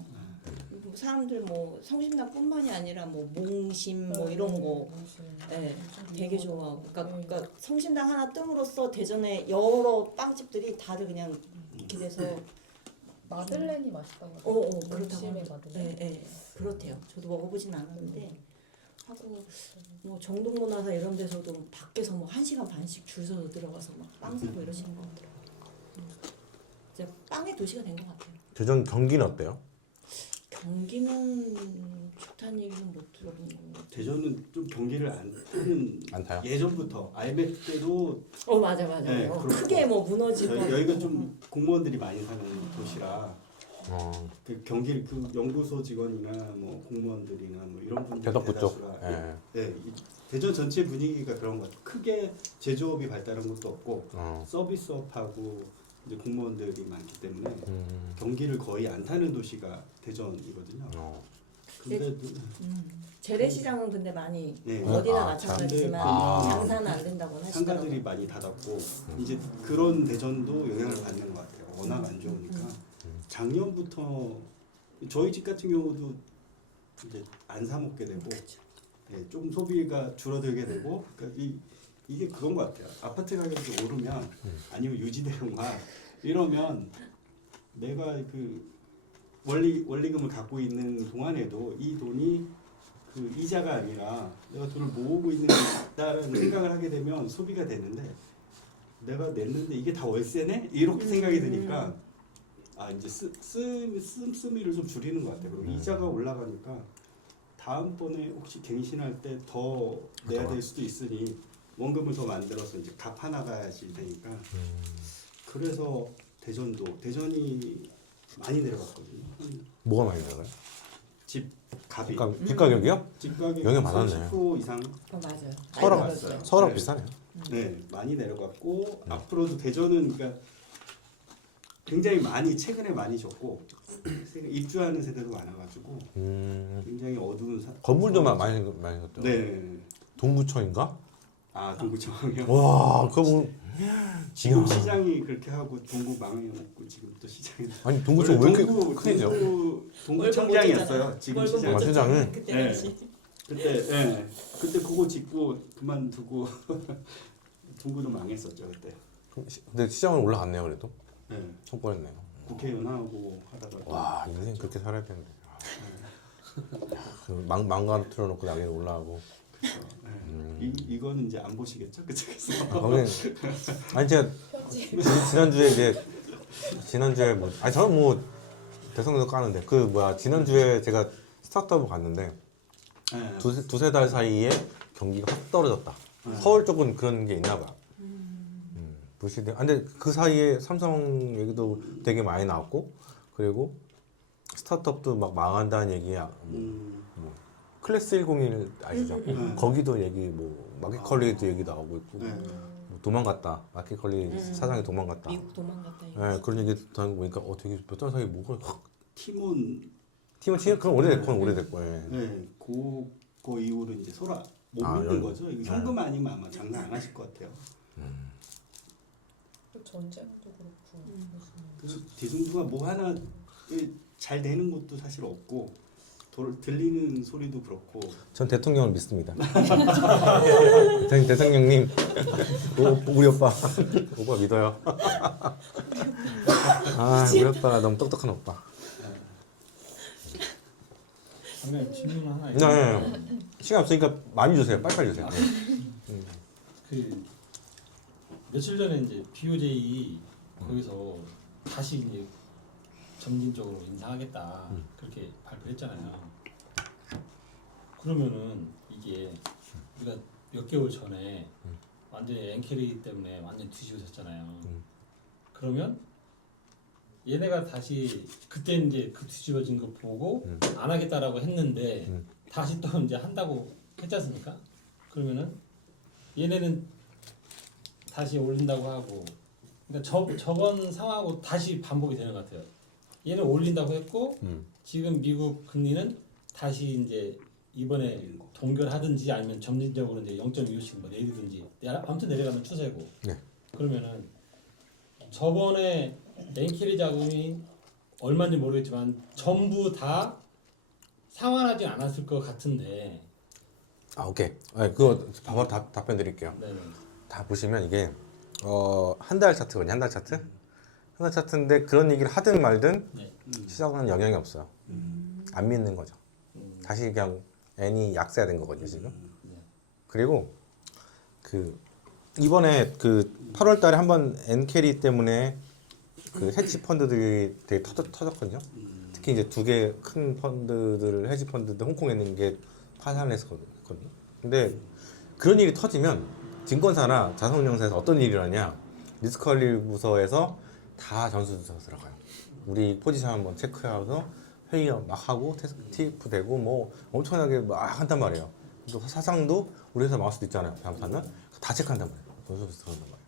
뭐 사람들 뭐 성심당뿐만이 아니라 뭐 몽심 뭐 이런 거 네, 되게 좋아하고 그러니까 성심당 하나 뜸으로써 대전에 여러 빵집들이 다들 그냥 이렇게 돼서 마들렌이 맛있다고. 그렇다고 몽심의 합니다. 마들렌. 네, 그렇대요. 저도 먹어보진 않았는데 하고 뭐 정동문화사 이런 데서도 밖에서 뭐 1시간 반씩 줄 서서 들어가서 막 빵 사고 이러시는 것 같더라고요. 이제 빵의 도시가 된 것 같아요. 대전 경기는 어때요? 경기는 좋다는 얘기는 못 들어본 것 같아요. 대전은 좀 경기를 안 타는 안 타요? 예전부터 IMF 때도 맞아. 네, 그렇고. 크게 뭐 무너지고. 여기가 좀 공무원들이 많이 사는 도시라 어, 그 경기를 그 연구소 직원이나 뭐 공무원들이나 뭐 이런 분들 대덕구 쪽. 대다수가 예. 네, 이 대전 전체 분위기가 그런 것 같아요. 크게 제조업이 발달한 것도 없고 어. 서비스업하고 이제 공무원들이 많기 때문에 경기를 거의 안 타는 도시가 대전이거든요. 어. 근데 재래시장은 근데 많이 네. 어디나 아, 마찬가지지만 아. 장사는 안 된다고는 상가들이 하시더라고요. 많이 닫았고 이제 그런 대전도 영향을 받는 것 같아요. 워낙 안 좋으니까 작년부터 저희 집 같은 경우도 이제 안 사 먹게 되고 네, 조금 소비가 줄어들게 되고 그러니까 이게 그런 것 같아요. 아파트 가격이 오르면 아니면 유지되거나 이러면 내가 그 원리금을 갖고 있는 동안에도 이 돈이 그 이자가 아니라 내가 돈을 모으고 있다는 생각을 하게 되면 소비가 되는데 내가 냈는데 이게 다 월세네? 이렇게 생각이 드니까 아 이제 씀씀이를 좀 줄이는 것 같아요. 그리고 이자가 올라가니까 다음번에 혹시 갱신할 때 더 내야 될 수도 있으니 원금을 더 만들어서 이제 갚아 나가야지 되니까 그래서 대전이 많이 내려갔거든요. 뭐가 많이 나가요? 집 값이 집 가격이요? 집 가격이 영향 받았네. 30% 이상 맞아요. 서울하고 많이 내렸어요. 서울하고 네. 비슷하네요. 네 많이 내려갔고 앞으로도 대전은 그러니까 굉장히 많이 최근에 많이 졌고 입주하는 세대도 많아가지고 굉장히 어두운 건물도 많이 샀죠. 네. 동구청인가? 아 동구청이요. 와, 그거 뭐 지금 이야. 시장이 그렇게 하고 동구 망해놓고 지금 또 시장이 아니 동구청 왜 이렇게 동구 크죠? 동구청장이었어요. 지금 월급 시장. 못 아, 시장은? 줬잖아요. 그때 네. 당시. 그때 그거 짓고 그만두고 동구도 망했었죠 그때. 근데 시장은 올라갔네요 그래도. 네. 성공했네요. 국회의원 하고 하다가 와, 인생 그렇게 살아야 되는데. 망간 틀어놓고 나중에 올라가고. 그렇죠. 네. 이거는 이제 안 보시겠죠 그쪽에서. 거기 아니 제가 지난주에 뭐 아니 저는 뭐 대성도 까는데 그 뭐야 지난주에 제가 스타트업을 갔는데 네. 두세 달 사이에 경기가 확 떨어졌다. 서울 쪽은 그런 게 있나 봐. 부시대. 근데 그 사이에 삼성 얘기도 되게 많이 나왔고 그리고 스타트업도 막 망한다는 얘기야. 클래스 101 아시죠? 거기도 얘기 뭐 마켓컬리도 얘기 나오고 있고 네. 뭐 도망갔다. 마켓컬리 사장이 도망갔다. 미국 도망갔다. 네, 그런 얘기 듣고 보니까 되게 몇 달 사이에 뭐가 확 팀은 팀은 그건 오래됐고 예. 네. 그 이후로 이제 소라 못 아, 믿는 연- 거죠. 이거 현금 아니면 아마 장난 안 하실 것 같아요. 전쟁도 그렇고 그래서 뒤숭숭한 뭐 하나 잘 되는 것도 사실 없고 들리는 소리도 그렇고 전 대통령을 믿습니다. 대통령님, 우리 오빠 믿어요. 아, 우리 오빠 너무 똑똑한 오빠. 방금 질문 하나 네, 있는데 네. 시간 없으니까 많이 주세요. 빨리빨리 주세요. 그 며칠 전에 이제 BOJ 거기서 다시 이제 점진적으로 인상하겠다 그렇게 발표했잖아요. 그러면은 이게 우리가 몇 개월 전에 완전히 엔캐리 때문에 완전 뒤집어졌잖아요. 그러면 얘네가 다시 그때 이제 그 뒤집어진 거 보고 안 하겠다라고 했는데 다시 또 이제 한다고 했지 않습니까? 그러면은 얘네는 다시 올린다고 하고 그러니까 저번 상황하고 다시 반복이 되는 것 같아요. 얘는 올린다고 했고 지금 미국 금리는 다시 이제 이번에 동결하든지 아니면 점진적으로 이제 0.25씩 뭐 내리든지 아무튼 내려가면 추세고. 네. 그러면은 저번에 엔캐리 자금이 얼마인지 모르겠지만 전부 다 상환하지 않았을 것 같은데. 아, 오케이. 네, 그거 바로 답변 드릴게요. 네네. 다 보시면 이게 한 달 차트거든요. 한 달 차트. 한 달 차트인데 그런 얘기를 하든 말든 네. 시장은 영향이 없어요. 안 믿는 거죠. 다시 그냥 N이 약세가 된 거거든요 지금. 그리고 그 이번에 그 8월 달에 한번 N 캐리 때문에 그 헤지 펀드들이 되게 터졌거든요. 특히 이제 두 개 큰 펀드들을 헤지 펀드들 홍콩에 있는 게 파산했었거든요. 근데 그런 일이 터지면 증권사나 자산운용사에서 어떤 일을 하냐? 리스크 관리 부서에서 다 전수조사 들어가요. 우리 포지션 한번 체크하고 회의 막 하고 TF 되고 뭐 엄청나게 막 한단 말이에요. 또 사상도 우리 회사 망할 수도 있잖아요. 잘못하면 다 체크한단 말이에요. 전수조사 들어간단 말이에요.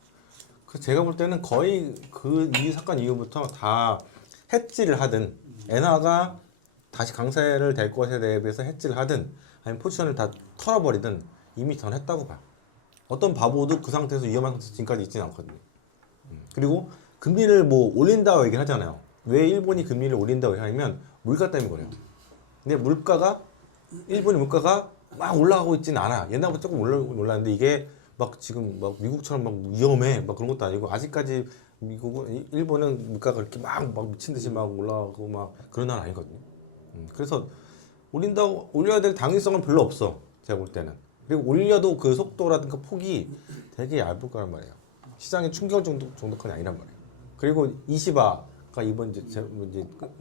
그래서 제가 볼 때는 거의 이 사건 이후부터 다 해지를 하든 엔화가 다시 강세를 될 것에 대해서 해지를 하든 아니면 포지션을 다 털어버리든 이미 전 했다고 봐요. 어떤 바보도 그 상태에서 위험한 상태에서 지금까지 있지는 않거든요. 그리고 금리를 뭐 올린다고 얘기를 하잖아요. 왜 일본이 금리를 올린다고 하냐면 물가 때문에 그래요. 근데 일본의 물가가 막 올라가고 있지는 않아. 옛날보다 조금 올랐는데 이게 막 지금 막 미국처럼 막 위험해 막 그런 것도 아니고 아직까지 일본은 물가가 그렇게 막 미친 듯이 막 올라가고 막 그런 나라 아니거든요. 그래서 올려야 될 당위성은 별로 없어. 제가 볼 때는. 그리고 올려도 그 속도라든가 폭이 되게 얇을 거란 말이에요. 시장의 충격 정도까지 아니란 말이에요. 그리고 이시바가 이번 이제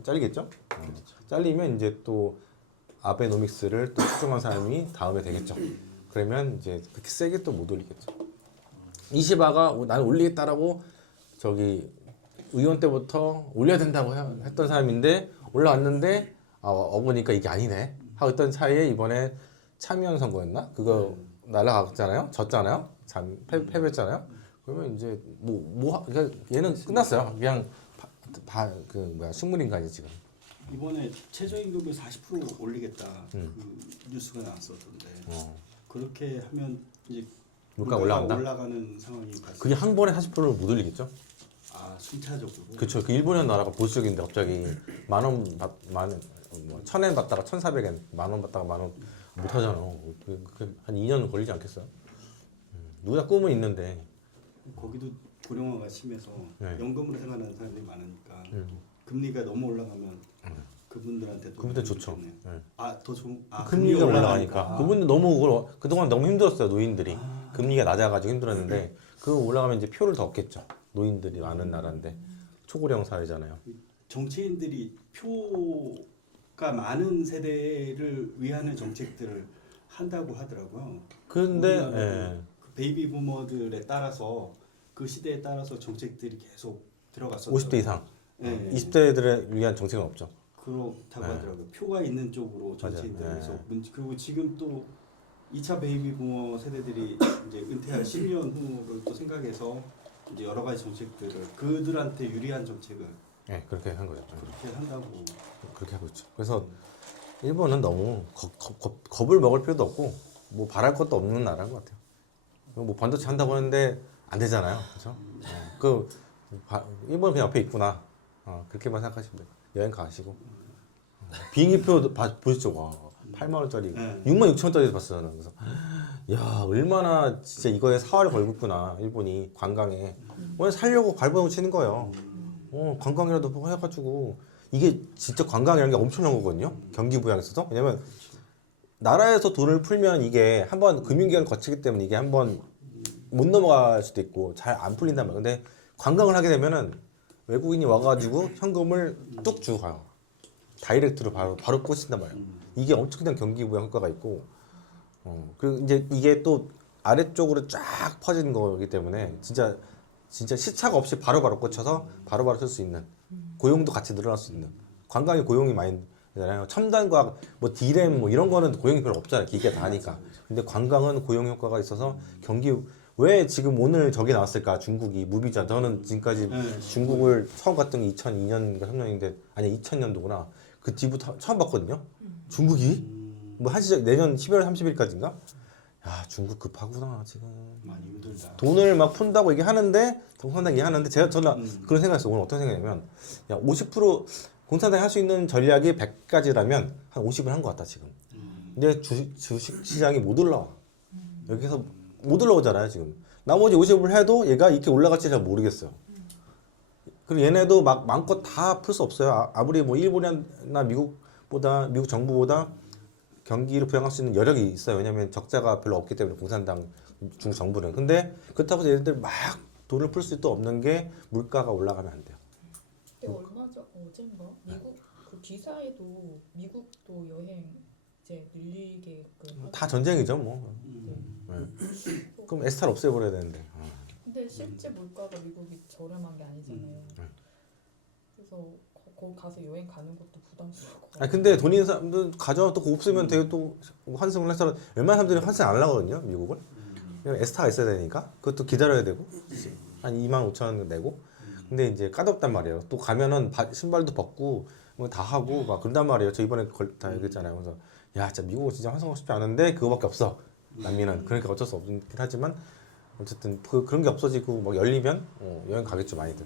잘리겠죠? 잘리면 이제 또 아베노믹스를 또 추종한 사람이 다음에 되겠죠. 그러면 이제 그렇게 세게 또 못 올리겠죠. 이시바가 나는 올리겠다라고 저기 의원 때부터 올려야 된다고 했던 사람인데 올라왔는데 보니까 이게 아니네 하고 있던 사이에 이번에 참여연 선거였나? 그거 날라갔잖아요. 졌잖아요. 패배했잖아요. 그러면 이제 그러니까 얘는 끝났어요. 그냥 식물인간이 지금. 이번에 최저임금을 40% 올리겠다 그 뉴스가 나왔었던데 그렇게 하면 이제 물가 올라간다. 올라가는 상황이 발생. 그게 한 번에 40%를 못 올리겠죠? 아 순차적으로. 그렇죠. 그 일본이라는 나라가 보수적인데 갑자기 1,000엔 받다가 1,400엔, 10,000원 받다가 10,000원 못 하잖아. 그게 한 2년 걸리지 않겠어요? 누구나 꿈은 있는데. 거기도 고령화가 심해서 네. 연금으로 생활하는 사람들이 많으니까 금리가 너무 올라가면 그분들한테 또 그분들 좋죠. 네. 더 좋은 금리가 올라가니까. 그분들 너무 그동안 너무 힘들었어요. 노인들이 금리가 낮아가지고 힘들었는데 그거 올라가면 이제 표를 더 얻겠죠. 노인들이 많은 나라인데 초고령 사회잖아요. 정치인들이 표가 많은 세대를 위하는 정책들을 한다고 하더라고요. 그런데 그 베이비 부머들에 따라서 그 시대에 따라서 정책들이 계속 들어갔었어요. 50대 이상, 네. 20대들을 위한 정책은 없죠. 그렇다고 네. 하더라고요. 표가 있는 쪽으로 정치인들에서 그리고 지금 또 2차 베이비 부머 세대들이 이제 은퇴할 10년 후를 또 생각해서 이제 여러 가지 정책들을 그들한테 유리한 정책을 네, 그렇게 한 거죠. 그렇게 한다고. 그렇게 하고 있죠. 그래서 일본은 너무 겁을 먹을 필요도 없고 뭐 바랄 것도 없는 나라인 것 같아요. 뭐 반도체 한다고 하는데 안 되잖아요, 그렇죠? 일본 그냥 옆에 있구나. 그렇게만 생각하시면 돼요. 여행 가시고 비행기표 보시죠. 와, 8만 원짜리, 6만 6천 원짜리 봤어요. 저는. 그래서 야, 얼마나 진짜 이거에 사활을 걸고 있구나. 일본이 관광에 오늘 살려고 발버둥 치는 거예요. 관광이라도 해가지고 이게 진짜 관광이라는 게 엄청난 거거든요. 경기 부양에 있어서. 왜냐면 나라에서 돈을 풀면 이게 한번 금융기관을 거치기 때문에 이게 한번 못 넘어갈 수도 있고 잘 안 풀린단 말이에요. 근데 관광을 하게 되면은 외국인이 와가지고 현금을 뚝 주고 가요. 다이렉트로 바로 꽂힌단 말이에요. 이게 엄청난 경기 부양 효과가 있고, 그리고 이제 이게 또 아래쪽으로 쫙 퍼지는 거기 때문에 진짜 시차가 없이 바로바로 꽂혀서 바로바로 쓸 수 있는, 고용도 같이 늘어날 수 있는. 관광이 고용이 많이 되잖아요. 첨단과학, 뭐 디램 뭐 이런 거는 고용이 별로 없잖아요. 기계가 다 하니까. 근데 관광은 고용 효과가 있어서 왜 지금 오늘 저게 나왔을까? 중국이 무비자. 저는 지금까지 중국을 처음 갔던 게 2002년인가 3년인데 아니 2000년도구나. 그 뒤부터 처음 봤거든요. 중국이 뭐 내년 12월 30일까지인가? 야, 중국 급하구나 지금. 많이 힘들다. 돈을 막 푼다고 얘기하는데 공산당이 하는데 저는 그런 생각했어요. 오늘 어떤 생각이냐면 야, 50% 공산당이 할 수 있는 전략이 100가지라면 한 50을 한 것 같다 지금. 근데 주식 시장이 못 올라와. 여기서 못 올라오잖아요 지금. 나머지 50을 해도 얘가 이렇게 올라갈지 잘 모르겠어요. 그리고 얘네도 막 마음껏 다 풀 수 없어요. 아무리 뭐 일본이나 미국 정부보다 경기를 부양할 수 있는 여력이 있어요. 왜냐면 적자가 별로 없기 때문에 공산당 중국 정부는. 근데 그렇다고 해서 얘네들 막 돈을 풀 수도 없는 게 물가가 올라가면 안 돼요. 근데 얼마 전 어젠가 미국 그 기사에도 미국도 여행 이제 늘리게끔 다 전쟁이죠 뭐. 음. 네. 그럼 에스타를 없애버려야 되는데. 근데 실제 물가가 미국이 저렴한 게 아니잖아요. 그래서 거기 가서 여행 가는 것도 부담스럽고. 아 근데 돈 있는 사람들 가져와 또 없으면 되게 또 환승을 해서 웬만한 사람들이 환승 안 하거든요 미국을. 그냥 에스타가 있어야 되니까 그것도 기다려야 되고 한 25,000원 내고. 근데 이제 까다롭단 말이에요. 또 가면은 신발도 벗고 뭐 다 하고 막 그런단 말이에요. 저 이번에 다 얘기했잖아요. 그래서 야 진짜 미국은 진짜 환승하고 싶지 않은데 그거밖에 없어. 남미는 그러니까 어쩔 수 없긴 하지만 어쨌든 그런 게 없어지고 막 열리면 여행 가겠죠 많이들.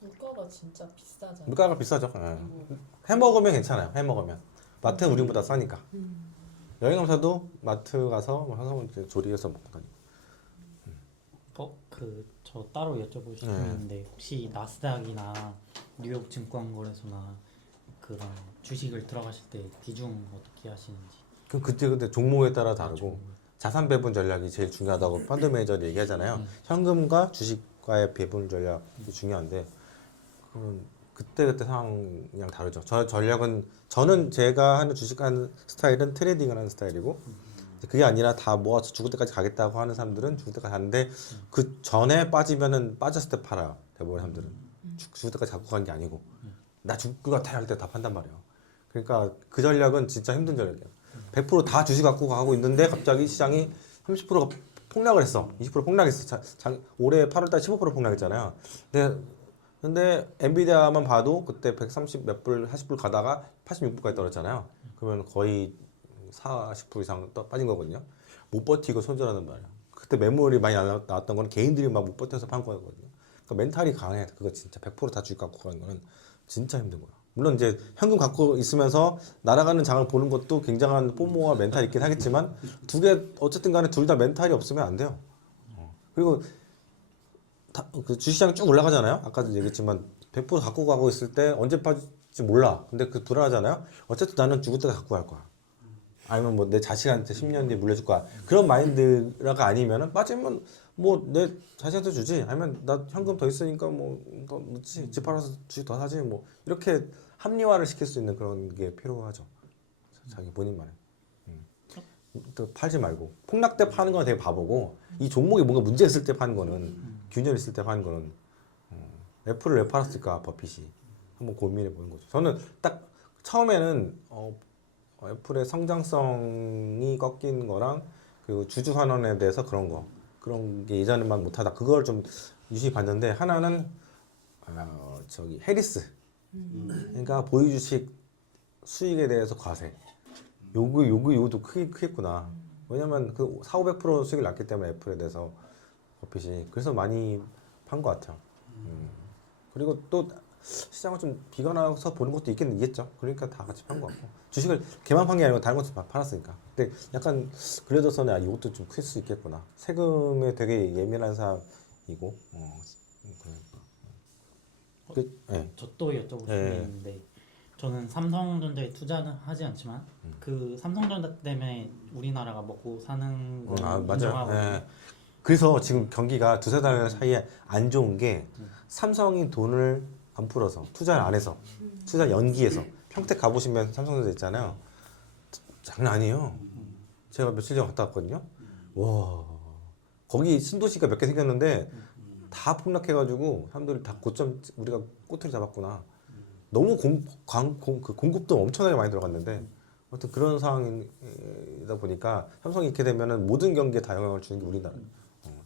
물가가 진짜 비싸잖아요. 물가가 비싸죠. 그리고 해 먹으면 괜찮아요. 해 먹으면 마트는 우리보다 싸니까. 여행하면서도 마트 가서 뭐 항상 이제 조리해서 먹고 다니고. 저 따로 여쭤보고 싶었는데 혹시 나스닥이나 뉴욕 증권거래소나 그런 주식을 들어가실 때 비중 어떻게 하시는지? 그럼 그때 종목에 따라 다르고 자산 배분 전략이 제일 중요하다고 펀드 매니저들이 얘기하잖아요. 현금과 주식과의 배분 전략이 중요한데 그건 그때 상황이랑 다르죠. 저 전략은 저는 제가 하는 주식하는 스타일은 트레이딩을 하는 스타일이고 그게 아니라 다 모아서 죽을 때까지 가겠다고 하는 사람들은 죽을 때까지 가는데 그 전에 빠지면은 빠졌을 때 팔아요. 대부분 사람들은 죽을 때까지 갖고 간 게 아니고 나 죽을 것 같아 할 때 다 판단 말이에요. 그러니까 그 전략은 진짜 힘든 전략이에요. 100% 다 주식 갖고 가고 있는데 갑자기 시장이 30%가 폭락을 했어. 20% 폭락했어. 올해 8월달 15% 폭락했잖아요. 근데 엔비디아만 봐도 그때 130 몇 불, 40불 가다가 86불까지 떨어졌잖아요. 그러면 거의 40% 이상 빠진 거거든요. 못 버티고 손절하는 말이야. 그때 매물이 많이 나왔던 건 개인들이 막 못 버텨서 판 거거든요. 그러니까 멘탈이 강해. 그거 진짜 100% 다 주식 갖고 가는 거는 진짜 힘든 거야. 물론 이제 현금 갖고 있으면서 날아가는 장을 보는 것도 굉장한 뽀모와 멘탈이 있긴 하겠지만 두 개 어쨌든 간에 둘 다 멘탈이 없으면 안 돼요. 그리고 그 주식시장 쭉 올라가잖아요. 아까도 얘기했지만 100% 갖고 가고 있을 때 언제 빠질지 몰라. 근데 그 불안하잖아요. 어쨌든 나는 죽을 때까지 갖고 갈 거야. 아니면 뭐 내 자식한테 10년 뒤에 물려줄 거야. 그런 마인드가 아니면은 빠지면 뭐 내 자식한테 주지. 아니면 나 현금 더 있으니까 뭐 더 넣지. 집 팔아서 주식 더 사지. 뭐 이렇게 합리화를 시킬 수 있는 그런 게 필요하죠. 자기 본인만의. 또 팔지 말고 폭락 때 파는 건 되게 바보고 이 종목이 뭔가 문제 있을 때 파는 거는 균열 있을 때 파는 거는 애플을 왜 팔았을까 버핏이 한번 고민해 보는 거죠. 저는 딱 처음에는 애플의 성장성이 꺾인 거랑 그리고 주주 환원에 대해서 그런 게 예전에만 못하다 그걸 좀 유심히 봤는데 하나는 저기 해리스 그러니까 보유 주식 수익에 대해서 과세 요것도 크겠구나. 왜냐면 그 4,500% 수익을 났기 때문에 애플에 대해서 버핏이 그래서 많이 판 것 같아요. 그리고 또 시장을 좀 비관해서 보는 것도 있겠죠. 그러니까 다 같이 판 것 같고 주식을 걔만 판 게 아니고 다른 것도 팔았으니까. 근데 약간 그래도서는 이것도 좀 클 수 있겠구나. 세금에 되게 예민한 사람이고 네. 저 또 여쭤보고 싶은 게 있는데 저는 삼성전자에 투자는 하지 않지만 그 삼성전자 때문에 우리나라가 먹고 사는 걸 맞아요. 인정하거든요. 네. 그래서 지금 경기가 두세 달 사이에 안 좋은 게 삼성이 돈을 안 풀어서 투자를 안 해서 투자 연기해서 평택 가보시면 삼성전자 있잖아요. 장난 아니에요. 제가 며칠 전에 갔다 왔거든요. 와 거기 신도시가 몇 개 생겼는데 다 폭락해가지고 사람들이 다 고점 우리가 꼬투리 잡았구나. 너무 공급도 엄청나게 많이 들어갔는데 아무튼 그런 상황이다 보니까 삼성이 이렇게 되면은 모든 경기에 다 영향을 주는 게 우리나라.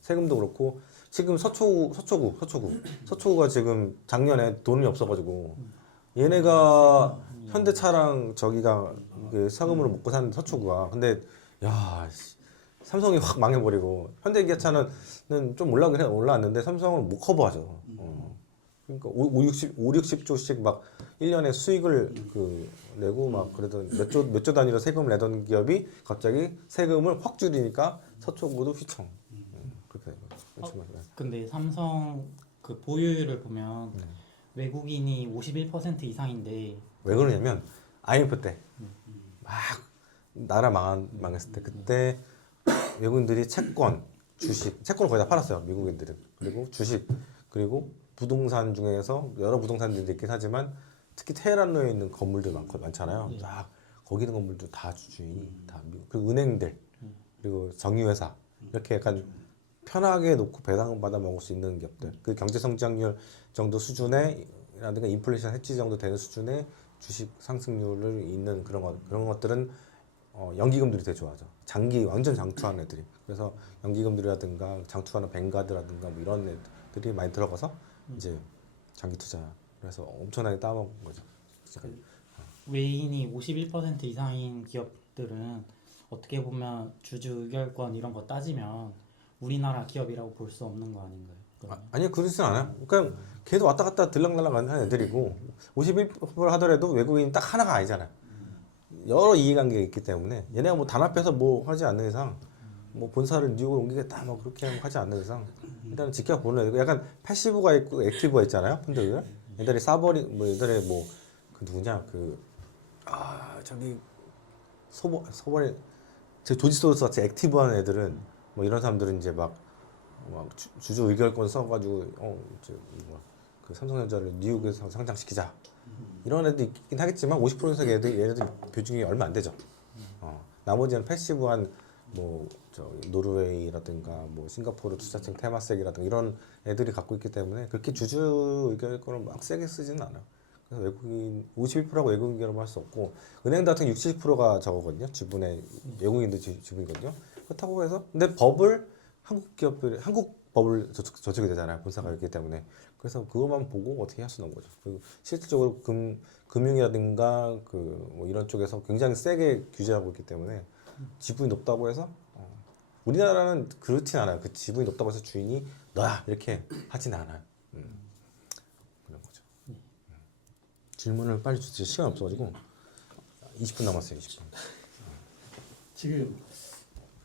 세금도 그렇고 지금 서초구가 지금 작년에 돈이 없어가지고 얘네가 현대차랑 저기가 이게 세금으로 먹고 사는 서초구가 근데 야 삼성이 확 망해버리고 현대기아차는 좀 올라왔는데 삼성은 못 커버하죠. 그러니까 5, 60조씩 막 1년에 수익을 내고 막 그러던 몇 조 단위로 세금을 내던 기업이 갑자기 세금을 확 줄이니까 서초구도 휘청. 그렇게 된 거죠. 근데 삼성 그 보유율을 보면 외국인이 51% 이상인데 왜 그러냐면 IMF 때 막 나라 망했을 때 그때 외국인들이 채권, 주식, 채권을 거의 다 팔았어요. 미국인들은. 그리고 주식 그리고 부동산 중에서 여러 부동산들이 있긴 하지만 특히 테헤란로에 있는 건물들 많잖아요. 딱 거기 있는 건물도 다 주주인이 다 미국. 그리고 은행들 그리고 정유회사 이렇게 약간 편하게 놓고 배당 받아 먹을 수 있는 기업들. 그 경제 성장률 정도 수준의라든가 인플레이션 해지 정도 되는 수준의 주식 상승률을 있는 그런 것들은 연기금들이 되게 좋아하죠. 장기 완전 장투하는 애들이. 그래서 연기금들이라든가 장투하는 뱅가드라든가 뭐 이런 애들이 많이 들어가서 이제 장기 투자. 그래서 엄청나게 따먹은 거죠. 외인이 51% 이상인 기업들은 어떻게 보면 주주 의결권 이런 거 따지면 우리나라 기업이라고 볼 수 없는 거 아닌가요? 아니요, 그렇진 않아요. 그러니까 걔도 왔다 갔다 들락날락 하는 애들이고 51% 하더라도 외국인 딱 하나가 아니잖아요. 여러 이해관계가 있기 때문에 얘네가 뭐 단합해서 뭐 하지 않는 이상 뭐 본사를 뉴욕으로 옮기겠다 뭐 그렇게 하지 않는 이상 일단 지켜보는 애들. 약간 패시브가 있고 액티브가 있잖아요. 펀드들. 옛날에 사버리 뭐 옛날에 뭐 그 누구냐 저기 소버리 조지 소로스 같이 액티브한 애들은 뭐 이런 사람들은 이제 막 주주 의결권 써가지고 그 삼성전자를 뉴욕에서 상장시키자 이런 애도 있긴 하겠지만 50% 이상 얘네들 비중이 얼마 안 되죠. 나머지는 패시브한 뭐 노르웨이라든가 뭐 싱가포르 투자청 테마섹이라든가 이런 애들이 갖고 있기 때문에 그렇게 주주 의결권을 막 세게 쓰지는 않아요. 그래서 외국인 51%라고 외국인이라고 할 수 없고 은행 같은 60%가 저거거든요. 지분의 외국인들 지분이거든요. 그렇다고 해서 근데 법을 한국 법을 저축이 되잖아요. 본사가 있기 때문에. 그래서 그것만 보고 어떻게 할 수 있는 거죠. 그리고 실질적으로 금융이라든가 뭐 이런 쪽에서 굉장히 세게 규제하고 있기 때문에 지분이 높다고 해서 우리나라는 그렇진 않아요. 그 지분이 높다고 해서 주인이 너야 이렇게 하진 않아요. 그런 거죠. 질문을 빨리 주세요. 시간 없어가지고 20분 남았어요. 20분. 지금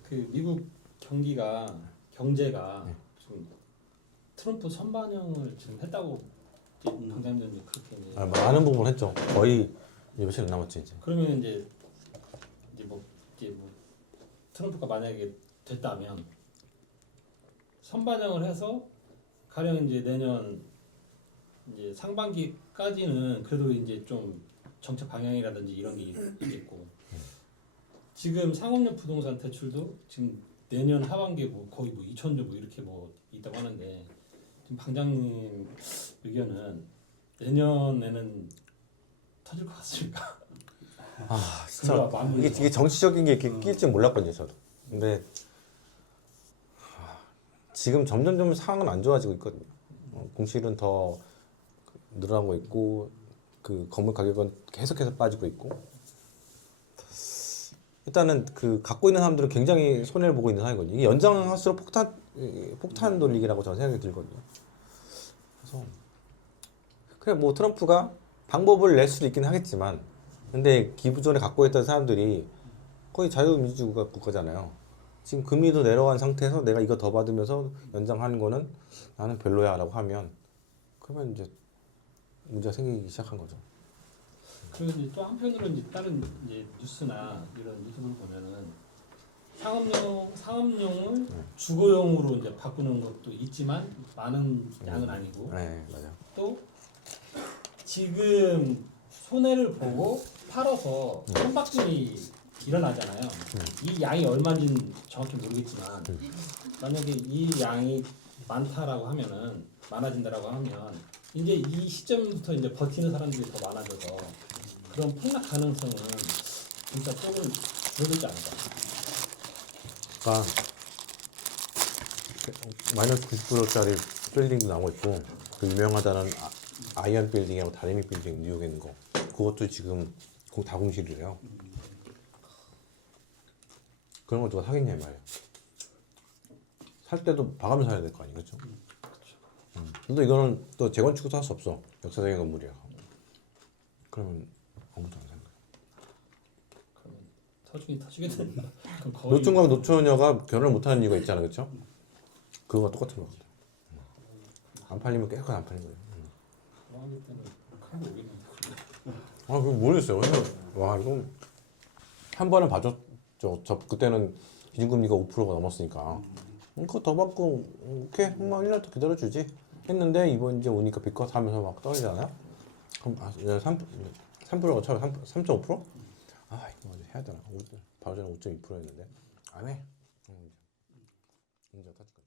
그 미국 경제가 좀 트럼프 선반영을 지금 했다고 방장님들이 그렇게 이제 많은 부분 했죠. 거의 이제 며칠 안 남았지 이제. 그러면 이제 뭐 트럼프가 만약에 됐다면 선반영을 해서 가령 이제 내년 이제 상반기까지는 그래도 이제 좀 정책 방향이라든지 이런 게 있겠고 지금 상업용 부동산 대출도 지금 내년 하반기에 뭐 거의 뭐 2천조 뭐 이렇게 뭐 있다고 하는데 지금 방장님 의견은 내년에는 터질 것 같습니까? 진짜 이게 정치적인 게 이렇게 끼일 줄 몰랐거든요, 저도. 근데 지금 점점 상황은 안 좋아지고 있거든요. 공실은 더 늘어나고 있고 그 건물 가격은 계속해서 빠지고 있고 일단은 그 갖고 있는 사람들은 굉장히 손해를 보고 있는 상황이거든요. 이게 연장할수록 폭탄 돌리기라고 저는 생각이 들거든요. 그래서 그래 뭐 트럼프가 방법을 낼 수도 있긴 하겠지만 근데 기존에 갖고 있던 사람들이 거의 자유민주주의 국가잖아요. 지금 금리도 내려간 상태에서 내가 이거 더 받으면서 연장하는 거는 나는 별로야 라고 하면 그러면 이제 문제가 생기기 시작한 거죠. 그리고 이제 또 한편으로 이제 다른 이제 뉴스나 이런 유튜브를 보면은 상업용을 주거용으로 이제 바꾸는 것도 있지만 많은 양은 아니고 네, 맞아요. 또 지금 손해를 보고 팔아서 선박들이 일어나잖아요. 이 양이 얼마인지는 정확히 모르겠지만 만약에 이 양이 많다라고 하면은 많아진다라고 하면 이제 이 시점부터 이제 버티는 사람들이 더 많아져서 그런 폭락 가능성은 진짜 조금 줄어들지 않을까. 그러니까 마이너스 90%짜리 빌딩도 나오고 있고 그 유명하다는 아이언 빌딩하고 다리미 빌딩 뉴욕에 있는 거 그것도 지금 다 공실이래요. 그런 걸 누가 사겠냐 이 말이에요. 살 때도 봐가면서 사야 될 거 아니에요, 그렇죠? 근데 이거는 또 재건축도 할 수 없어. 역사적인 건물이야. 그러면 아무도 안 사는 거야. 그러면 터지긴 터지게 된다. 그럼 거의 노총각 노처녀가 결혼을 못하는 이유가 있잖아, 그렇죠? 그거가 똑같은 거 같아. 안 팔리면 계속 안 팔린 거예요. 하기 때는 큰거 오겠는데. 그거 모르겠어요. 그래서 와 이건 한 번은 봐줬죠. 저 그때는 기준금리가 5%가 넘었으니까. 그거 더 받고 오케이, 뭐 1년 더 기다려주지. 했는데 이번 이제 오니까 비커스 하면서 막 떨어지잖아요. 그럼 3%가 처음에 3.5%? 아 이거 어디 해야 되나? 바로 전에 5.2%였는데 안 해. 문제가 터질 거야.